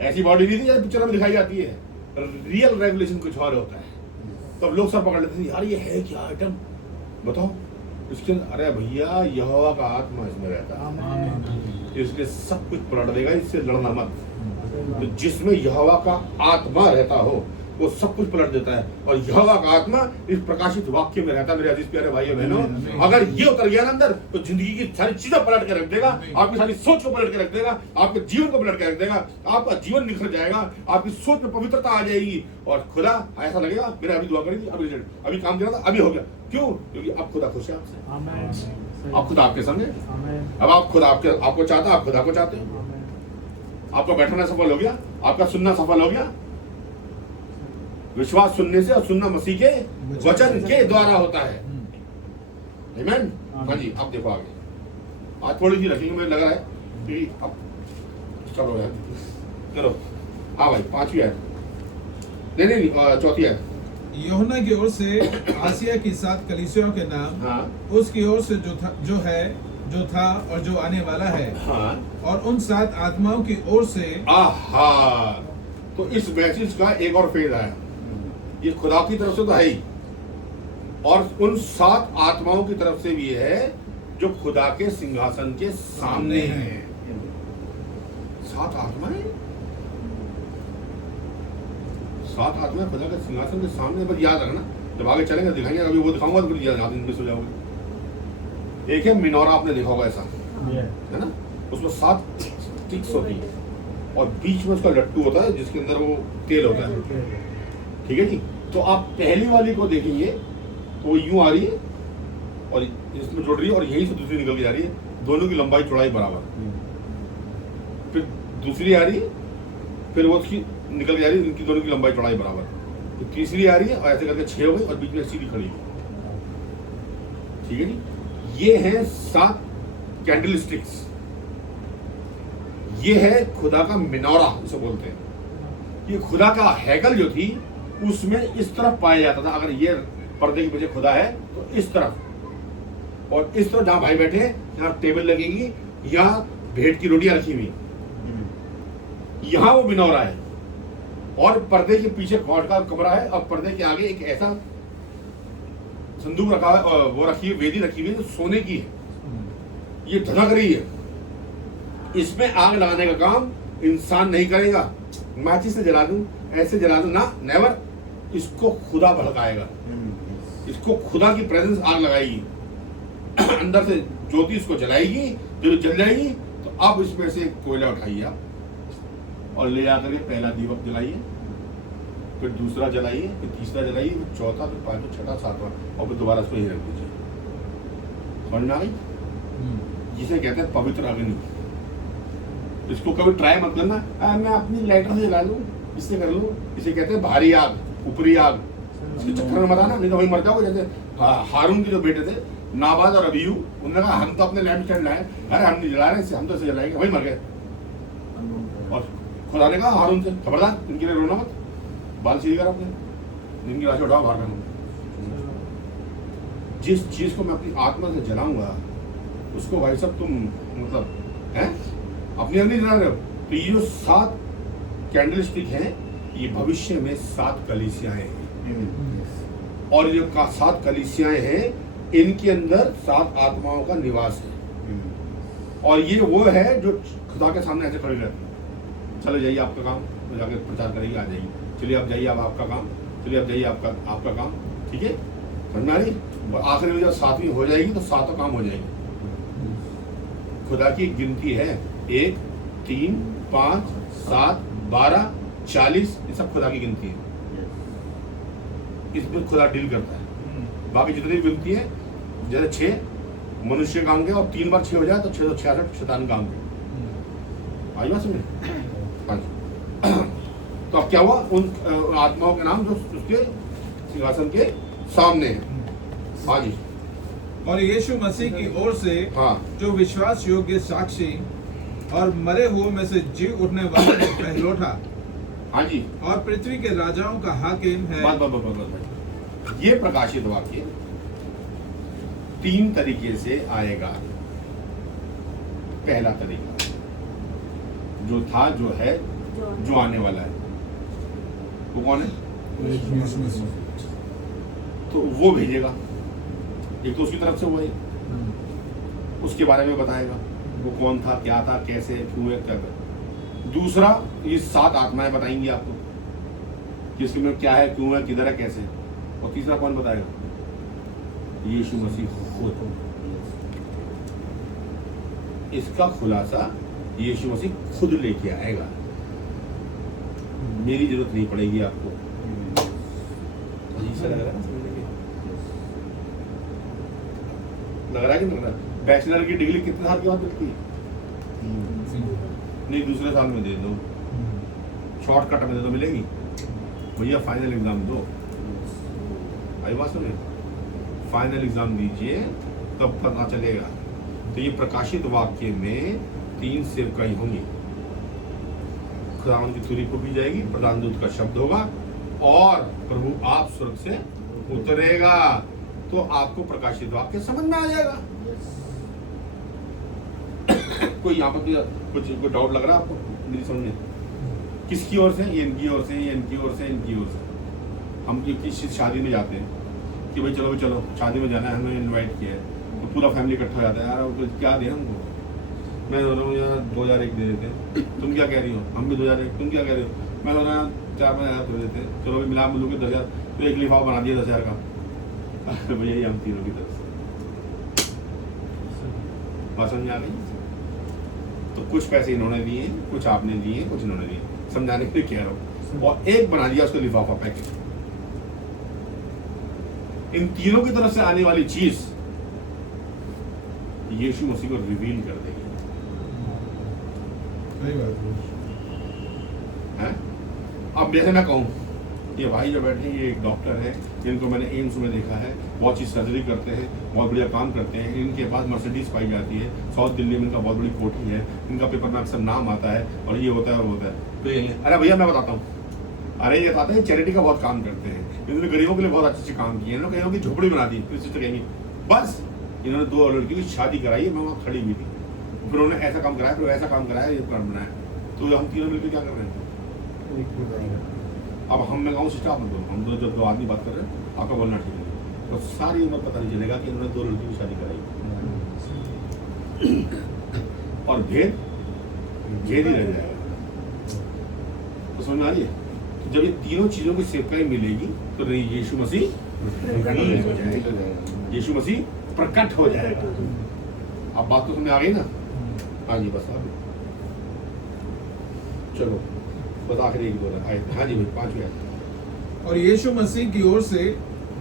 ऐसी बॉडी नहीं थी जैसे पिक्चर में दिखाई जाती है, रियल रेवलेशन कुछ और होता है। तब लोग सर पकड़ लेते थे, यार ये है क्या आइटम बताओ, इसके अंदर, अरे भैया यहोवा का आत्मा इसमें रहता है, इसलिए सब कुछ पलट देगा, इससे लड़ना मत। तो जिसमें यहोवा का आत्मा रहता हो वो सब कुछ पलट देता है, और यहोवा का आत्मा इस प्रकाशित वाक्य में रहता है। मेरे अजीज प्यारे भाइयों बहनों, अगर ये उतर गया ना अंदर, तो जिंदगी की सारी चीजें पलट के रख देगा, आपकी सारी सोच को पलट के रख देगा, आपके जीवन को पलट के रख देगा, आपका जीवन निखर जाएगा, आपकी सोच में पवित्रता आ जाएगी, और खुदा ऐसा लगेगा मेरे अभी दुआ करी थी, अभी काम किया था, अभी हो गया। क्यों? क्योंकि अब खुदा खुश है आपसे, अब खुदा आपके सामने, अब आप खुदा आपको चाहता, आप खुदा को चाहते हो। आपका बैठना सफल हो गया, आपका सुनना सफल हो गया। विश्वास सुनने से, और सुनना मसीह के वचन के द्वारा होता है। आमीन। हाँ जी, अब देखो आगे, आज थोड़ी सी रखेंगे, मुझे लग रहा है कि अब चलो यार, चलो हाँ भाई, 5वीं आयत, नहीं 4थी आयत। यूहन्ना की ओर से आसिया की 7 कलीसियाओं के नाम, हाँ उसकी ओर से जो था और जो आने वाला है, हाँ, और उन 7 आत्माओं की ओर से। आहा, तो इस मैसेज का एक और फेज आया, ये खुदा की तरफ से तो है ही, और उन 7 आत्माओं की तरफ से भी है जो खुदा के सिंहासन के सामने है। 7 आत्माएं, 7 आत्माएं खुदा के सिंहासन के सामने। बस याद रखना, जब आगे चलेंगे दिखाएंगे, अभी वो दिखाऊंगा तो फिर याद मिस हो जाओगे। एक है मिनोरा, आपने देखा होगा ऐसा, है ना, उसमें 7 स्टिक्स होती है, और बीच में उसका लट्टू होता है जिसके अंदर वो तेल होता है, ठीक है जी। तो आप पहली वाली को देखेंगे तो वो यूं आ रही है और इसमें जुड़ रही है, और यहीं से दूसरी निकल के जा रही है, दोनों की लंबाई चौड़ाई बराबर। फिर दूसरी आ रही है, फिर वो उसकी निकल के जा रही है, इनकी दोनों की लंबाई चौड़ाई बराबर। फिर तीसरी आ रही है, और ऐसे करके 6 हो गई, और बीच में सीधी खड़ी है, ठीक है जी। ये है 7 कैंडल स्टिक्स, ये है खुदा का मिनोरा इसे बोलते हैं। ये खुदा का हैकल जो थी उसमें इस तरफ पाया जाता था, अगर ये पर्दे के पीछे खुदा है तो इस तरफ, और इस तरफ जहां भाई बैठे यहाँ टेबल लगेगी, यहाँ भेंट की रोटियां रखी हुई, यहाँ वो मिनोरा है, और पर्दे के पीछे गॉड का कमरा है, और पर्दे के आगे एक ऐसा संदूक रखा है, और वो रखी है, वेदी रखी हुई है जो सोने की है, ये धधक रही है। इसमें आग लगाने का काम इंसान नहीं करेगा, माचिस से जला दूं, ऐसे जला दूं ना, नेवर। इसको खुदा भड़काएगा, इसको खुदा की प्रेजेंस आग लगाएगी, अंदर से ज्योति इसको जलाएगी, जब जल जाएगी तो अब इसमें से कोयला उठाइए आप, और ले जाकर के पहला दीपक जलाइए, फिर दूसरा जलाइए, फिर तीसरा जलाइए, फिर चौथा, फिर 5वां, 6वां, 7वां, और फिर दोबारा इसको ही रख दीजिए। समझ में आ गई? जिसे कहते हैं पवित्र अग्नि। इसको कभी ट्राई मत करना, मैं अपनी लाइटर से जला लूं, इससे कर लूं, इसे कहते हैं भारी आग, ऊपरी आग। इसके चक्कर में मत आना, नहीं तो वही मर जाओगे। जैसे हारून के जो बेटे थे नाबाद और अबीयू, उन्होंने कहा हम तो अपने लैंप स्टैंड लाए, अरे हम नहीं जला रहे, हम तो इसे जलाएंगे, वही मर गए। और खुदा ने कहा हारून से, खबरदार इनके लिए रोना मत, बाल सीधी कर अपने, इनकी राशि उठाओ बाहर करना। जिस चीज को मैं अपनी आत्मा से जलाऊंगा उसको भाई साहब तुम मतलब हैं अपनी अग्नि जला रहे हो। तो ये जो 7 कैंडल स्टिक हैं, ये भविष्य में 7 कलीसियाएं हैं, और ये 7 कलीसियाएं हैं, इनके अंदर 7 आत्माओं का निवास है, और ये वो है जो खुदा के सामने ऐसे खड़े रहते हैं। चलो जाइए आपका काम, तो जाकर प्रचार करेंगे, आ जाइए, चलिए अब जाइए, अब आपका काम, चलिए अब जाइए आपका काम, ठीक है, समझ में आ रही। और आखिर में जब 7वीं हो जाएगी तो 7 काम हो जाएंगे। खुदा की गिनती है 1, 3, 5, 7, 12, 40, ये सब खुदा की गिनती है। इसमें खुदा डील करता है। बाकी जितनी गिनती है, जैसे 6 मनुष्य काम के, और 3 बार 6 हो जाए तो 666 शैतान काम के। आई बात समझ? हाँ जी। तो अब क्या हुआ, उन आत्माओं के नाम जो उसके सिंहासन के सामने है। हाँ जी। और यीशु मसीह की ओर से, हाँ, जो विश्वास योग्य साक्षी और मरे हुओं में से जी उठने वाला पहलौठा, हाँ जी, और पृथ्वी के राजाओं का हाकिम है। बस ये प्रकाशित वाक्य 3 तरीके से आएगा। पहला तरीका जो था, जो है, जो आने वाला है, वो कौन है? तो वो भेजेगा। एक तो उसकी तरफ से हुआ है, उसके बारे में बताएगा वो कौन था, क्या था, कैसे, क्यों है, क्या कर। दूसरा ये 7 आत्माएं बताएंगी आपको कि इसमें क्या है, क्यों है, किधर है, कैसे है। और तीसरा कौन बताएगा? यीशु मसीह खुद। इसका खुलासा यीशु मसीह खुद लेके आएगा, मेरी जरूरत नहीं पड़ेगी आपको। अजीब सा लग रहा है, लग रहा है कि नहीं लग रहा है? बैचलर की डिग्री कितने साल के बाद मिलती है? नहीं, दूसरे साल में दे दो, शॉर्टकट में दे दो, मिलेगी। भैया फाइनल एग्जाम दो, आई बात सुनिए, फाइनल एग्जाम दीजिए तब पता चलेगा। तो ये प्रकाशित वाक्य में 3 सेवकाई होंगी। खुदावंद की तुरी फूंकी जाएगी, प्रधान दूत का शब्द होगा और प्रभु आप स्वर्ग से उतरेगा, तो आपको प्रकाशित वाक्य समझ में आ जाएगा। कोई यहाँ पर कुछ डाउट लग रहा है आपको मेरी समझ में? किसकी ओर से? ये इनकी ओर से, ये इनकी ओर से, इनकी ओर से। हम किसी शादी में जाते हैं कि भाई चलो चलो शादी में जाना है, हमें इनवाइट किया है, तो पूरा फैमिली इकट्ठा हो जाता है। यार तो क्या दें हमको? मैं बोल रहा हूँ यार 2001 दे देते हैं। तुम क्या कह रही हो? हम भी 2001। तुम क्या कह रही हो? मैं बोल रहा हूँ 4-5 दे देते हैं। चलो मिला मिलू के 10,000, तो एक लिफाफा बना दिया 10,000 का। भैया ये हम तीनों की तरफ से बात समझ आ गई? तो कुछ पैसे इन्होंने दिए, कुछ आपने दिए, कुछ इन्होंने दिए, समझाने के लिए कह रहा हूँ। और एक बना दिया उसको लिफाफा पैकेट। इन तीनों की तरफ से आने वाली चीज यीशु मसीह को रिवील कर देगी। है? अब जैसे मैं कहूँ, ये भाई जो बैठे हैं ये एक डॉक्टर है, जिनको मैंने एम्स में देखा है, बहुत अच्छी सर्जरी करते हैं, बहुत बढ़िया काम करते हैं, इनके पास मर्सिडीज पाई जाती है, साउथ दिल्ली में इनका बहुत बड़ी कोठी है, इनका पेपर में अक्सर नाम आता है, और ये होता है और होता है। तो ये अरे भैया मैं बताता हूँ, अरे ये बताते हैं चैरिटी का बहुत काम करते हैं, इन्होंने गरीबों के लिए बहुत अच्छे काम किए हैं, कहीं की झोपड़ी बना दी, फिर सिस्टर कहेंगी बस इन्होंने 2 लड़कियों की शादी कराई है, मैं वहाँ खड़ी हुई थी, फिर उन्होंने ऐसा काम कराया, फिर ऐसा काम कराया, ये काम बनाया। तो हम तीनों मिलकर क्या कर रहे हैं? अब हम मैं कहूँ सिस्टर आप मत बोलो, हम जब 2 आदमी बात कर रहे हैं, आपका बोलना ठीक है, तो सारी उम्र पता नहीं चलेगा कि इन्होंने 2 लड़कियों की शादी कराई और भेद ही रह जाएगा। तो समझ में आ रही है? जब ये तीनों चीजों की सेवकाई मिलेगी तो यीशु मसीह हो जाएगा, यीशु मसीह प्रकट हो जाएगा। अब बात तो समझ आ गई ना? हाँ जी, बस आप चलो बस आखिरी 1-2 आए। हाँ जी भाई, 5 आए। और यीशु मसीह की ओर से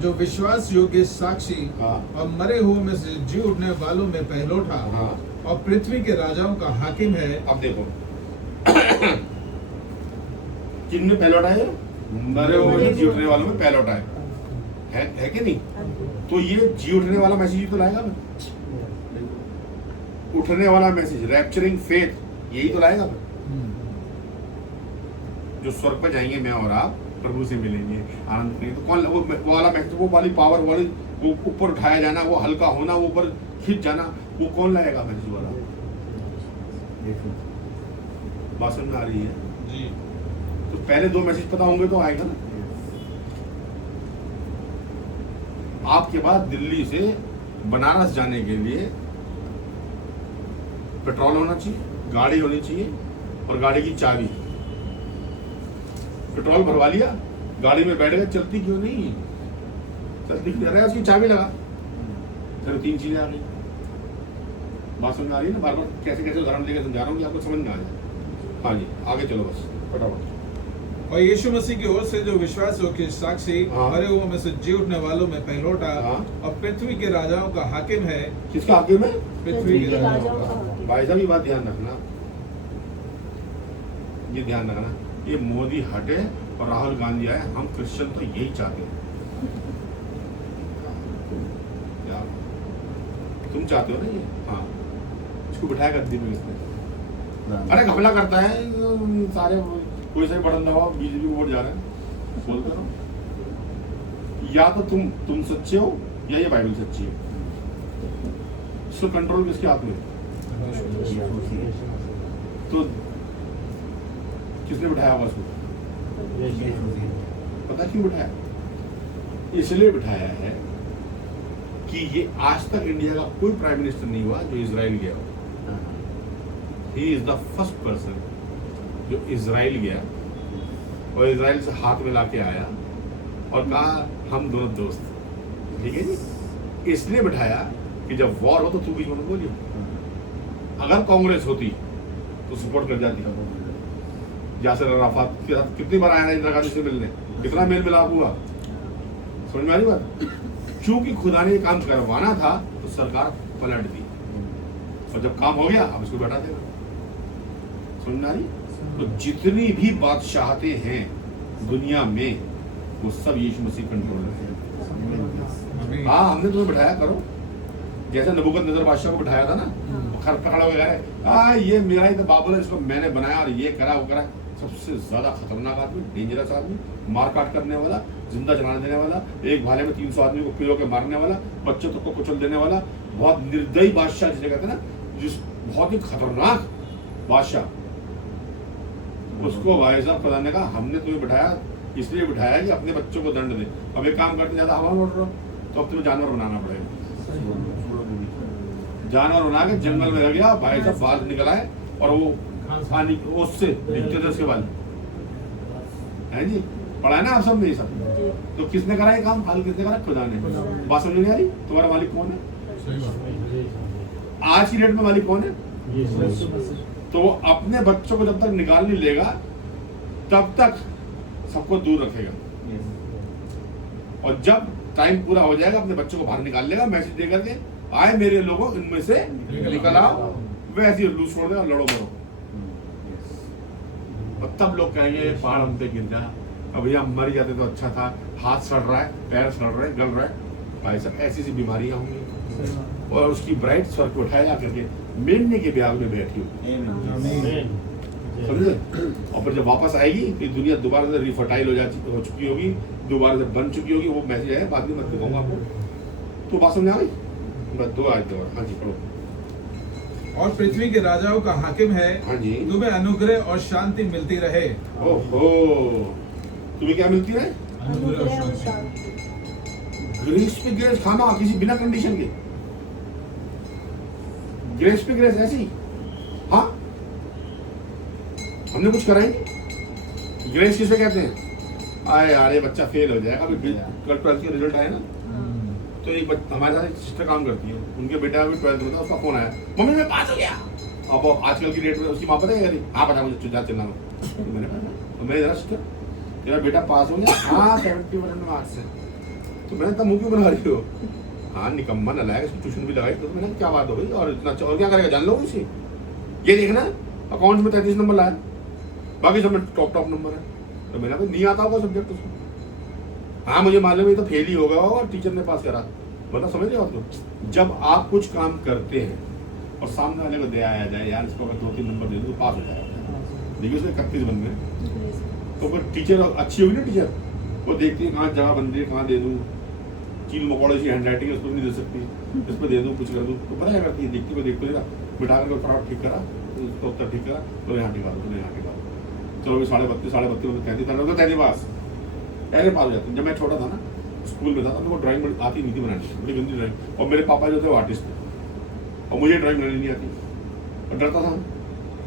जो विश्वास योग्य साक्षी और मरे हुए में से जी उठने वालों में पहलौठा और पृथ्वी के राजाओं का हाकिम है। अब देखो किन में पहलौठा है? मरे हुए में जी उठने वालों में पहलौठा है कि नहीं? तो ये जी उठने वाला मैसेज ही तो लाएगा मैं, उठने वाला मैसेज, रैप्चरिंग फेथ, यही तो लाएगा मैं। जो स्वर्ग पर जाएंगे मैं और आप, प्रभु से मिलेंगे, आनंद करेंगे। तो कौन वो वाला मैसेज, वो वाली पावर वाली, वो ऊपर उठाया जाना, वो हल्का होना, वो ऊपर खिंच जाना, वो कौन लाएगा मैसेज वाला? बात समझ में आ रही है जी? तो पहले 2 मैसेज पता होंगे तो आएगा ना। आपके पास दिल्ली से बनारस जाने के लिए पेट्रोल होना चाहिए, गाड़ी होनी चाहिए और गाड़ी की चाबी। पेट्रोल भरवा लिया, गाड़ी में बैठ गए, चलती क्यों नहीं? चलती क्यों रहा है? उसकी चाबी लगा, चलो 3 चीजें आ गई। बात समझ आ रही है ना? बार बार कैसे कैसे उदाहरण देकर समझा रहा हूँ कि आपको समझ में आ जाए। हाँ जी, आगे चलो बस फटाफट। और यीशु मसीह की ओर से जो विश्वास योग्य साक्षी मरे हुए में से जी उठने वालों में पहलौठा और पृथ्वी के राजाओं का हाकिम है। किसका हाकिम है? पृथ्वी के राजाओं का। भाई साहब ये बात ध्यान रखना, ये ध्यान रखना, ये मोदी हटे और राहुल गांधी आए, हम क्रिश्चियन तो यही चाहते हैं। तुम चाहते हो ना ये? हाँ, इसको बिठाया गद्दी में इसने, अरे घपला करता है सारे, कोई सा भी बटन दबाओ, बीजेपी को वोट जा रहे हैं, बोलते रहो। या तो तुम सच्चे हो या ये बाइबल सच्ची है। इसको कंट्रोल किसके हाथ में? तो किसने बिठाया होगा उसको? पता क्यों बिठाया? इसलिए बिठाया है कि ये आज तक इंडिया का कोई प्राइम मिनिस्टर नहीं हुआ जो इजराइल गया हो। He is the first person जो इजराइल गया और इजराइल से हाथ मिला के आया और कहा हम दोनों दोस्त, ठीक है जी। इसलिए बिठाया कि जब वॉर हो तो तू बीच में बोलियो। अगर कांग्रेस होती तो सपोर्ट कर जाती। यासिर अराफात के साथ कितनी बार आया इंदिरा गांधी से मिलने, कितना मेल मिलाप हुआ, समझ में आ रही बात। क्योंकि खुदा ने ये काम करवाना था तो सरकार पलट दी और जब काम हो गया अब इसको बैठा देगा, समझ में आ रही। तो जितनी भी बादशाहते हैं दुनिया में वो सब यीशु मसीह कंट्रोल में है। हाँ, हमने तुम्हें बिठाया करो, जैसे नबूकदनेस्सर बादशाह को बिठाया था ना, खर पकड़ा हुआ ये मेरा ही तो बाबुल है, इसको मैंने बनाया और ये करा वो करा। सबसे ज्यादा खतरनाक आदमी, डेंजरस आदमी, मार काट करने वाला, जिंदा जलाने देने वाला, एक भाले में 300 आदमी को पिरो के मारने वाला, बच्चों तक को कुचल देने वाला, बहुत निर्दयी बादशाह जिसे कहते हैं ना, जिस बहुत ही खतरनाक बादशाह, उसको भाई साहब खुदा ने कहा हमने तुम्हें बिठाया इसलिए बिठाया कि अपने बच्चों को दंड दे। अब एक काम करते ज्यादा हवा उड़ रहा तो अब तुम्हें जानवर बनाना पड़ेगा। जानवर बना के जंगल में रह गया, भाई साहब बाल निकल आए और वो पानी उससे डिक्टेटर्स के बाल है जी। पढ़ा है ना आप सब ने ये सब। तो किसने करा ये काम? हाल किसने करा? खुदा ने। बात समझ नहीं आ रही? तुम्हारा मालिक कौन है? आज की डेट में मालिक कौन है? तो वो अपने बच्चों को जब तक निकाल नहीं लेगा तब तक सबको दूर रखेगा, और जब टाइम पूरा हो जाएगा अपने बच्चों को बाहर निकाल लेगा, मैसेज दे करके आए मेरे लोगों इनमें से निकल आओ, वैसे ही लूज छोड़ देगा, लड़ो मरो। और तब लोग कहेंगे पहाड़ हम पे गिर जा, अब भैया मर जाते तो अच्छा था, हाथ सड़ रहा है, पैर सड़ रहे, गल रहा है। भाई साहब ऐसी सी बीमारियां होंगी और उसकी ब्राइट स्वर को उठाया करके मेमने के ब्याह में बैठी होगी, समझे। और फिर जब वापस आएगी तो दुनिया दोबारा से रिफर्टाइल हो चुकी होगी, दोबारा से बन चुकी होगी। वो मैसेज है बाद में मत दिखाऊंगा आपको। तो बात समझ आ गई? बस 2 आयत और। हाँ जी पढ़ो। और पृथ्वी के राजाओं का हाकिम है, हाँ जी। तुम्हें अनुग्रह और शांति मिलती रहे। ओहो, तुम्हें क्या मिलती है? अनुग्रह और शांति। ग्रेस पे ग्रेस खाना, किसी बिना कंडीशन के ग्रेस पे ग्रेस ऐसी। हाँ, हमने कुछ करा ही नहीं। ग्रेस किसे कहते हैं? आए यार ये बच्चा फेल हो जाएगा, अभी कल 12th के रिजल्ट आए ना, तो एक हमारे साथ एक सिस्टर काम करती है, उनके बेटा अभी 12th में था, उसका फोन आया, मम्मी मैं पास हो गया। अब आजकल की डेट में उसकी माँ पता है यार, हाँ पता मुझे चुजा चिल्ला लो। तो मैंने जरा सिस्टर तेरा बेटा पास हो गया? हाँ 70% मार्क्स है। तो मैंने तब मुँह क्यों बना रही हो? हाँ निकम्मा न लाएगा, इसकी ट्यूशन भी लगाई। तो मैंने क्या बात हो गई, और इतना और क्या करेगा जान लो इसी। ये देखना अकाउंट्स में 33 नंबर लाया, बाकी सब में टॉप नंबर है। तो मैंने कहा नहीं आता होगा सब्जेक्ट उसको। हाँ मुझे मालूम है तो फेल ही होगा और टीचर ने पास करा। मतलब समझ रहे हो आप लोग, जब आप कुछ काम करते हैं और सामने वाले को दया आ जाए यार इसको अगर 2-3 नंबर दे दो तो पास हो जाएगा, देखिए उसमें 31 बन गए। तो फिर टीचर अच्छी होगी ना, टीचर वो देखती है कहाँ जगह बन रही है, कहाँ दे दूँ, चील मकौड़े सी हैंड राइटिंग उसको भी नहीं दे सकती, इस पर दे दूँ कुछ कर दूँ। तो पता क्या करती है, देखती को देखते बिठा करके फटाफट ठीक करा, उसको उत्तर ठीक करा, तो यहाँ टिका दो, तो यहाँ टिका दो, चलो भी 32.5 33 पास ऐसे पास हो जाते हैं। जब मैं छोटा था ना स्कूल में था तो मेरे को ड्राइंग आती नहीं थी बनानी, बड़ी गंदी ड्राइंग। और मेरे पापा जो थे वो आर्टिस्ट थे और मुझे ड्राइंग बनानी नहीं आती और डरता था।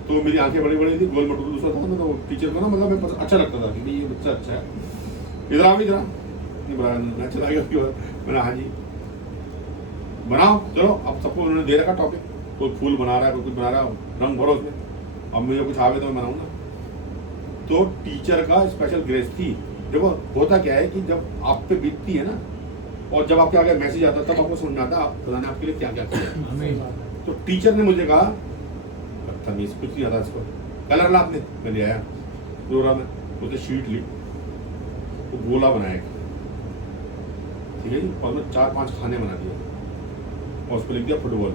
तो मेरी आंखें बड़ी बड़ी थी, गोल मटोल दूसरा था ना, तो टीचर को ना मतलब मैं अच्छा लगता था कि भाई ये बच्चा अच्छा है, इधर आ भी इधर मैं चला गया उसकी बात। मैंने हाँ जी बनाओ, चलो अब सबको उन्होंने दे रखा टॉपिक, कोई फूल बना रहा है, कोई कुछ बना रहा है, रंग भरो उसमें, अब मुझे कुछ आवे तो मैं बनाऊंगा। तो टीचर का स्पेशल ग्रेस थी। देखो होता क्या है कि जब आप पे बीतती है ना और जब आपके आगे मैसेज आता है तब आपको समझ आता है खुदा ने आपके लिए क्या क्या किया। तो टीचर ने मुझे कहा बदतमीज, कुछ नहीं आता इसको, कलर ला आपने, मैं ले आया रोरा में, उसने शीट ली, वो गोला बनाया, ठीक है जी, और मैं 4-5 खाने बना दिए और उस पर लिख दिया फुटबॉल,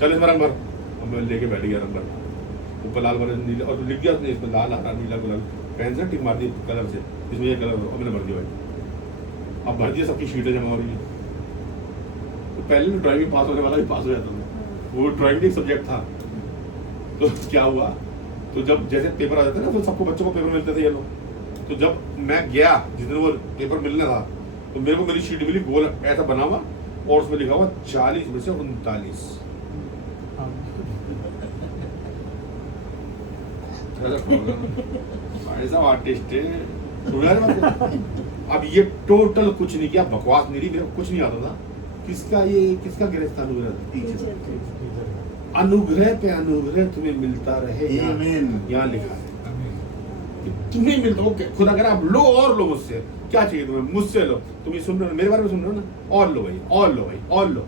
चल इसमें रंग भर। और मैं लेके बैठ गया रंग भर, ऊपर लाल भर नीला, और लिख दिया उसने इसमें लाल हरा नीला गुलाल, पेन से टिक मार दी कलर से, इसमें ये कलर, और मैंने भर दिया भाई। अब भर दिया, सबकी शीटें जमा हो रही है। तो पहले तो ड्राइंग में पास होने वाला भी पास हो जाता था, वो ड्राइंग भी एक सब्जेक्ट था। तो क्या हुआ, तो जब जैसे पेपर आ जाता है ना तो सबको बच्चों को पेपर मिलते थे ये लोग। तो जब मैं गया जिस दिन वो पेपर मिलने था तो मेरे को मेरी शीट मिली गोल ऐसा बना हुआ और उसमें लिखा हुआ 40 में से 39। भाई साहब आर्टिस्ट है। अब ये टोटल कुछ नहीं किया, बकवास नहीं रही, मेरे को कुछ नहीं आता था। किसका गिरफ्त अनुग्रह था? टीचर। अनुग्रह पे अनुग्रह तुम्हें मिलता रहे, यहाँ लिखा है कि तुम्हें मिलता हो। खुदा अगर आप लो और लो मुझसे, क्या चाहिए तुम्हें? मुझसे लो। तुम ये सुन रहे हो, मेरे बारे में सुन रहे हो ना? और लो भाई, और लो भाई, और लो।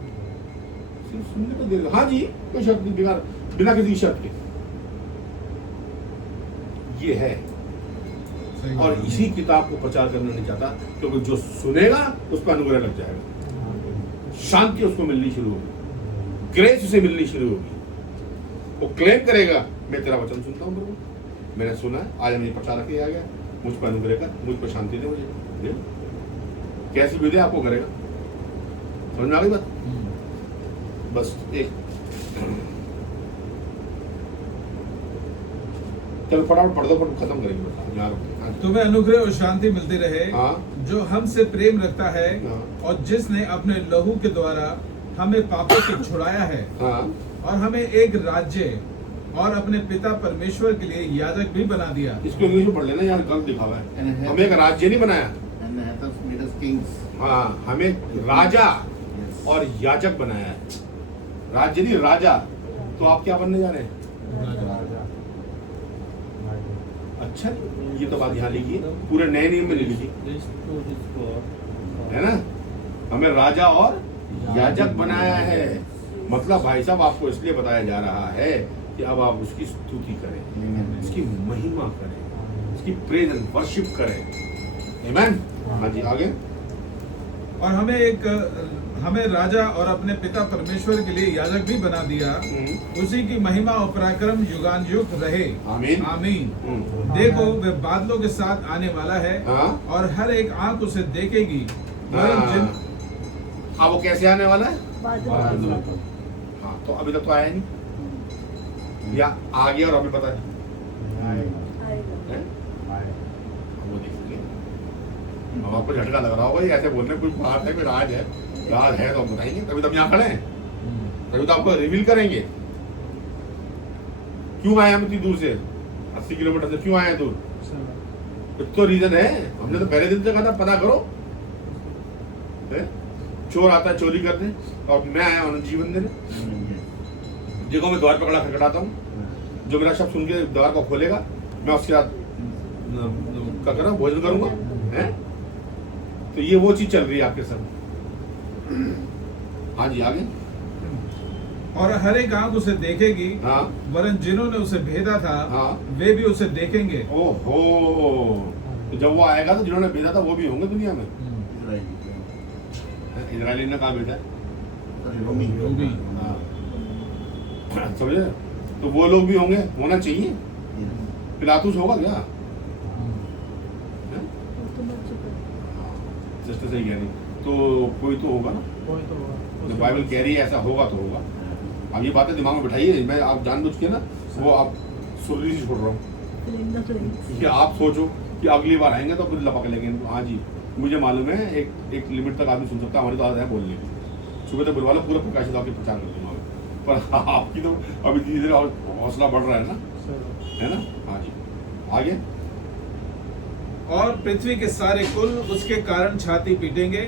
सिर्फ सुनने को दे दो। हाँ जी, कोई शर्त नहीं, बिना किसी शर्त के। ये है, और इसी किताब को प्रचार करना नहीं चाहता, क्योंकि जो सुनेगा उस पर अनुग्रह लग जाएगा, शांति उसको मिलनी शुरू होगी, ग्रेस उसे मिलनी शुरू होगी। वो क्लेम करेगा, मैं तेरा वचन सुनता हूँ प्रभु, मैंने सुना है, आज मुझे प्रचार किया गया, मुझ पर अनुग्रह कर, मुझ पर शांति दे, मुझे कैसी विधि आपको करेगा। समझ में आ गई बात? बस एक चलो फटाफट पढ़ दो, खत्म करेंगे यार। तुम्हें अनुग्रह और शांति मिलती रहे, जो हमसे प्रेम रखता है, और जिसने अपने लहू के द्वारा हमें पापों से छुड़ाया है, और हमें एक राज्य और अपने पिता परमेश्वर के लिए याजक भी बना दिया। इसको इंग्लिश में पढ़ लेना, यार गलत लिखा हुआ है। हमें एक राज्य नहीं बनाया, हाँ, हमें राजा और याजक बनाया है। राज्य नहीं, राजा। तो आप क्या बनने जा रहे हैं? अच्छा, ये तो बात यहाँ लिखी है, पूरे नए नियम में नहीं लिखी है ना। हमें राजा और याजक बनाया है, मतलब भाई साहब आपको इसलिए बताया जा रहा है कि अब आप उसकी स्तुति करें, उसकी महिमा करें, उसकी प्रेज एंड वर्शिप करें। आमीन। हाँ जी, आगे। और हमें राजा और अपने पिता परमेश्वर के लिए याजक भी बना दिया, उसी की महिमा और पराक्रम युगानुयुग रहे। आमीन। आमीन। देखो, वह बादलों के साथ आने वाला है, और हर एक आंख उसे देखेगी। अब वो कैसे आने वाला है? हाँ, तो अभी तक तो आया नहीं, या आ गया और अभी पता नहीं। वो देखेंगे। अब आपको झटका लग रहा होगा, ये ऐसे बोलने कोई बात है, कोई राज है। राज है तो हम बताएंगे, तभी तो हम यहाँ खड़े हैं, तभी तो आपको रिवील करेंगे। क्यों आए हम इतनी दूर से, 80 किलोमीटर से क्यों आए दूर? कुछ तो रीजन है। हमने तो पहले दिन से कहा था पता करो। चोर आता है चोरी करने, और मैं आया उन्हें जीवन देने। देखो, मैं द्वार पर खड़ा खटखटाता हूँ, जो मेरा शब्द सुन के द्वार को खोलेगा, मैं उसके साथ क्या कर रहा हूँ, भोजन करूंगा, है? तो ये वो चीज चल रही है आपके साथ। हाँ जी, आगे। और हर एक आंख उसे देखेगी, वरन जिन्होंने उसे भेदा था, वे भी उसे देखेंगे। ओहो, तो जब वो आएगा तो जिन्होंने भेजा था वो भी होंगे दुनिया में। इजराइली ने कहा भेजा? समझे? तो वो लोग भी होंगे, होना चाहिए। पिलातुस होगा क्या? सिस्टर सही कह रही, तो कोई तो होगा ना, तो बाइबल कह रही है ऐसा होगा तो होगा। अब ये बातें दिमाग में बिठाइए, मैं आप जानबूझ के ना वो आप सुरली से छोड़ रहा हूँ कि आप सोचो कि अगली बार आएंगे तो खुद लपक लेंगे। हाँ जी, मुझे मालूम है एक लिमिट तक आदमी सुन सकता है, हमारी तो आदत है बोलने की। सुबह तक बुलवा लो, पूरा प्रकाशित आपके प्रचार कर दूंगा, पर आपकी तो अभी धीरे धीरे हौसला बढ़ रहा है ना, है ना। हाँ जी, आगे। और पृथ्वी के सारे कुल उसके कारण छाती पीटेंगे।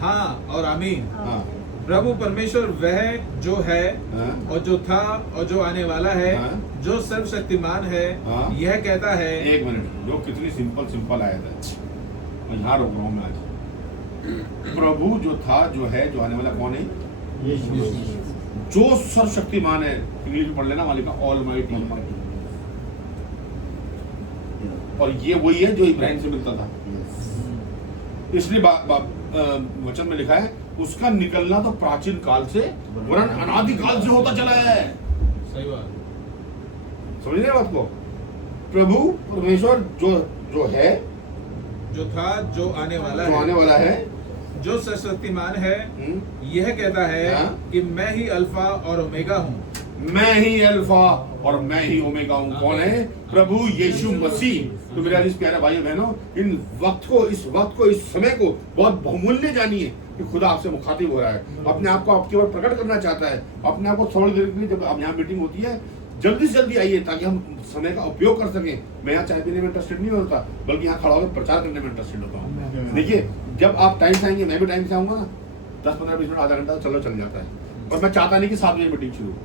हाँ और आमीन। प्रभु परमेश्वर वह जो है, और जो था, और जो आने वाला है, जो सर्वशक्तिमान है, यह कहता है। एक मिनट, जो कितनी सिंपल आया था, मैं यहाँ रोक रहा हूँ मैं आज। प्रभु जो था, जो है, जो आने वाला कौन है? जो सर्वशक्तिमान है। इंग्लिश में पढ़ लेना, मालिक ऑलमाइटी। और ये वही है जो इब्राहिम से मिलता था। इसलिए वचन में लिखा है, उसका निकलना तो प्राचीन काल से वरन अनादि काल से होता चला है। सही बात, समझ रहे बात को? प्रभु परमेश्वर जो है, जो था, जो आने वाला है, जो सर्वशक्तिमान है, यह कहता है कि मैं ही अल्फा और ओमेगा हूँ, मैं ही अल्फा और मैं ही ओमेगा हूँ। कौन है? प्रभु यीशु मसीह। तो मेरे अजीज प्यारे भाई बहनों, इन वक्त को, इस वक्त को, इस समय को बहुत बहुमूल्य जानिए कि खुदा आपसे मुखातिब हो रहा है, अपने आप को आपके ऊपर प्रकट करना चाहता है। अपने आप को थोड़ी देर के लिए जब आप यहाँ मीटिंग होती है, जल्दी से जल्दी आइए ताकि हम समय का उपयोग कर सकें। मैं यहाँ चाय पीने में इंटरेस्टेड नहीं होता, बल्कि यहाँ खड़ा होकर प्रचार करने में इंटरेस्टेड होता हूँ। देखिए, जब आप टाइम से आएंगे, मैं भी टाइम से आऊंगा ना, 10-15-20 मिनट, आधा घंटा चलो चल जाता है। और मैं चाहता नहीं कि 7 बजे मीटिंग शुरू हो।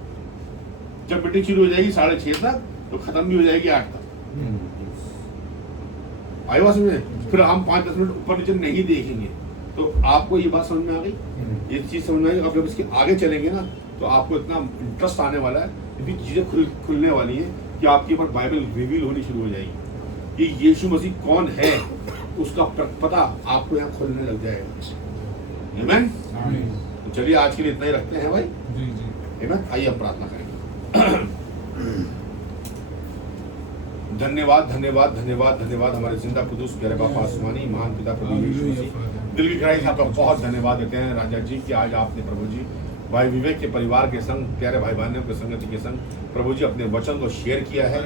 जब मीटिंग शुरू हो जाएगी 6:30 तक, तो खत्म भी हो जाएगी 8 तक। आई बात समझ में? फिर हम 5-10 मिनट ऊपर नीचे नहीं देखेंगे। तो आपको ये बात समझ में आ गई, ये चीज समझ में आ गई। अब जब इसके आगे चलेंगे ना, तो आपको इतना इंटरेस्ट आने वाला है, इतनी चीजें खुलने वाली है कि आपके ऊपर बाइबल रिवील होनी शुरू हो जाएगी कि यीशु मसीह कौन है, उसका पता आपको यहाँ खुलने लग जाएगा। आमीन। तो चलिए, आज के लिए इतना ही रखते हैं भाई। आमीन। आइए हम प्रार्थना करेंगे। धन्यवाद धन्यवाद धन्यवाद धन्यवाद हमारे जिंदा कुदूस प्यारे बापा आसमानी महान पिता प्रभु यीशु मसीह, दिल की गहराई से आपका बहुत धन्यवाद देते हैं राजा जी कि आज आपने प्रभु जी भाई विवेक के परिवार के संग, प्यारे भाई बहनों के संगति के संग प्रभु जी अपने वचन को शेयर किया है।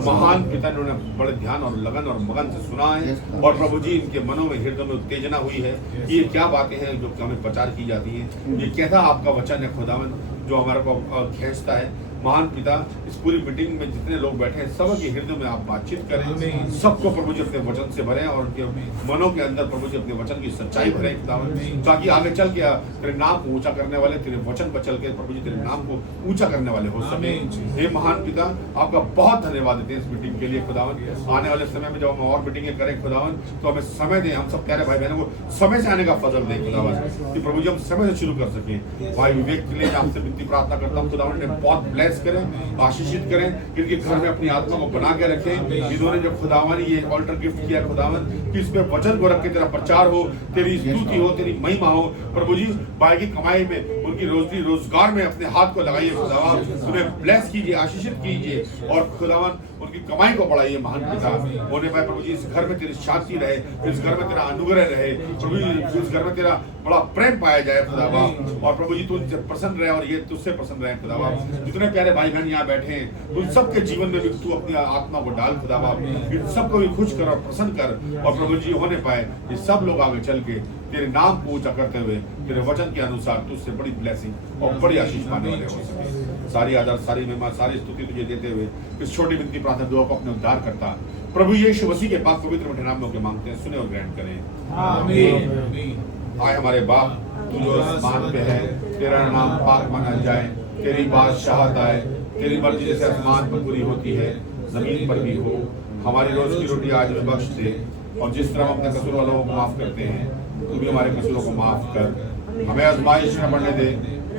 महान पिता ने उन्हें बड़े ध्यान और लगन और मगन से सुना है, और प्रभु जी इनके मनों में, हृदय में उत्तेजना हुई है कि ये क्या बातें हैं जो हमें प्रचार की जाती हैं। ये कैसा आपका वचन है खुदावन जो हमारे को खींचता है। महान पिता, इस पूरी मीटिंग में जितने लोग बैठे हैं, सबके हृदय में आप बातचीत करें, सबको प्रभु जी अपने वचन से भरें और उनके मनों के अंदर प्रभु जी अपने वचन की सच्चाई भरें खुदावन, ताकि आगे चल के तेरे नाम को ऊंचा करने वाले, तेरे वचन पर चल के प्रभु जी तेरे नाम को ऊंचा करने वाले हो सके। हे महान पिता, आपका बहुत धन्यवाद देते हैं इस मीटिंग के लिए खुदावन। आने वाले समय में जब हम और मीटिंगें करें खुदावन, तो हमें समय दें, हम सब प्यारे भाई बहनों को समय से आने का फजल दें खुदावन, कि प्रभु जी हम समय से शुरू कर सकें। भाई विवेक के लिए आपसे विनती प्रार्थना करता हूँ खुदावन, ने बहुत ब्लेस करें, आशीषित करें, इनके घर में अपनी आत्मा को बना के रखें। इन्होंने जब खुदावन ये ऑल्टर गिफ्ट किया खुदावन, कि इसमें वचन को रख के तेरा प्रचार हो, तेरी स्तुति हो, तेरी महिमा हो। प्रभु जी भाई की कमाई में, उनकी रोजगार में अपने हाथ को लगाइए खुदावन, उन्हें ब्लेस कीजिए, आशीषित कीजिए, और खुदावन उनकी कमाई को बढ़ाइए। महान पिता होने पाए प्रभु जी, इस घर में तेरी शांति रहे, इस घर में तेरा अनुग्रह रहे प्रभु जी, इस घर में तेरा बड़ा प्रेम पाया जाए खुदावा, और प्रभु जी तुझसे प्रसन्न रहे और ये तुझसे प्रसन्न रहे खुदावा। जितने प्यारे भाई बहन यहाँ बैठे हैं, उन सबके जीवन में भी तू अपनी आत्मा को डाल खुदावा, इन सबको भी खुश कर और प्रसन्न कर, और प्रभु जी होने पाए ये सब लोग आगे चल के तेरे नाम को ऊंचा करते हुए तेरे वचन के अनुसार तुझसे बड़ी ब्लेसिंग और बड़ी आशीष पाने वाले हो सके। सारी आदर, सारी महिमा, सारी स्तुति तुझे देते हुए इस छोटी विनती प्रार्थना दुआ को अपने उद्धार करता प्रभु यीशु मसीह के पास पवित्र मीठे नाम में मांगते हैं, सुने और ग्रहण करें। आमीन। आए हमारे बाप, तू जो आसमान पे है, तेरा नाम पाक माना जाए, तेरी बादशाहत आए, तेरी मर्जी जैसे आसमान पर पूरी होती है जमीन पर भी हो। हमारी रोज की रोटी आज हमें बख्श दे, और जिस तरह हम अपने कसूर वालों को माफ करते हैं, तू भी हमारे कसूरों को माफ कर। हमें आजमाइश न पड़ने दे,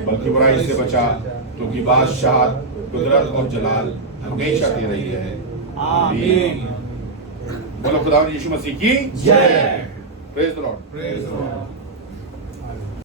बल्कि बुराई से बचा, क्योंकि बादशाहत, कुदरत और जलाल हमेशा तेरा ही है। आमीन। बोलो खुदा यीशु मसीह की जय। Praise the Lord.